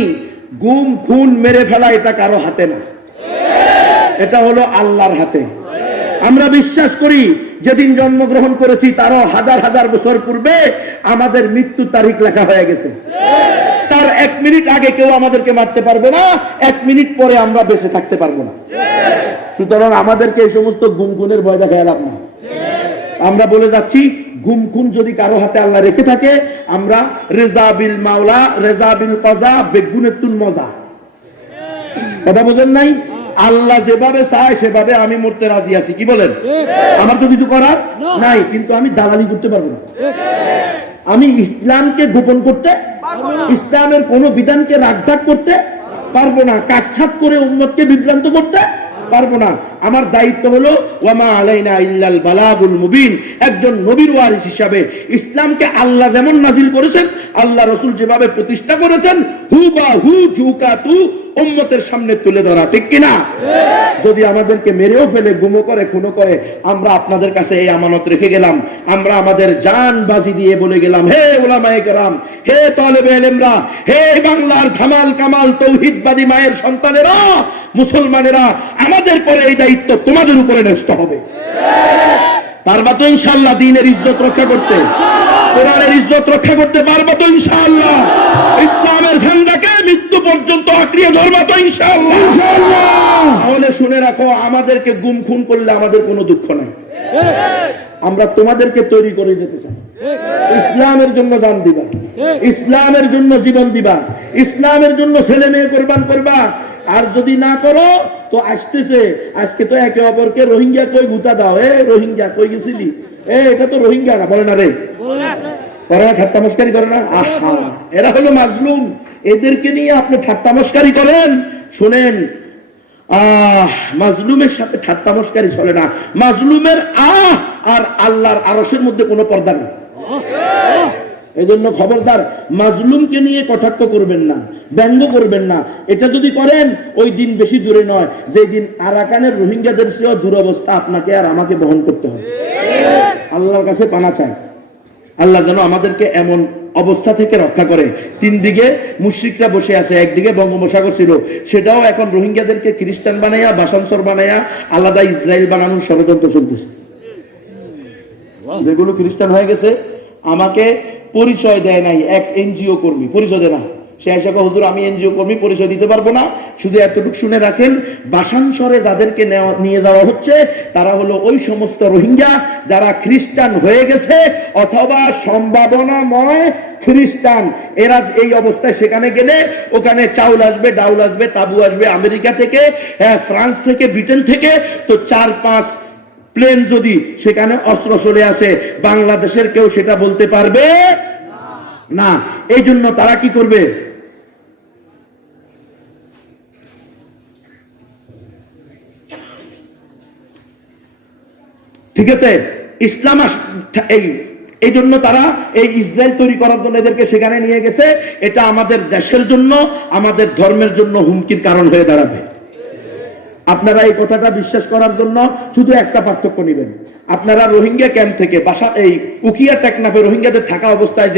গুম খুন মেরে ফেলা এটা কারো হাতে না, এটা হলো আল্লাহর হাতে। আমরা বিশ্বাস করি যেদিন জন্মগ্রহণ করেছি তারও হাজার হাজার বছর পূর্বে আমাদের মৃত্যু তারিখ লেখা হয়ে গেছে। তার 1 মিনিট আগে কেউ আমাদেরকে মারতে পারবে না, 1 মিনিট পরে আমরা বেঁচে থাকতে পারবো না। সুতরাং আমাদেরকে এই সমস্ত গুম খুনের ভয় দেখায় লাভ না। আমরা বলে যাচ্ছি, গুম খুন যদি কারো হাতে আল্লাহ রেখে থাকে, আমরা রেজা বিল মাওলা, রেজা বিল কজা, বেগুনেতুন মজা। কথা বোঝেন নাই? আল্লাহ যেভাবে চায় সেভাবে আমি মরতে রাজি আছি। কি বলেন? আমার তো কিছু করার নাই, কিন্তু আমি দালালি করতে পারবো না। আমি ইসলামকে গোপন করতে, ইসলামের কোন বিধানকে রাগঢাক করতে পারবো না, কাটছাট করে উম্মতকে বিভ্রান্ত করতে পারবো না। আমার দায়িত্ব হলো ওয়ামা আলাইনা ইল্লাল বালাগুল মুবিন। একজন নবীর ওয়ারিস হিসাবে ইসলামকে আল্লাহ যেমন নাজিল করেছেন, আল্লাহ রাসূল যেভাবে প্রতিষ্ঠা করেছেন, হুবাহু জুকাতু উম্মতের সামনে তুলে ধরা, ঠিক কিনা? যদি আমাদেরকে মেরেও ফেলে, গুমো করে, খুনো করে, আমরা আপনাদের কাছে এই আমানত রেখে গেলাম। আমরা আমাদের জান বাজি দিয়ে বলে গেলাম, হে উলামায়ে কেরাম, হে তালেবে ইলমরা, হে বাংলার ধামাল কামাল তৌহিদবাদী মায়ের সন্তানেরা, মুসলমানেরা, আমাদের পরে এই দায়িত্ব তোমাদের উপরে ন্যস্ত হবে। পারবা তো ইনশাআল্লাহ দ্বীনের ইজ্জত রক্ষা করতে, কোরআনের ইজ্জত রক্ষা করতে পারবা তো ইনশাআল্লাহ? ইসলামের ঝান্ডাকে মৃত্যু পর্যন্ত আঁকড়িয়ে ধরবা তো ইনশাআল্লাহ? তাহলে শুনে রাখো, আমাদেরকে গুম খুন করলে আমাদের কোনো দুঃখ নাই। আমরা তোমাদেরকে তৈরি করে যেতে চাই। ইসলামের জন্য জান দিবা, ইসলামের জন্য জীবন দিবা, ইসলামের জন্য ছেলে মেয়ে কোরবান করবা। আর যদি না করো তো আসতেছে, আজকে তো একে অপরকে রোহিঙ্গা কই গুতা দাও, এ রোহিঙ্গা কই গেছিলি, এ এটা তো রোহিঙ্গা না, বলে না রে, করে না, ঠাট্টা মস্কারি করে না। আহা, এরা হলো মাজলুম, এদেরকে নিয়ে আপনি ঠাট্টা মস্কারি করেন। শোনেন, মাজলুমের সাথে ঠাট্টা মস্কারি চলে না। মাজলুমের আর আল্লাহর আরশের মধ্যে কোনো পর্দা নেই। এই জন্য খবরদার, মাজলুমকে নিয়ে কটাক্ষ করবেন না, ব্যঙ্গ করবেন না। এটা যদি করেন, ওই দিন বেশি দূরে নয় যে দিন আরাকানের রোহিঙ্গাদের চেয়েও দুরবস্থা আপনাকে আর আমাকে বহন করতে হবে। আল্লাহর কাছে পানা চাই, আল্লাহ যেন আমাদেরকে এমন অবস্থা থেকে রক্ষা করে। তিন দিকে মুশরিকরা বসে আছে, একদিকে বঙ্গোপসাগর ছিল, সেটাও এখন রোহিঙ্গাদেরকে খ্রিস্টান বানাইয়া, বাসানসর বানাইয়া, আলাদা ইসরায়েল বানানোর ষড়যন্ত্র চলতেছে। যেগুলো খ্রিস্টান হয়ে গেছে, আমাকে পরিচয় দেয় নাই, এক এনজিও কর্মী পরিচয় দেয় না। সে এসে হুজুর আমি এনজিও কর্মী, পরিচয় দিতে পারবো না। শুধু এতটুকু শুনে রাখেন, বাসানসরে যাদেরকে নিয়ে যাওয়া হচ্ছে তারা হলো ওই সমস্ত রোহিঙ্গা যারা খ্রিস্টান হয়ে গেছে অথবা সম্ভাবনাময় খ্রিস্টান। এরা এই অবস্থায় সেখানে গেলে ওখানে চাউল আসবে, ডাউল আসবে, তাবু আসবে আমেরিকা থেকে, ফ্রান্স থেকে, ব্রিটেন থেকে। তো 4-5 প্লেন যদি সেখানে অস্ত্র চলে আসে, বাংলাদেশের কেউ সেটা বলতে পারবে না। এই জন্য তারা কি করবে, ঠিক আছে, ইসলাম এই জন্য তারা এই ইসরায়েল তৈরি করার জন্য এদেরকে সেখানে নিয়ে গেছে। এটা আমাদের দেশের জন্য, আমাদের ধর্মের জন্য হুমকির কারণ হয়ে দাঁড়াবে। আপনারা এই কথাটা বিশ্বাস করার জন্য শুধু একটা পার্থক্য নেবেন। আপনারা রোহিঙ্গা ক্যাম্প থেকে এই উখিয়া টেকনাফে রোহিঙ্গাদের থাকা অবস্থায়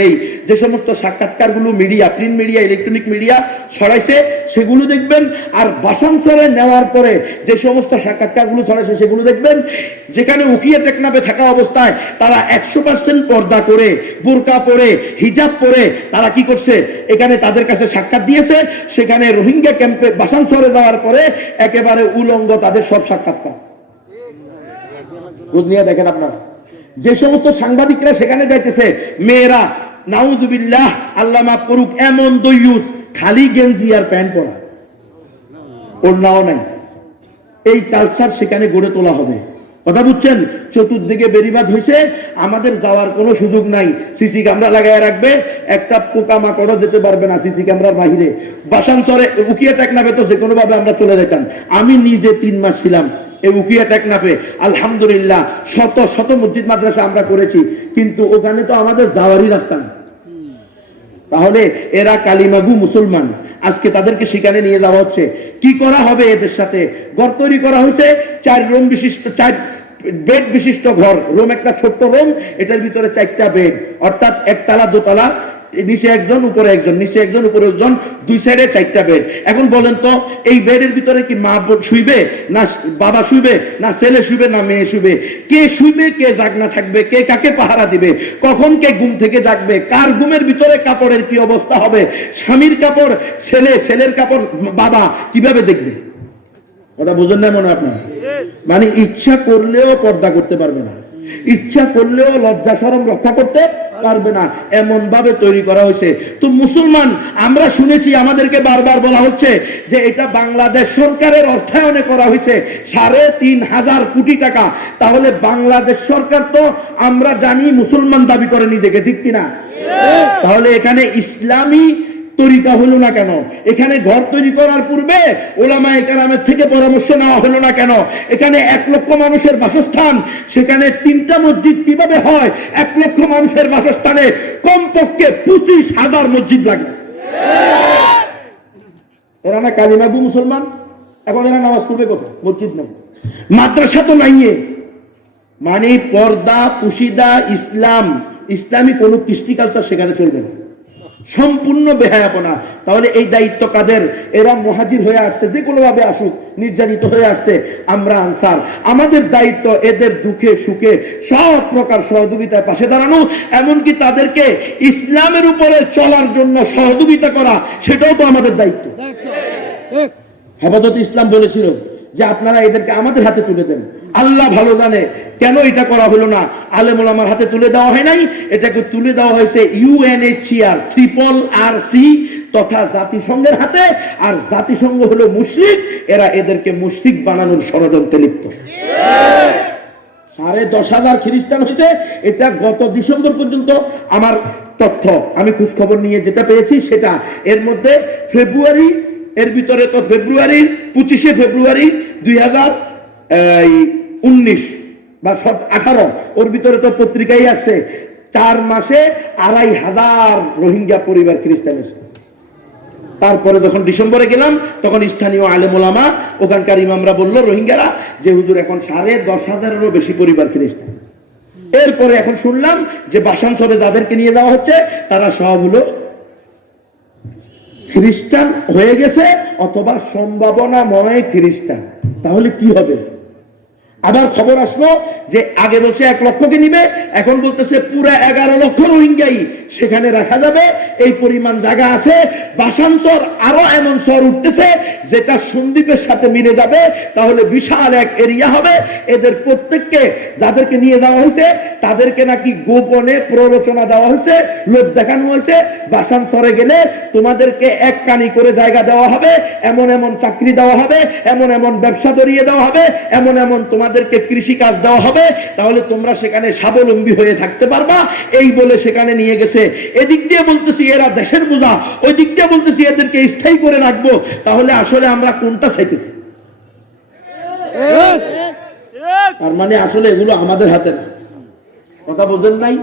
যে সমস্ত সাক্ষাৎকারগুলো media, print media, electronic media ছড়াইছে সেগুলো দেখবেন। আর বাসানসরে নেওয়ার পরে যে সমস্ত সাক্ষাৎকারগুলো ছড়াইছে সেগুলো দেখবেন। যেখানে উখিয়া টেকনাফে থাকা অবস্থায় তারা 100% পর্দা করে, বোরকা পরে, হিজাব পরে তারা কি করছে, এখানে তাদের কাছে সাক্ষাৎ দিয়েছে। সেখানে রোহিঙ্গা ক্যাম্পে বাসানসরে যাওয়ার পরে একেবারে উলঙ্গ তাদের সব সাক্ষাৎকার। বুঝ নিয়ে দেখেন আপনারা, যে সমস্ত সাংবাদিকরা সেখানে যাইতেছে, মেয়েরা নাউজুবিল্লাহ, আল্লাহ মাফ করুক, এমন দইয়ুস, খালি গেঞ্জি আর প্যান্ট পরা, ওড়নাও নাই। এই কালচার সেখানে গড়ে তোলা হবে। কথা বুঝছেন? চতুর্দিকে বেরিবাদ হয়েছে, আমাদের যাওয়ার কোনো সুযোগ নাই। সিসি ক্যামেরা লাগায় রাখবে, একটা পোকামাকড়ও যেতে পারবে না সিসি ক্যামেরার বাহিরে। বাসানসরে উখিয়া টেকনাফে তো যে কোনো ভাবে আমরা চলে যেতাম। আমি নিজে 3 মাস ছিলাম এই উখিয়া টেকনাফে, আলহামদুলিল্লাহ শত শত মসজিদ মাদ্রাসা আমরা করেছি, কিন্তু ওখানে তো আমাদের যাওয়ারই রাস্তা নেই। তাহলে এরা কালিমাগু মুসলমান, আজকে তাদেরকে সেখানে নিয়ে যাওয়া হচ্ছে। কি করা হবে এদের সাথে? ঘর তৈরি করা হয়েছে, 4 রুম বিশিষ্ট, 4 বেড বিশিষ্ট ঘর। রুম একটা ছোট্ট রুম, এটার ভিতরে 4টা বেড, অর্থাৎ একতলা, দোতলা, নিচে একজন, উপরে একজন, নিচে একজন, উপরে একজন, 2 সাইডে 4টা বেড। এখন বলেন তো, এই বেডের ভিতরে কি মা শুইবে, না বাবা শুইবে, না ছেলে শুইবে, না মেয়ে শুইবে? কে শুইবে, কে জাগনা থাকবে, কে কাকে পাহারা দিবে, কখন কে ঘুম থেকে জাগবে, কার ঘুমের ভিতরে কাপড়ের কি অবস্থা হবে? স্বামীর কাপড় ছেলে, ছেলের কাপড় বাবা কিভাবে দেখবে? কথা বুঝেন না মনে আপনার? মানে ইচ্ছা করলেও পর্দা করতে পারবে না, ইচ্ছা করলেও লজ্জা শরম রক্ষা করতে পারবে না, এমন ভাবে তৈরি করা হয়েছে। তো মুসলমান, আমরা শুনেছি, আমাদেরকে বারবার বলা হচ্ছে যে এটা বাংলাদেশ সরকারের অর্থায়নে করা হয়েছে 3,500 কোটি টাকা। তাহলে বাংলাদেশ সরকার তো আমরা জানি মুসলমান দাবি করে নিজেকে, ঠিক কিনা? তাহলে এখানে ইসলামী তরিকা হলো না কেন? এখানে ঘর তৈরি করার পূর্বে ওলামায়ে কেরামের থেকে পরামর্শ নেওয়া হলো না কেন? এখানে 1 লক্ষ মানুষের বাসস্থান, সেখানে 3টা মসজিদ কিভাবে হয়? 1 লক্ষ মানুষের বাসস্থানে কমপক্ষে 25,000 মসজিদ লাগে। এরা না কালিমাবু মুসলমান, এখন এরা নামাজ পড়বে কোথায়? মসজিদ নেই, মাদ্রাসা তো নাই। মানে পর্দা, পুশিদা, ইসলামী কোন কৃষ্টি কালচার সেখানে চলবে না, সম্পূর্ণ বেহায়াপনা। তাহলে এই দায়িত্ব কাদের? এরা মুহাজির হয়ে আসছে, যে কোনো ভাবে আসুক, নির্যাতিত হয়ে আসছে, আমরা আনসার। আমাদের দায়িত্ব এদের দুঃখে সুখে সব প্রকার সহযোগিতায় পাশে দাঁড়ানো, এমনকি তাদেরকে ইসলামের উপরে চলার জন্য সহযোগিতা করা, সেটাও তো আমাদের দায়িত্ব। হেফাজত ইসলাম বলেছিল যে আপনারা এদেরকে আমাদের হাতে তুলে দেন। আল্লাহ ভালো জানে কেন এটা করা হলো না। আলেম ওলামার হাতে তুলে দেওয়া হয় নাই, এটাকে তুলে দেওয়া হয়েছে UNHCR RRC তথা জাতিসংঘের হাতে। আর জাতিসংঘ হলো মুশরিক, এরা এদেরকে মুশরিক বানানোর ষড়যন্ত্রে লিপ্ত। 10,500 খ্রিস্টান হয়েছে, এটা গত ডিসেম্বর পর্যন্ত আমার তথ্য, আমি খোঁজ খবর নিয়ে যেটা পেয়েছি সেটা। এর মধ্যে ফেব্রুয়ারি, এর ভিতরে তো ফেব্রুয়ারি 25শে ফেব্রুয়ারি 2019 বা 18, ওর ভিতরে তো পত্রিকায় আসছে 4 মাসে 2,500 রোহিঙ্গা পরিবার খ্রিস্টান এসে। তারপরে যখন ডিসেম্বরে গেলাম তখন স্থানীয় আলেম ওলামা, ওখানকার ইমামরা বলল রোহিঙ্গারা যে হুজুর এখন 10,500-এরও বেশি পরিবার খ্রিস্টান। এরপরে এখন শুনলাম যে বাসানসরে যাদেরকে নিয়ে যাওয়া হচ্ছে তারা সব হলো খ্রিস্টান হয়ে গেছে অথবা সম্ভাবনাময় খ্রিস্টান। তাহলে কি হবে? আবার খবর আসলো যে আগে বলছে 1 লক্ষকে নিবে, এখন বলতেছে পুরো 11 লক্ষ রোহিঙ্গাই সেখানে রাখা যাবে, এই পরিমাণ জায়গা আছে। বাসানচর আরো এমন শহর উঠতেছে যেটা সন্দ্বীপের সাথে মিলে যাবে, তাহলে বিশাল এক এরিয়া হবে। এদের প্রত্যেককে যাদেরকে নিয়ে যাওয়া হয়েছে তাদেরকে নাকি গোপনে প্ররোচনা দেওয়া হয়েছে, লোভ দেখানো হয়েছে, বাসানচরে গেলে তোমাদেরকে 1 কানি করে জায়গা দেওয়া হবে, এমন এমন চাকরি দেওয়া হবে, এমন এমন ব্যবসা ধরিয়ে দেওয়া হবে, এমন এমন তোমাদেরকে কৃষি কাজ দেওয়া হবে, তাহলে তোমরা সেখানে স্বাবলম্বী হয়ে থাকতে পারবা। এই বলে সেখানে নিয়ে গেছে। এদিক দিয়ে বলতেছি এরা দেশের বোঝা, ওই দিক দিয়ে বলতেছি এদেরকে স্থায়ী করে রাখবো। তাহলে আসলে আমরা কোনটা চাইতেছি? তার মানে আসলে এগুলো আমাদের হাতে না। কথা বোঝেন নাই?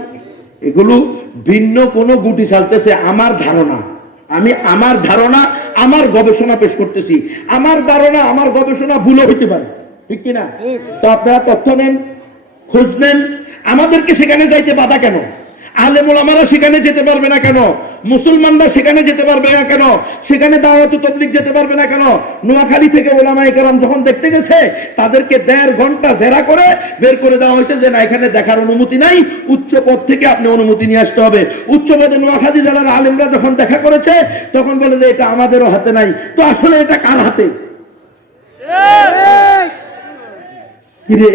এগুলো ভিন্ন কোন গুটি চালতেছে। আমার ধারণা, আমার গবেষণা পেশ করতেছি। আমার ধারণা, আমার গবেষণা ভুলও হইতে পারে, ঠিক কিনা? তো আপনারা তথ্য নেন, খোঁজ নেন। আমাদেরকে সেখানে যাইতে বাধা কেন? আলেম ওলামারা সেখানে যেতে পারবে না কেন? মুসলমানরা সেখানে যেতে পারবে না কেন? সেখানে দাওয়াত তাবলীগ যেতে পারবে না কেন? নোয়াখালী থেকে ওলামায়ে কেরাম যখন দেখতে গেছে তাদেরকে 1.5 ঘন্টা জেরা করে বের করে দেওয়া হয়েছে যে না, এখানে দেখার অনুমতি নাই, উচ্চ পদ থেকে আপনি অনুমতি নিয়ে আসতে হবে। উচ্চ পদে নোয়াখালী জেলার আলেমরা যখন দেখা করেছে তখন বলে যে এটা আমাদেরও হাতে নাই। তো আসলে এটা কার হাতে?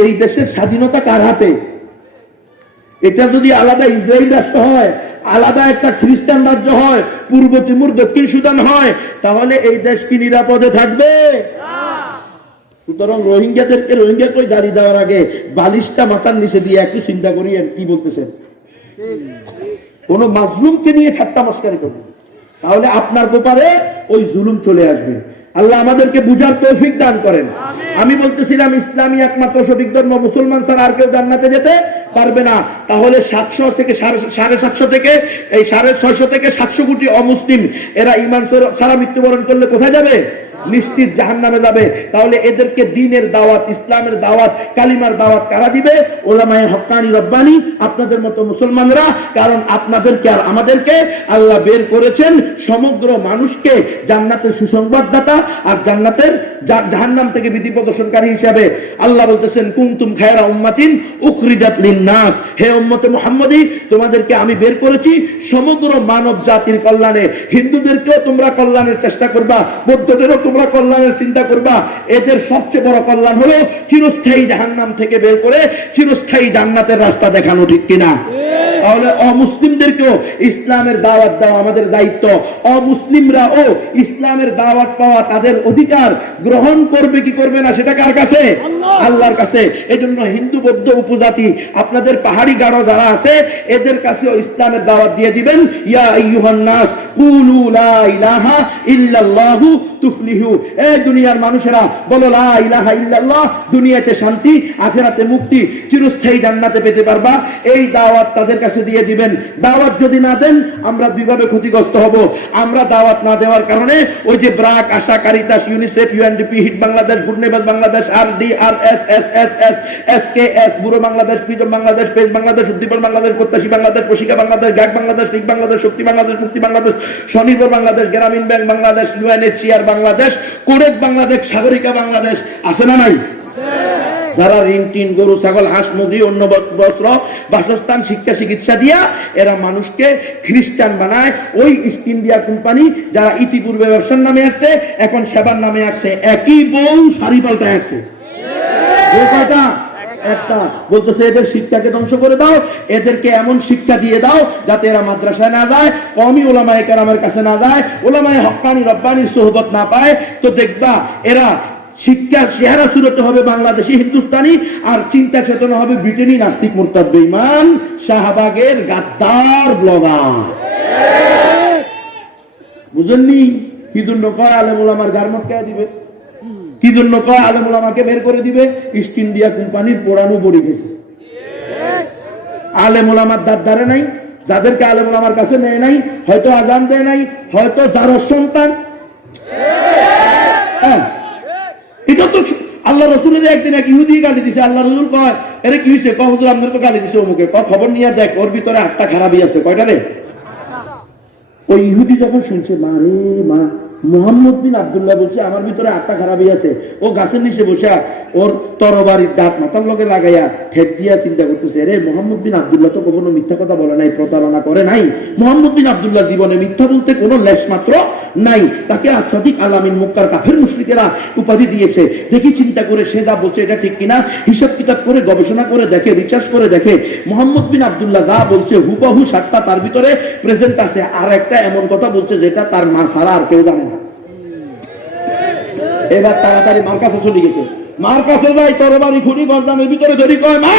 এই দেশের স্বাধীনতা কার হাতে? এটা যদি আলাদা ইসরায়েল রাষ্ট্র হয়, আলাদা একটা খ্রিস্টান রাজ্য হয়, পূর্ব তিমুর, দক্ষিণ সুদান হয়, তাহলে এই দেশ কি নিরাপদে থাকবে? সুতরাং রোহিঙ্গাদেরকে রোহিঙ্গা কই গাড়ি দেওয়ার আগে বালিশটা মাথার নিচে দিয়ে একটু চিন্তা করিয়েন কি বলতেছেন। কোন মাজলুমকে নিয়ে ঠাট্টা মস্কারি করবে, তাহলে আপনার ব্যাপারে ওই জুলুম চলে আসবে। আল্লাহ আমাদেরকে বুঝার তৌফিক দান করেন। আমি বলতেছিলাম ইসলামী একমাত্র সঠিক ধর্ম, মুসলমান ছাড়া আর কেউ জান্নাতে যেতে পারবে না। তাহলে 700 থেকে 750 থেকে এই 650 থেকে 700 কোটি অমুসলিম এরা ঈমান ছাড়া মৃত্যুবরণ করলে কোথায় যাবে? নিশ্চিত জাহান্নামে যাবে। তাহলে এদেরকে দ্বীনের দাওয়াত, ইসলামের দাওয়াত, কালিমার দাওয়াত কারা দিবে? ওলামায়ে হক্কানি রব্বানি, আপনাদের মতো মুসলমানরা। কারণ আপনাদেরকে আর আমাদেরকে আল্লাহ বের করেছেন সমগ্র মানুষকে জান্নাতের সুসংবাদদাতা আর জান্নাতের জাহান্নাম থেকে বিধি প্রদর্শনকারী হিসাবে। আল্লাহ বলতেছেন কুনতুম খায়রা উম্মাতিন উখরিজাত লিন-নাস, হে উম্মতে মুহাম্মদী, তোমাদেরকে আমি বের করেছি সমগ্র মানব জাতির কল্যাণে। হিন্দুদেরকেও তোমরা কল্যাণের চেষ্টা করবা, বৌদ্ধদেরও তোমরা কল্যাণের চিন্তা করবা। এদের সবচেয়ে বড় কল্যাণ হলো চিরস্থায়ী জাহান্নাম থেকে বের করে চিরস্থায়ী জান্নাতের রাস্তা দেখানো, ঠিক কিনা? তাহলে অমুসলিমদেরকেও ইসলামের দাওয়াত দেওয়া আমাদের দায়িত্ব। অমুসলিমরাও ইসলামের দাওয়াত পাওয়া তাদের অধিকার, গ্রহণ করবে কি করবে না সেটা কার কাছে? আল্লাহর কাছে। এজন্য হিন্দু বৌদ্ধ উপজাতি আপনাদের পাহাড়ি গাড়ো যারা আছে এদের কাছেও ইসলামের দাওয়াত দিয়ে দিবেন। ইয়া আইয়ুহান নাস কুলু লা ইলাহা ইল্লাল্লাহু তুফলিহু। এই দুনিয়ার মানুষেরা বলো লা ইলাহা ইল্লাল্লাহ, দুনিয়াতে শান্তি, আখিরাতে মুক্তি, চিরস্থায়ী জান্নাতে পেতে পারবা। এই দাওয়াত তাদের কাছে দিয়ে দিবেন। দাওয়াত যদি না দেন আমরা দুইভাবে ক্ষতিগ্রস্ত হব। আমরা দাওয়াত না দেওয়ার কারণে ওই যে BRAC, ASA, Caritas, UNICEF, UNDP, HEED Bangladesh, Good Neighbors Bangladesh, RDRS, SSS, SKS, BURO Bangladesh, PRISM Bangladesh, PAGE Bangladesh, Uddipan Bangladesh, Prottashi Bangladesh, Proshika Bangladesh, গ্যাগ বাংলাদেশ, লিগ বাংলাদেশ, শক্তি বাংলাদেশ, মুক্তি বাংলাদেশ, স্বনির্ভর বাংলাদেশ, গ্রামীণ ব্যাংক বাংলাদেশ, ইউএনএইচসিআর বাংলাদেশ, কোরেক বাংলাদেশ, সাগরিকা বাংলাদেশ আছে না নাই? যারা ঋণ টিন, গরু ছাগল, হাঁস মুরগি, অন্য বস্ত্র, বাসস্থান, শিক্ষা চিকিৎসা দিয়া এরা মানুষকে খ্রিস্টান বানায়। ওই ইস্ট ইন্ডিয়া কোম্পানি যারা ইতিপূর্বে ব্যবসার নামে আসছে এখন সেবার নামে আসছে, একই বউ শাড়ি পাল্টায় আসছে। কয়টা? একটা। বলতেছে এদের শিক্ষাকে ধ্বংস করে দাও, এদেরকে এমন শিক্ষা দিয়ে দাও যাতে এরা মাদ্রাসায় না যায়, কওমি উলামায়ে কেরামের কাছে না যায়, উলামায়ে হক্কানি রব্বানির সোহবত না পায়। তো দেখবা এরা শিক্ষার চেহারা সুরতে হবে বাংলাদেশি হিন্দুস্তানি, আর চিন্তা চেতনা হবে ব্রিটেনি নাস্তিক মুরতাদ বেঈমান শাহবাগের গাদ্দার ব্লগার। বুঝেননি কি জন্য কয় আলেম ওলামার গার মটকায় দিবে? কি জন্য কয় আলেম ওলামাকে বের করে দিবে? ইস্ট ইন্ডিয়া কোম্পানির পোড়ানো বড়ি গেছে। আলেম ওলামার দাঁত ধারে নাই, যাদেরকে আলেম ওলামার কাছে নেয় নাই, হয়তো আজান দেয় নাই, হয়তো যার সন্তান। এটা তো আল্লাহ রসুলের একদিন এক ইহুদি গালি দিছে। আল্লাহ রসুল কয় এরে কি হয়েছে? কয় হুজুর আপনার তো গালি দিছে অমুকে। খবর নিয়ে দেখ ওর ভিতরে 8টা খারাপই আছে। কয়টা রে? ওই ইহুদি যখন শুনছে মা রে মা, মোহাম্মদ বিন আব্দুল্লাহ বলছে আমার ভিতরে 8টা খারাপই আছে, ও গাছের নিচে বসে ওর তরবারির দাঁত মাথার লগে লাগাইয়া ঠেক দিয়া চিন্তা করতেছে, রে মোহাম্মদ বিন আব্দুল্লাহ তো কখনো মিথ্যা কথা বলে নাই, প্রতারণা করে নাই। মোহাম্মদ বিন আব্দুল্লাহ জীবনে মিথ্যা বলতে কোনো লেশ মাত্র নাই। তাকে আসাদিক আলামিন মক্কার কাফের মুশরিকেরা উপাধি দিয়েছে। দেখি চিন্তা করে সে যা বলছে এটা ঠিক কিনা হিসাব কিতাব করে গবেষণা করে দেখে, রিসার্চ করে দেখে মোহাম্মদ বিন আব্দুল্লাহ যা বলছে হুবহু 7টা তার ভিতরে প্রেজেন্ট আছে, আর একটা এমন কথা বলছে যেটা তার মা ছাড়া আর কেউ জানে না। এবার তাড়াতাড়ি মার কাছে চলে গেছে। মার কাছে যাই, তরবারি খুঁড়ি গর্দানের ভিতরে ধরি, কয় মা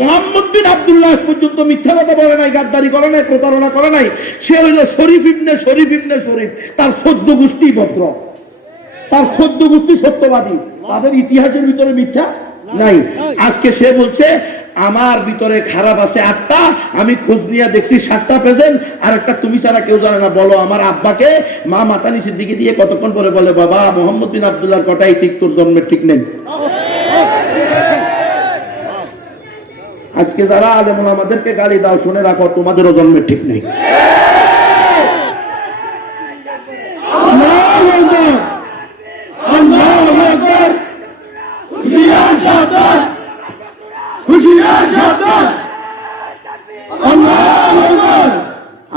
মুহাম্মদ বিন আব্দুল্লাহ আজ পর্যন্ত মিথ্যা কথা বলে নাই, গাদ্দারি করে নাই, প্রতারণা করে নাই। সে হইল শরীফ ইবনে শরীফ। তার 14 গোষ্ঠী ভদ্র, তার 14 গোষ্ঠী সত্যবাদী, তাদের ইতিহাসের ভিতরে মিথ্যা নাই। আজকে সে বলছে আমার ভিতরে খারাপ আছে 8টা, আমি খোঁজ নিয়ে দেখছি 7টা প্রেজেন্ট, আর একটা তুমি ছাড়া কেউ জানে না। বলো আমার আব্বাকে। মা মাথা নিচের দিকে দিয়ে কতক্ষণ পরে বলে, বাবা মোহাম্মদ বিন আব্দুল্লাহর কটাই ঠিক, তোর জন্মের ঠিক নেই। আজকে যারা আলেম ওলামাদেরকে গালি দাও শুনে রাখো, তোমাদেরও জন্মের ঠিক নেই।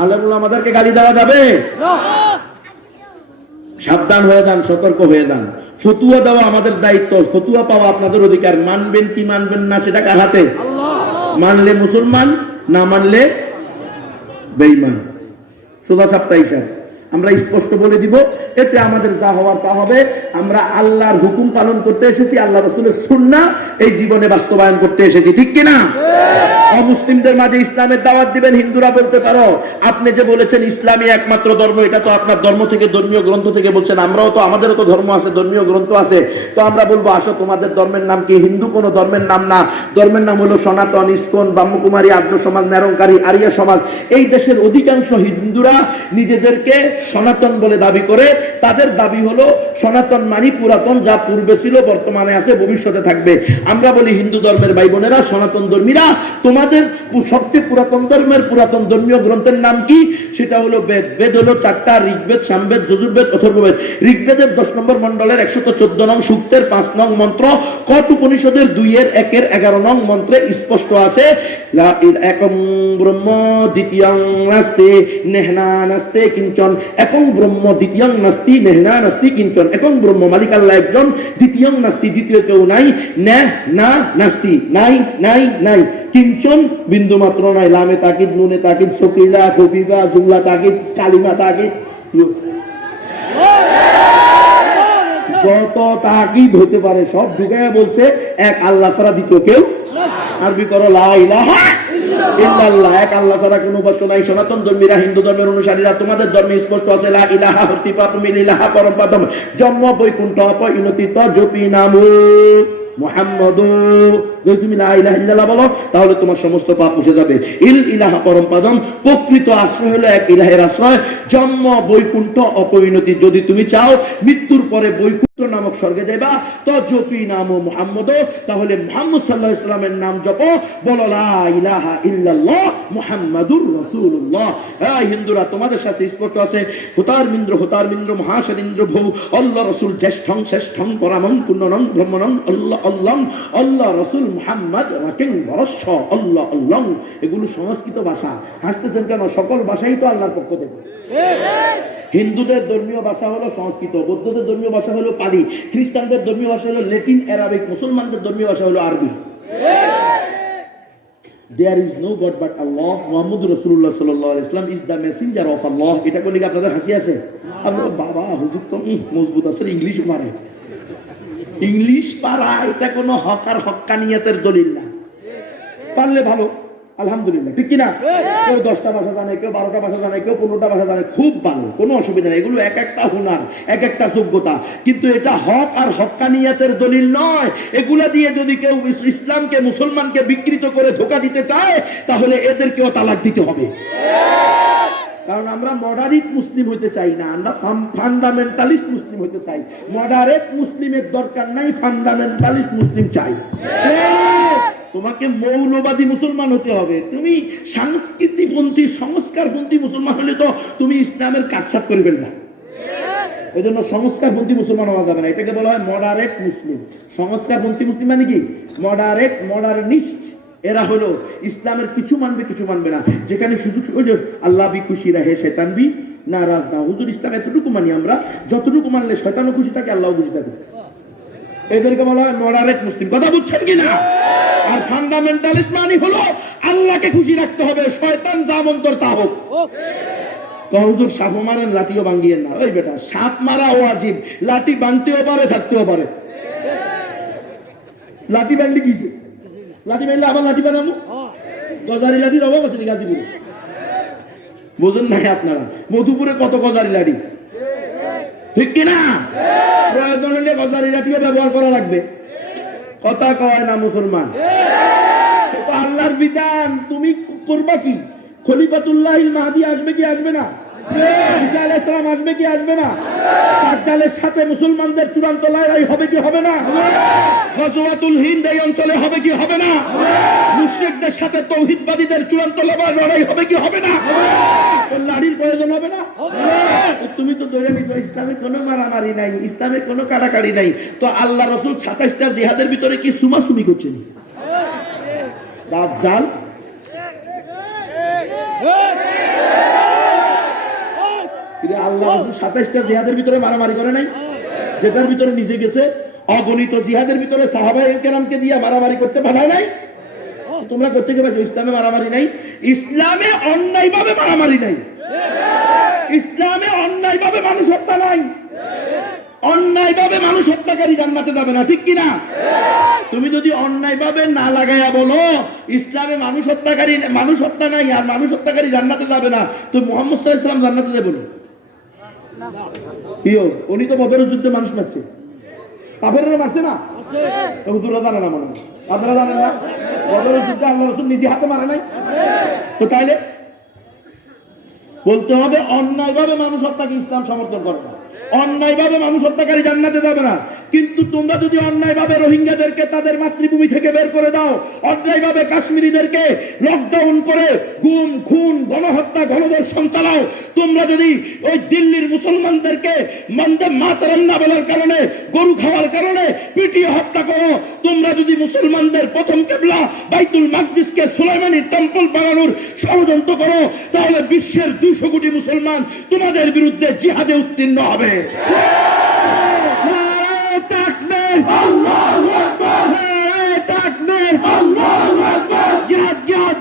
আলেম ওলামাদেরকে গালি দেওয়া যাবে? সাবধান হয়ে যান, সতর্ক হয়ে যান। ফতুয়া দেওয়া আমাদের দায়িত্ব, ফতুয়া পাওয়া আপনাদের অধিকার। মানবেন কি মানবেন না সেটা কার হাতে? মানলে মুসলমান, না মানলে বেঈমান। সোজা সাপটা হিসাব আমরা স্পষ্ট বলে দিব, এতে আমাদের যা হওয়ার তা হবে। আমরা আল্লাহর হুকুম পালন করতে এসেছি, আল্লাহ রাসূলের সুন্নাহ এই জীবনে বাস্তবায়ন করতে এসেছি, ঠিক কিনা? অমুসলিমদের মাঝে ইসলামের দাওয়াত দিবেন। হিন্দুরা বলতে পারো আপনি যে বলেছেন ইসলামই একমাত্র ধর্ম, এটা তো আপনার ধর্ম থেকে, ধর্মীয় গ্রন্থ থেকে বলছেন। আমরাও তো, আমাদেরও তো ধর্ম আছে, ধর্মীয় গ্রন্থ আছে। তো আমরা বলবো আসো তোমাদের ধর্মের নাম কি? হিন্দু কোনো ধর্মের নাম না, ধর্মের নাম হলো সনাতন, ইস্কন, ব্রহ্মকুমারী, আর্য সমাজ, নিরঙ্কারী, আর্য সমাজ। এই দেশের অধিকাংশ হিন্দুরা নিজেদেরকে সনাতন বলে দাবি করে। তাদের দাবি হলো সনাতন মানি পুরাতন, যা পূর্বে ছিল, বর্তমানে আছে, ভবিষ্যতে থাকবে। আমরা বলি হিন্দু ধর্মের ভাই বোনেরা, সনাতন ধর্মীরা, তোমাদের সবচেয়ে পুরাতন ধর্মের পুরাতন ধর্মীয় গ্রন্থের নাম কি? সেটা হলো বেদ। বেদ হলো 4টা, ঋগ্বেদ, সামবেদ, যজুর্বেদ, অথর্ববেদ। ঋগ্বেদের 10 নম্বর মন্ডলের 114 নং সূক্তের 5 নং মন্ত্র, কট উপনিষদের 2-1 11 নং মন্ত্রে স্পষ্ট আছে, একং ব্রহ্ম দ্বিতীয়ং নাস্তি নেহনা নাস্তি কিঞ্চন। একং ব্রহ্ম দ্বিতীয়ং নাস্তি নেহনা নাস্তি কিঞ্চন। একং ব্রহ্ম, মালিক আল্লাহ একজন, দ্বিতীয়ং নাস্তি, দ্বিতীয় কেউ নাই, নেহ না নাস্তি, নাই নাই নাই, কিঞ্চন নুন বিন্দু মাত্র নাই, লামে তাকিদ, নুনে তাকিদ, সকিলা, খফিফা, জুমলা তাকিদ, কালিমা তাকিদ, যত তাকিদ হতে পারে সব ঢুকাইয়া বলছে এক আল্লাহ ছাড়া দ্বিতীয় কেউ। আরবি করো লা ইলাহা ইল্লাল্লাহ, এক আল্লাহ ছাড়া কোনো উপাস্য নাই। সনাতন ধর্মীরা, হিন্দু ধর্মের অনুসারীরা, তোমাদের ধর্মে স্পষ্ট আছে লা ইলাহা হর্তিপা তুমি ইলাহা পরমপদম জন্ম বৈকুণ্ঠ অপরিণতিত জপি নামু মুহাম্মদ। যদি তুমি লা ইলাহা ইল্লাল্লাহ বলো তাহলে তোমার সমস্ত পাপ মুছে যাবে। ইলাহা পরমপদম, প্রকৃত আশ্রয় হলো এক ইলাহের আশ্রয়, জন্ম বৈকুণ্ঠ অপরিণতি। যদি তুমি চাও মৃত্যুর পরে বৈকুণ্ঠ নামক স্বর্গে যাইবা তো জপি নাম মুহাম্মদ, তাহলে মুহাম্মদ সাল্লাল্লাহু আলাইহি ওয়াসাল্লামের নাম জপো, বলো লা ইলাহা ইল্লাল্লাহ মুহাম্মাদুর রাসূলুল্লাহ। এই হিন্দুরা, তোমাদের সাথে স্পষ্ট আছে হুতার মিন্দ্র মহাসাদিন্দ্র ভৌ আল্লাহ রাসূল জ্যেষ্ঠং শ্রেষ্ঠং পরামং পূর্ণনং ব্রহ্মণং আল্লাহ আল্লাহ আল্লাহ রাসূল মুহাম্মদ রাকিং বরস্য আল্লাহ আল্লাহ। এগুলো সংস্কৃত ভাষা। হাসতেছেন কেন? সকল ভাষাই তো আল্লাহর পক্ষ থেকে। হিন্দুদের ধর্মীয় ভাষা হলো সংস্কৃত, বৌদ্ধদের ধর্মীয় ভাষা হলো পালি, খ্রিস্টানদের ধর্মীয় ভাষা হলো ল্যাটিন অ্যারাবিক, মুসলমানদের ধর্মীয় ভাষা হলো আরবি। There is no God but Allah. Muhammad Rasulullah sallallahu alaihi wasallam is the messenger of Allah. এটা বলি কি আপনাদের হাসি আছে? আল্লাহ বাবা হুজুর তো মজবুত আছে, ইংলিশ পারে। ইংলিশ পারা এটা কোনো হকার হক্কানিয়াতের দলিল না। পারলে ভালো, আলহামদুলিল্লাহ, ঠিক কিনা? কেউ 10টা ভাষা জানে, কেউ 12টা ভাষা জানে, কেউ 15টা ভাষা জানে, খুব ভালো, কোনো অসুবিধা নেই। এগুলো এক একটা হুনার, এক একটা যোগ্যতা, কিন্তু এটা হক আর হক্কানিয়াতের দলিল নয়। এগুলা দিয়ে যদি কেউ ইসলামকে, মুসলমানকে বিকৃত করে ধোঁকা দিতে চায় তাহলে এদেরকেও তালাক দিতে হবে। কারণ আমরা মডারেট মুসলিম হইতে চাই না, আমরা ফান্ডামেন্টালিস্ট মুসলিম হইতে চাই। মডারেট মুসলিমের দরকার নাই, ফান্ডামেন্টালিস্ট মুসলিম চাই। তোমাকে মৌলবাদী মুসলমান হতে হবে। তুমি সংস্কৃতিপন্থী, সংস্কারপন্থী মুসলমান হলে তো তুমি ইসলামের কাটছাট করে ফেলবে। এই জন্য সংস্কারপন্থী মুসলমান হওয়া যাবে না, এটাকে বলা হয় মডারেট মুসলিম। সংস্কারপন্থী মুসলিম মানে কি? Moderate, modernist. এরা হলো ইসলামের কিছু মানবে কিছু মানবে না, যেখানে সুযোগ আল্লাহ বি খুশি রাহে শয়তান বি নারাজ না। হুজুর ইসলাম এতটুকু মানি আমরা, যতটুকু মানলে শয়তানও খুশি থাকে, আল্লাহও খুশি থাকে। এদেরকে বলা হয় মডারেট মুসলিম। কথা বুঝছেন কিনা? আর ফান্ডামেন্টালিস্ট মানে হলো আল্লাহকে খুশি রাখতে হবে, শয়তান যা মন্তর তা হোক। হুজুর সাপ মারেন, লাঠিও ভাঙ্গিয়েন না। ওই বেটা, সাপ মারা ওয়াজিব, লাঠি ভাঙতেও পারে, থাকতেও পারে। লাঠি ভাঙলে কিছে? লাঠি ভাঙলে আবার লাঠি বানাবো? গজারি লাঠির অভাব আছে গাজীপুরে? বোঝেন নাই আপনারা? মধুপুরে কত গজারি লাঠি, ঠিক কিনা? প্রয়োজন হলে গজারি লাঠিও ব্যবহার করা লাগবে। কথা কয় না মুসলমান? আল্লাহর বিধান, তুমি করবা কি? খলিফাতুল্লাহ মাহদী আসবে কি আসবে না? ঈসা আলাইহিস সালাম আসবে কি আসবে না? দাজ্জালের সাথে মুসলমানদের চূড়ান্ত লড়াই হবে কি হবে না? গজওয়াতুল হিন্দ এই অঞ্চলে হবে কি হবে না? মুশরিকদের সাথে তাওহীদবাদীদের চূড়ান্ত লড়াই হবে কি হবে না? লাড়ির প্রয়োজন হবে না? তুমি তো ধরে নিছো ইসলামে কোনো মারামারি নাই, ইসলামে কোনো কাটাকাটি নাই, তো আল্লাহ রাসূল 27টা জিহাদের ভিতরে কি সুমাসুমি করছেন? দাজ্জাল আল্লাহ রাসূল 27টা জিহাদের ভিতরে মারামারি করে নাই? যেটার ভিতরে নিজে গেছে, অগণিত জিহাদের ভিতরে সাহাবায়ে কেরামকে দিয়ে মারামারি করতে পারে নাই? তোমরা করতে গেছো ইসলামে মারামারি নাই? ইসলামে অন্যায়ভাবে মারামারি নাই, ইসলামে অন্যায়ভাবে মানুষ হত্যা নাই। অন্যায়ভাবে মানুষ হত্যাকারী জান্নাতে যাবে না, ঠিক কিনা? তুমি যদি অন্যায়ভাবে না লাগাইয়া বলো ইসলামে মানুষ হত্যাকারী, মানুষ হত্যা নাই আর মানুষ হত্যাকারী জান্নাতে যাবে না, তো মুহাম্মদ সাল্লাল্লাহু আলাইহি ওয়াসাল্লাম জান্নাতে যাবে না? উনি তো বদরের যুদ্ধে মানুষ মারছে, কাফেররা মারছে না? হুজুররা জানে না, মনে আপনারা জানেন না? বদরের যুদ্ধে আল্লাহ রাসূল নিজে হাতে মারে নাই? তো তাইলে বলতে হবে অন্যায়ভাবে মানুষ হত্যাকে ইসলাম সমর্থন করে না, অন্যায়ভাবে মানুষ হত্যাকারী জান্নাতে যাবে না। কিন্তু তোমরা যদি অন্যায়ভাবে রোহিঙ্গাদেরকে তাদের মাতৃভূমি থেকে বের করে দাও, অন্যায়ভাবে কাশ্মীরিদেরকে লকডাউন করে গুম খুন গণহত্যা গণধর্ষণ চালাও, তোমরা যদি ওই দিল্লির মুসলমানদেরকে বন্দে মাতরম না বলার কারণে, গরু খাওয়ার কারণে পিটিয়ে হত্যা করো, তোমরা যদি মুসলমানদের প্রথম কিবলা বাইতুল মাকদিসকে সুলাইমানি টেম্পল বানানোর ষড়যন্ত্র করো, তাহলে বিশ্বের 200 কোটি মুসলমান তোমাদের বিরুদ্ধে জিহাদে উত্তীর্ণ হবে। আল্লাহু আকবার, আল্লাহু আকবার, জিহাদ জিহাদ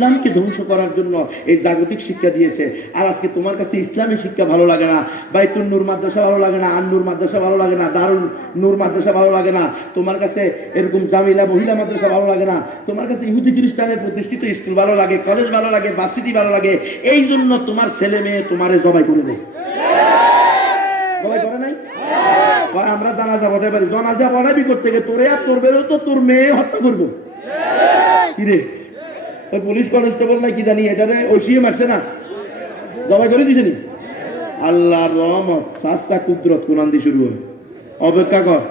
ইসলামকে ধ্বংস করার জন্য এই জাগতিক শিক্ষা দিয়েছে। আর আজকে তোমার কাছে ইসলামী শিক্ষা ভালো লাগে না, বাইতুন নূর মাদ্রাসা ভালো লাগে না, আন-নূর মাদ্রাসা ভালো লাগে না, দারুল নূর মাদ্রাসা ভালো লাগে না, তোমার কাছে এরকম জামিলা মহিলা মাদ্রাসা ভালো লাগে না, তোমার কাছে ইহুদি খ্রিস্টানের প্রতিষ্ঠিত স্কুল ভালো লাগে, কলেজ ভালো লাগে, ভার্সিটি ভালো লাগে, এই জন্য তোমার ছেলে মেয়ে তোমারে জবাই করে দেয়। জবাই করে নাই? আমরা জানাজা পড়াতে পারি, জানাজা পড়াবি করতে গিয়ে তোরে আর তোর বেরো তো তোর মেয়ে হত্যা করবো। কিরে ওই পুলিশ কনস্টেবল নাই কি জানি এটারে ঐশিয়ে মারছে না, জবাই করে দিছে নি? আল্লাহর রহমত, শাস্তা কুদরত কোরআন দিয়ে শুরু হয়। অপেক্ষা কর,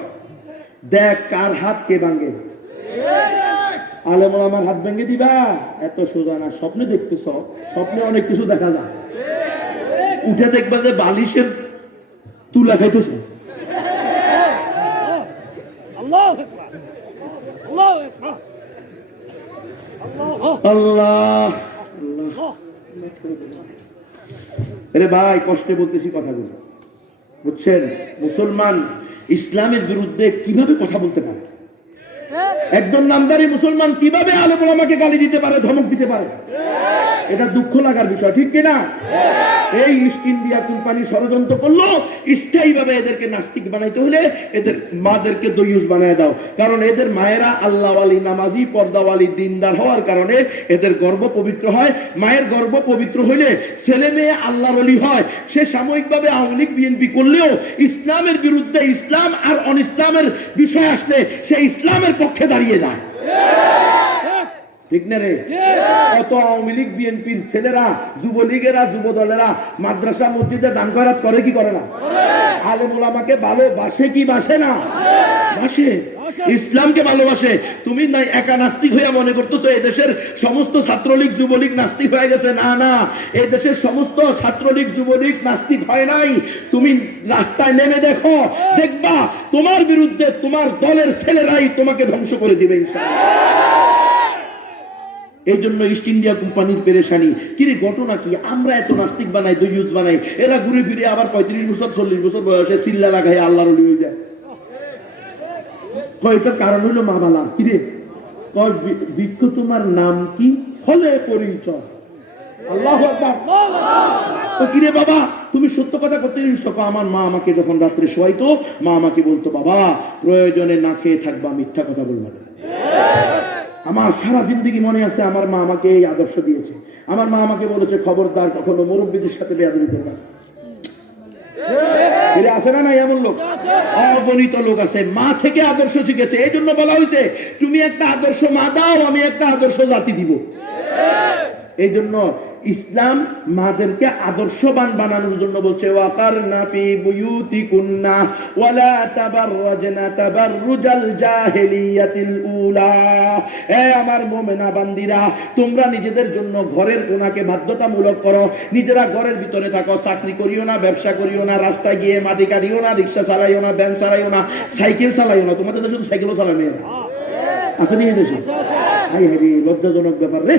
দেখ কার হাত কে ভাঙে। আলেম আমার হাত ভেঙে দিবা এত সোজা না। স্বপ্নে দেখতেছ, স্বপ্নে অনেক কিছু দেখা যায়, উঠে দেখবা যে বালিশের তুলা খাইতেছ। আল্লাহ আরে ভাই কষ্টে বলতেছি কথাগুলো, বুঝছেন? মুসলমান ইসলামের বিরুদ্ধে কিভাবে কথা বলতে পারে? একজন নামদারি মুসলমান কিভাবে আলেম ওলামাকে গালি দিতে পারে, ধমক দিতে পারে? এটা দুঃখ লাগার বিষয়, ঠিক কিনা? এই ইস্ট ইন্ডিয়া কোম্পানি ষড়যন্ত্র করলো স্থায়ীভাবে এদেরকে নাস্তিক বানাইতে হলে এদের মাদেরকে দইয়ুস বানায় দাও, কারণ এদের মায়েরা আল্লাহওয়ালি, নামাজি, পর্দাওয়ালি, দিনদার হওয়ার কারণে এদের গর্ভ পবিত্র হয়। মায়ের গর্ভ পবিত্র হইলে ছেলে মেয়ে আল্লাহর ওলি হয়। সে সাময়িকভাবে আওয়ামী লীগ বিএনপি করলেও ইসলামের বিরুদ্ধে, ইসলাম আর অন ইসলামের বিষয় আসলে সে ইসলামের পক্ষে দাঁড়িয়ে যায়, ঠিক না রে? কত আওয়ামী লীগ বিএনপির ছেলেরা, যুবলীগেরা, যুব দলেরা মাদ্রাসা মসজিদে দান খয়রাত করে কি করে না? আলেম ওলামাকে ভালোবাসে কি বাসে না? বাসে, ইসলামকে ভালোবাসে। তুমি না একা নাস্তিক হইয়া মনে করতেছো এই দেশের সমস্ত ছাত্রলীগ যুবলীগ নাস্তিক হয়ে গেছে। না না, এই দেশের সমস্ত ছাত্রলীগ যুবলীগ নাস্তিক হয় নাই। তুমি রাস্তায় নেমে দেখো, দেখবা তোমার বিরুদ্ধে তোমার দলের ছেলেরাই তোমাকে ধ্বংস করে দিবে ইনশাআল্লাহ। এই জন্য ইস্ট ইন্ডিয়া কোম্পানির পেরেশানি। কিরে ঘটনা কি? আমরা এত নাস্তিক বানাই, দইয়ুস বানাই, এরা ঘুরে ফিরে আবার 35 বছর 40 বছর বয়সে চিল্লা লাগাই আল্লাহর ওলি হয়ে যায়। কয়টার কারণ হইলো মা বালা। কিরে কয় বৃক্ষ তোমার নাম কি? ফলে পরিচয়। আল্লাহু আকবার। তো কিরে বাবা তুমি সত্য কথা করতে নিশ্চয়? আমার মা আমাকে যখন রাত্রে শোয়াইতো, মা আমাকে বলতো, বাবা প্রয়োজনে না খেয়ে থাকবা, মিথ্যা কথা বলবা না। আমার সারা জিন্দগি মনে আছে, আমার মা আমাকে এই আদর্শ দিয়েছে। আমার মা আমাকে বলেছে, খবরদার কখনো মুরব্বীদের সাথে বেয়াদবি করবে না। আছে না? নাই এমন লোক অগণিত লোক আছে, মা থেকে আদর্শ শিখেছে। এই জন্য বলা হয়েছে তুমি একটা আদর্শ মা দাও, আমি একটা আদর্শ জাতি দিব। এই জন্য ইসলাম মাদেরকে আদর্শবান বানানোর জন্য বলছে, ওয়াকারনা ফি বুয়ুতিকুন্না ওয়ালা তাবাররাজনা তাবাররুজাল জাহিলিয়াতিল উলা। এ আমার মুমিনা বান্দিরা, তোমরা নিজেদের জন্য ঘরের কোনাকে বাধ্যতামূলক করো, নিজেরা ঘরের ভিতরে থাকো, চাকরি করিও না, ব্যবসা করিও না, রাস্তায় গিয়ে মাটি কাটিও না, রিক্সা চালাইও না, ভ্যান চালাইও না, সাইকেল চালাইও না। তোমাদের দেশে সাইকেলও চালায় মেয়েরা আছে নি? এই দেশে হাই হাই রে, লজ্জাজনক ব্যাপার রে।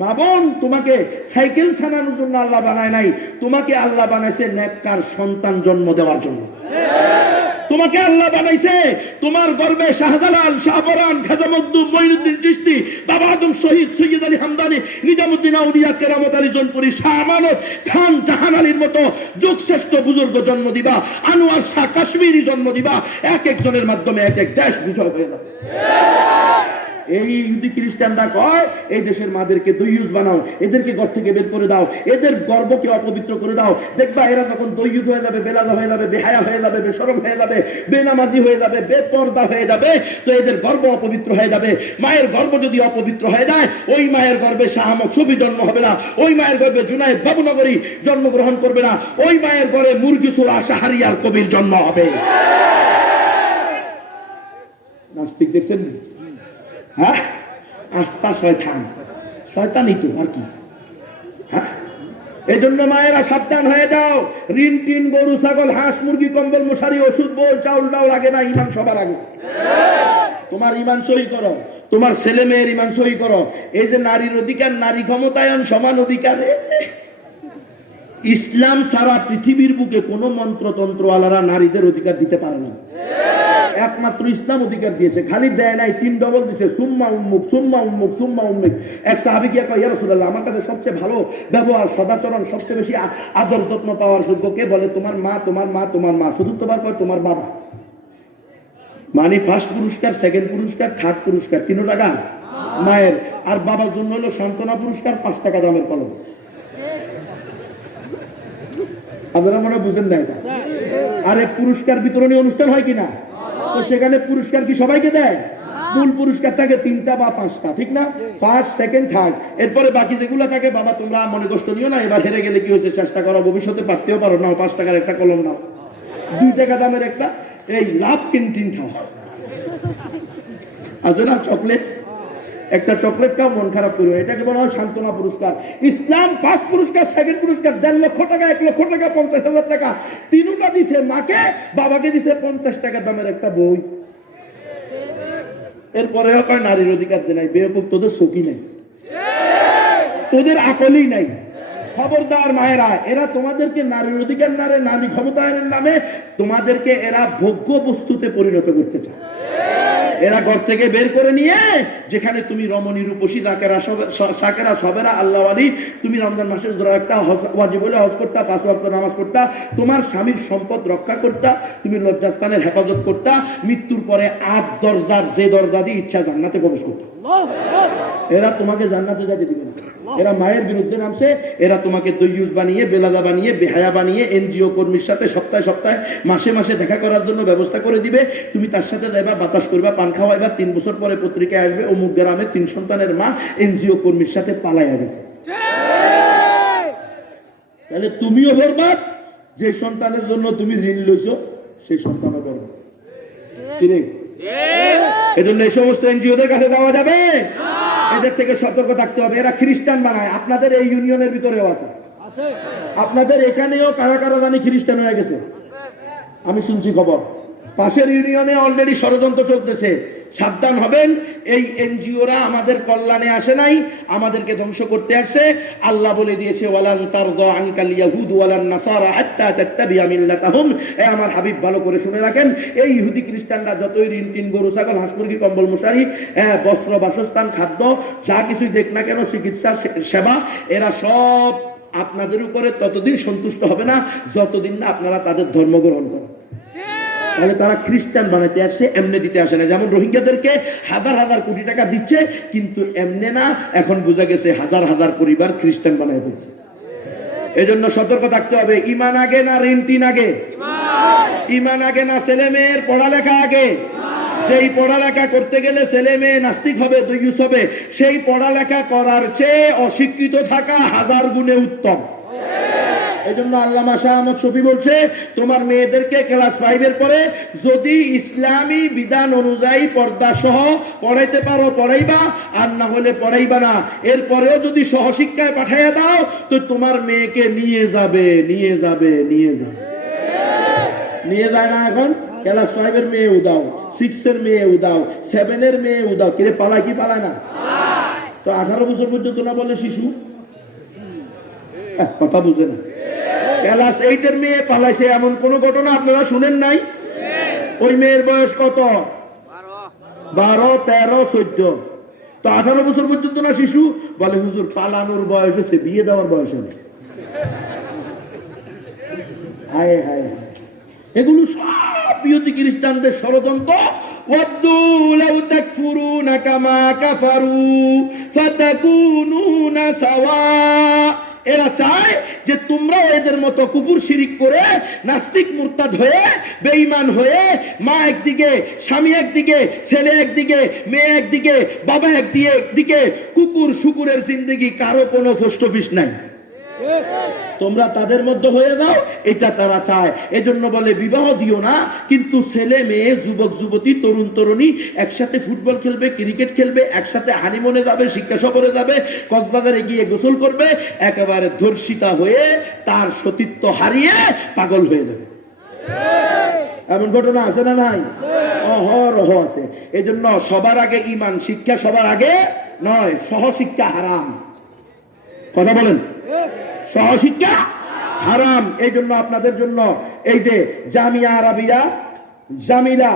মা বোন, তোমাকে সাইকেল চালানোর জন্য আল্লাহ বানায় নাই, তোমাকে আল্লাহ বানাইছে নেককার সন্তান জন্ম দেওয়ার জন্য। তোমাকে আল্লাহ বানাইছে তোমার গর্বে শাহজালাল, শাহপরান, খাজা মখদুম, মঈনুদ্দিন চিশতি, বাবা আদম শহীদ, সৈয়দ আলী হামদানি, নিজামুদ্দিন আউলিয়া, কেরামত আলী জনপুরি, শাহ আমানত খান, জাহান আলীর মতো যুগশ্রেষ্ঠ বুজুর্গ জন্ম দিবা, আনোয়ার শাহ কাশ্মীরি জন্ম দিবা। এক একজনের মাধ্যমে এক এক দেশ বিজয় হয়ে যাবে। এই ইহুদি খ্রিস্টানরা কয় এই দেশের মাদেরকে দইয়ুস বানাও, এদেরকে ঘর থেকে বের করে দাও, এদের গর্বকে অপবিত্র করে দাও। দেখবা এরা যখন দইয়ুস হয়ে যাবে, বেলাজা হয়ে যাবে, বেহায়া হয়ে যাবে, বেশরম হয়ে যাবে, বেনামাজি হয়ে যাবে, বেপর্দা হয়ে যাবে, তো এদের গর্ব অপবিত্র হয়ে যাবে। মায়ের গর্ব যদি অপবিত্র হয়ে যায়, ওই মায়ের গর্বে শাহ আহমদ শফী জন্ম হবে না, ওই মায়ের গর্বে জুনায়েদ বাবুনগরী জন্মগ্রহণ করবে না, ওই মায়ের গর্বে মুরগিসুরা শাহরিয়ার কবির জন্ম হবে। নাস্তিক দেখছেন? হ্যাঁ, আস্থা শয়তান, শয়তানই তো আর কি। হ্যাঁ, এই জন্য মায়েরা সাবধান হয়ে যাও। ঋণ টিন, গরু ছাগল, হাঁস মুরগি, কম্বল মশারি, ওষুধ, বই, চাউল ডাউল লাগে না, ইমান সবার আগে। তোমার ইমান সহি করো, তোমার ছেলে মেয়ের ইমান সহি করো। এই যে নারীর অধিকার, নারী ক্ষমতায়ন, সমান অধিকারে, ইসলাম সারা পৃথিবীর বুকে কোনো মন্ত্রতন্ত্র আলারা নারীদের অধিকার দিতে পারে না। একমাত্র ইসলাম অধিকার দিয়েছে, খালি দেয় নাই, 3 ডবল দিছে, সুম্মা উম্মুক সুম্মা উম্মুক সুম্মা উম্মুক। এক সাহাবী গিয়ে কয়, ইয়া রাসূলুল্লাহ, আমার কাছে সবচেয়ে ভালো ব্যবহার, সদাচরণ, সবচেয়ে বেশি আদর যত্ন পাওয়ার যোগ্য কে? বলে তোমার মা, তোমার মা, তোমার মা। শুধু তোমার কয় তোমার বাবা। মানে ফার্স্ট পুরস্কার, সেকেন্ড পুরস্কার, থার্ড পুরস্কার 3 টাকা মায়ের, আর বাবার জন্য হলো সান্ত্বনা পুরস্কার 5 টাকা দামের কলম। আপনারা মনে বুঝেন না এটা? আরে পুরস্কার বিতরণী অনুষ্ঠান হয় কিনা, তো সেখানে পুরস্কার কি সবাইকে দেয়? মূল পুরস্কার থাকে 3টা বা 5টা, ঠিক না? First, second, third. এরপরে বাকি যেগুলো থাকে, বাবা তোমরা মনে কষ্ট নিও না, এবার হেরে গেলে কি হয়েছে, চেষ্টা করো, ভবিষ্যতে পারতেও পারো, নাও 5 টাকার একটা কলম নাও, 2 টাকা দামের একটা এই লাভ ক্যান্টিন খাও, আছে না চকলেট, একটা চকলেট খাও, মন খারাপ করবে, এটাকে বলা হয় সান্ত্বনা পুরস্কার। ইসলাম ফার্স্ট পুরস্কার, সেকেন্ড পুরস্কার 1.5 লক্ষ টাকা, 1 লক্ষ টাকা, 50,000 টাকা, 3টা দিছে মাকে, বাবাকে দিছে 50 টাকা দামের একটা বই। এরপরেও কয় নারীর অধিকার দেয় নাই। বেকুব, তোদের শোকি নাই, তোদের আকলই নাই। খবরদার মায়েরা, এরা তোমাদেরকে নারীর অধিকার নারে, নারী ক্ষমতায়নের নামে তোমাদেরকে এরা ভোগ্য বস্তুতে পরিণত করতে চায়। এরা ঘর থেকে বের করে নিয়ে, যেখানে তুমি রমণী রূপসী সাকেরা সবেরা আল্লাহ আলী, তুমি রমজান মাসে একটা ওয়াজিব হলে হজ করতা, 5 ওয়াক্ত নামাজ পড়তা, তোমার স্বামীর সম্পদ রক্ষা করতা, তুমি লজ্জাস্থানের হেফাজত করতা, মৃত্যুর পরে 8 দরজার যে দরজা দিয়ে ইচ্ছা জান্নাতে প্রবেশ করতা। এরা তোমাকে জান্নাতে যেতে দিবে না। এরা মায়ের বিরুদ্ধে নামছে। এরা তোমাকে দইয়ুস বানিয়ে, বেলাদা বানিয়ে, বেহায়া বানিয়ে, এনজিও কর্মীর সাথে সপ্তাহে সপ্তাহে, মাসে মাসে দেখা করার জন্য ব্যবস্থা করে দিবে। তুমি তার সাথে যাইবা, বাতাস করবা, পান খাওয়াইবা, 3 বছর পরে পত্রিকায় আসবে, অমুক গ্রামে 3 সন্তানের মা এনজিও কর্মীর সাথে পালাইয়া গেছে। তাহলে তুমিও বরবাদ, যে সন্তানের জন্য তুমি ঋণ লইছো সেই সন্তানও বরবাদ। এজন্য এই সমস্ত এনজিওদের কাছে যাওয়া যাবে, এদের থেকে সতর্ক থাকতে হবে। এরা খ্রিস্টান বানায়, আপনাদের এই ইউনিয়নের ভিতরেও আছে, আপনাদের এখানেও কারা কারা জানি খ্রিস্টান হয়ে গেছে, আমি শুনছি খবর। পাশের ইউনিয়নে অলরেডি ষড়যন্ত্র চলতেছে। সাবধান হবেন, এই এনজিওরা আমাদের কল্যাণে আসে নাই, আমাদেরকে ধ্বংস করতে আসে। আল্লাহ বলে দিয়েছে, ওয়ালান তারযা আনকাল ইয়াহুদ ওয়ালান নাসারা হাত্তা তাত্তাবিআ মিল্লাতাহুম। এ আমার হাবিব, ভালো করে শুনে রাখেন, এই ইহুদি খ্রিস্টানরা যতই ঋণ টিন, গরু ছাগল, হাঁস মুরগি, কম্বল মশারি, বস্ত্র, বাসস্থান, খাদ্য, যা কিছুই দেখ না কেন, চিকিৎসা সেবা, এরা সব আপনাদের উপরে ততদিন সন্তুষ্ট হবে না যতদিন না আপনারা তাদের ধর্ম গ্রহণ করেন। তাহলে তারা খ্রিস্টান বানাইতে আসছে, এমনি দিতে আসে না। যেমন রোহিঙ্গাদেরকে হাজার হাজার কোটি টাকা দিচ্ছে, কিন্তু এমনি না, এখন বোঝা গেছে হাজার হাজার পরিবার খ্রিস্টান বানাই দিচ্ছে। এজন্য সতর্ক থাকতে হবে। ইমান আগে না ঋণ টিন আগে? ইমান আগে না ছেলে মেয়ের পড়ালেখা আগে? সেই পড়ালেখা করতে গেলে ছেলে মেয়ে নাস্তিক হবে, দইয়ুস হবে, সেই পড়ালেখা করার চেয়ে অশিক্ষিত থাকা 1000 গুণে উত্তম। এই জন্য আল্লামা শাহ আহমদ শফী বলছে, তোমার মেয়েদেরকে ক্লাস 5 এর পরে যদি ইসলামী বিধান অনুযায়ী পর্দা সহ পড়াইতে পারো পড়াইবা, আর না হলে পড়াইবা না। এরপরেও যদি সহশিক্ষায় পাঠাইয়া দাও, তো তোমার মেয়েকে নিয়ে যাবে, নিয়ে যাবে, নিয়ে যাবে। নিয়ে যায় না? এখন ক্লাস 5 এর মেয়ে উদাও, 6 এর মেয়ে উদাও, 7 এর মেয়ে উদাও। কিরে পালায় কি পালায় না? তো 18 বছর পর্যন্ত না বলে শিশু, কথা বুঝে না। ক্লাস 8 এর মেয়ে পালাইছে, এমন কোন ঘটনা আপনারা শুনেন নাই? ওই মেয়ের বয়স কত? 12, 13, 14। তো 18 বছর পর্যন্ত না শিশু? বলে হুজুর পালানোর বয়স হচ্ছে, বিয়ে দেওয়ার বয়স নেই। হায় হায়, এগুলো সব ইহুদি খ্রিস্টানদের ষড়যন্ত্র। ওয়াদ্দু লাউ তাকফুরুনা কামা কাফারু ফাতাকুনুনা সাওয়া। এরা চায় যে তোমরাও এদের মতো কুফর শিরিক করে, নাস্তিক মুরতাদ হয়ে, বেঈমান হয়ে, মা একদিকে, স্বামী একদিকে, ছেলে একদিকে, মেয়ে একদিকে, বাবা একদিকে, কুকুর শুকুরের জিন্দেগি, কারো কোনো পোস্ট অফিস নাই। তোমরা তাদের মধ্যে হয়ে যাও, এটা তারা চায়। এজন্য বলে বিবাহ দিও না, কিন্তু ছেলে মেয়ে, যুবক যুবতী, তরুণ তরুণী একসাথে ফুটবল খেলবে, ক্রিকেট খেলবে, একসাথে হানিমুনে যাবে, শিক্ষা সফরে যাবে, কক্সবাজারে গিয়ে গোসল করবে, একেবারে ধর্ষিতা হয়ে তার সতীত্ব হারিয়ে পাগল হয়ে যাবে। এমন ঘটনা আছে না নাই? অহরহ আছে। এজন্য সবার আগে ইমান শিক্ষা, সবার আগে নয়। সহশিক্ষা হারাম। কথা বলেন, সহশিক্ষা হারাম। এই জন্য আপনাদের জন্য এই যে জামিয়া আরাবিয়া, জামিলা,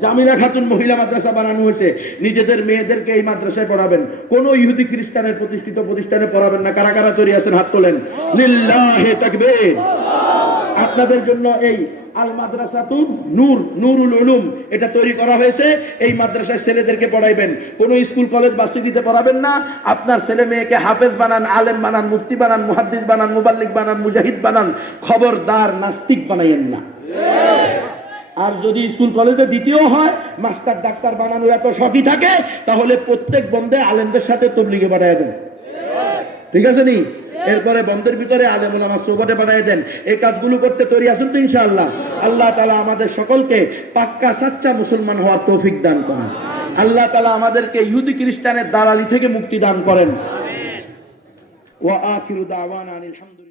জামিলা খাতুন মহিলা মাদ্রাসা বানানো হয়েছে, নিজেদের মেয়েদেরকে এই মাদ্রাসায় পড়াবেন, কোন ইহুদি খ্রিস্টানের প্রতিষ্ঠিত প্রতিষ্ঠানে পড়াবেন না। কারা কারা তৈরি আছেন হাত তোলেন। লিল্লাহি তাকবীর। আপনাদের জন্য এই আল মাদ্রাসাতুন নূর, নুরুল উলুম, এটা তৈরি করা হয়েছে। এই মাদ্রাসায় ছেলেদেরকে পড়াইবেন, কোন স্কুল কলেজ ভার্সিটিতে পড়াবেন না। আপনার ছেলে মেয়েকে হাফেজ বানান, আলেম বানান, মুফতি বানান, মুহাদ্দিস বানান, মুবাল্লিগ বানান, মুজাহিদ বানান, খবরদার নাস্তিক বানাইয়েন না। আর যদি স্কুল কলেজে দ্বিতীয় হয়, মাস্টার ডাক্তার বানানোর এত শখই থাকে, তাহলে প্রত্যেক বন্ধে আলেমদের সাথে তবলিগে পাঠায় দেন। ঠিক আছে নি? এরপরে বন্ধের ভিতরে আলেম ওলামা সোহবতে বানায় দেন। এই কাজগুলো করতে তৈরি আছেন তো ইনশাআল্লাহ? আল্লাহ তাআলা আমাদের সকলকে পাক্কা সাচ্চা মুসলমান হওয়ার তৌফিক দান করেন। আল্লাহ তাআলা আমাদেরকে ইহুদি খ্রিস্টানের দালালি থেকে মুক্তি দান করেন। ওয়া আখিরু দাওয়ানা আলহামদুলিল্লাহ।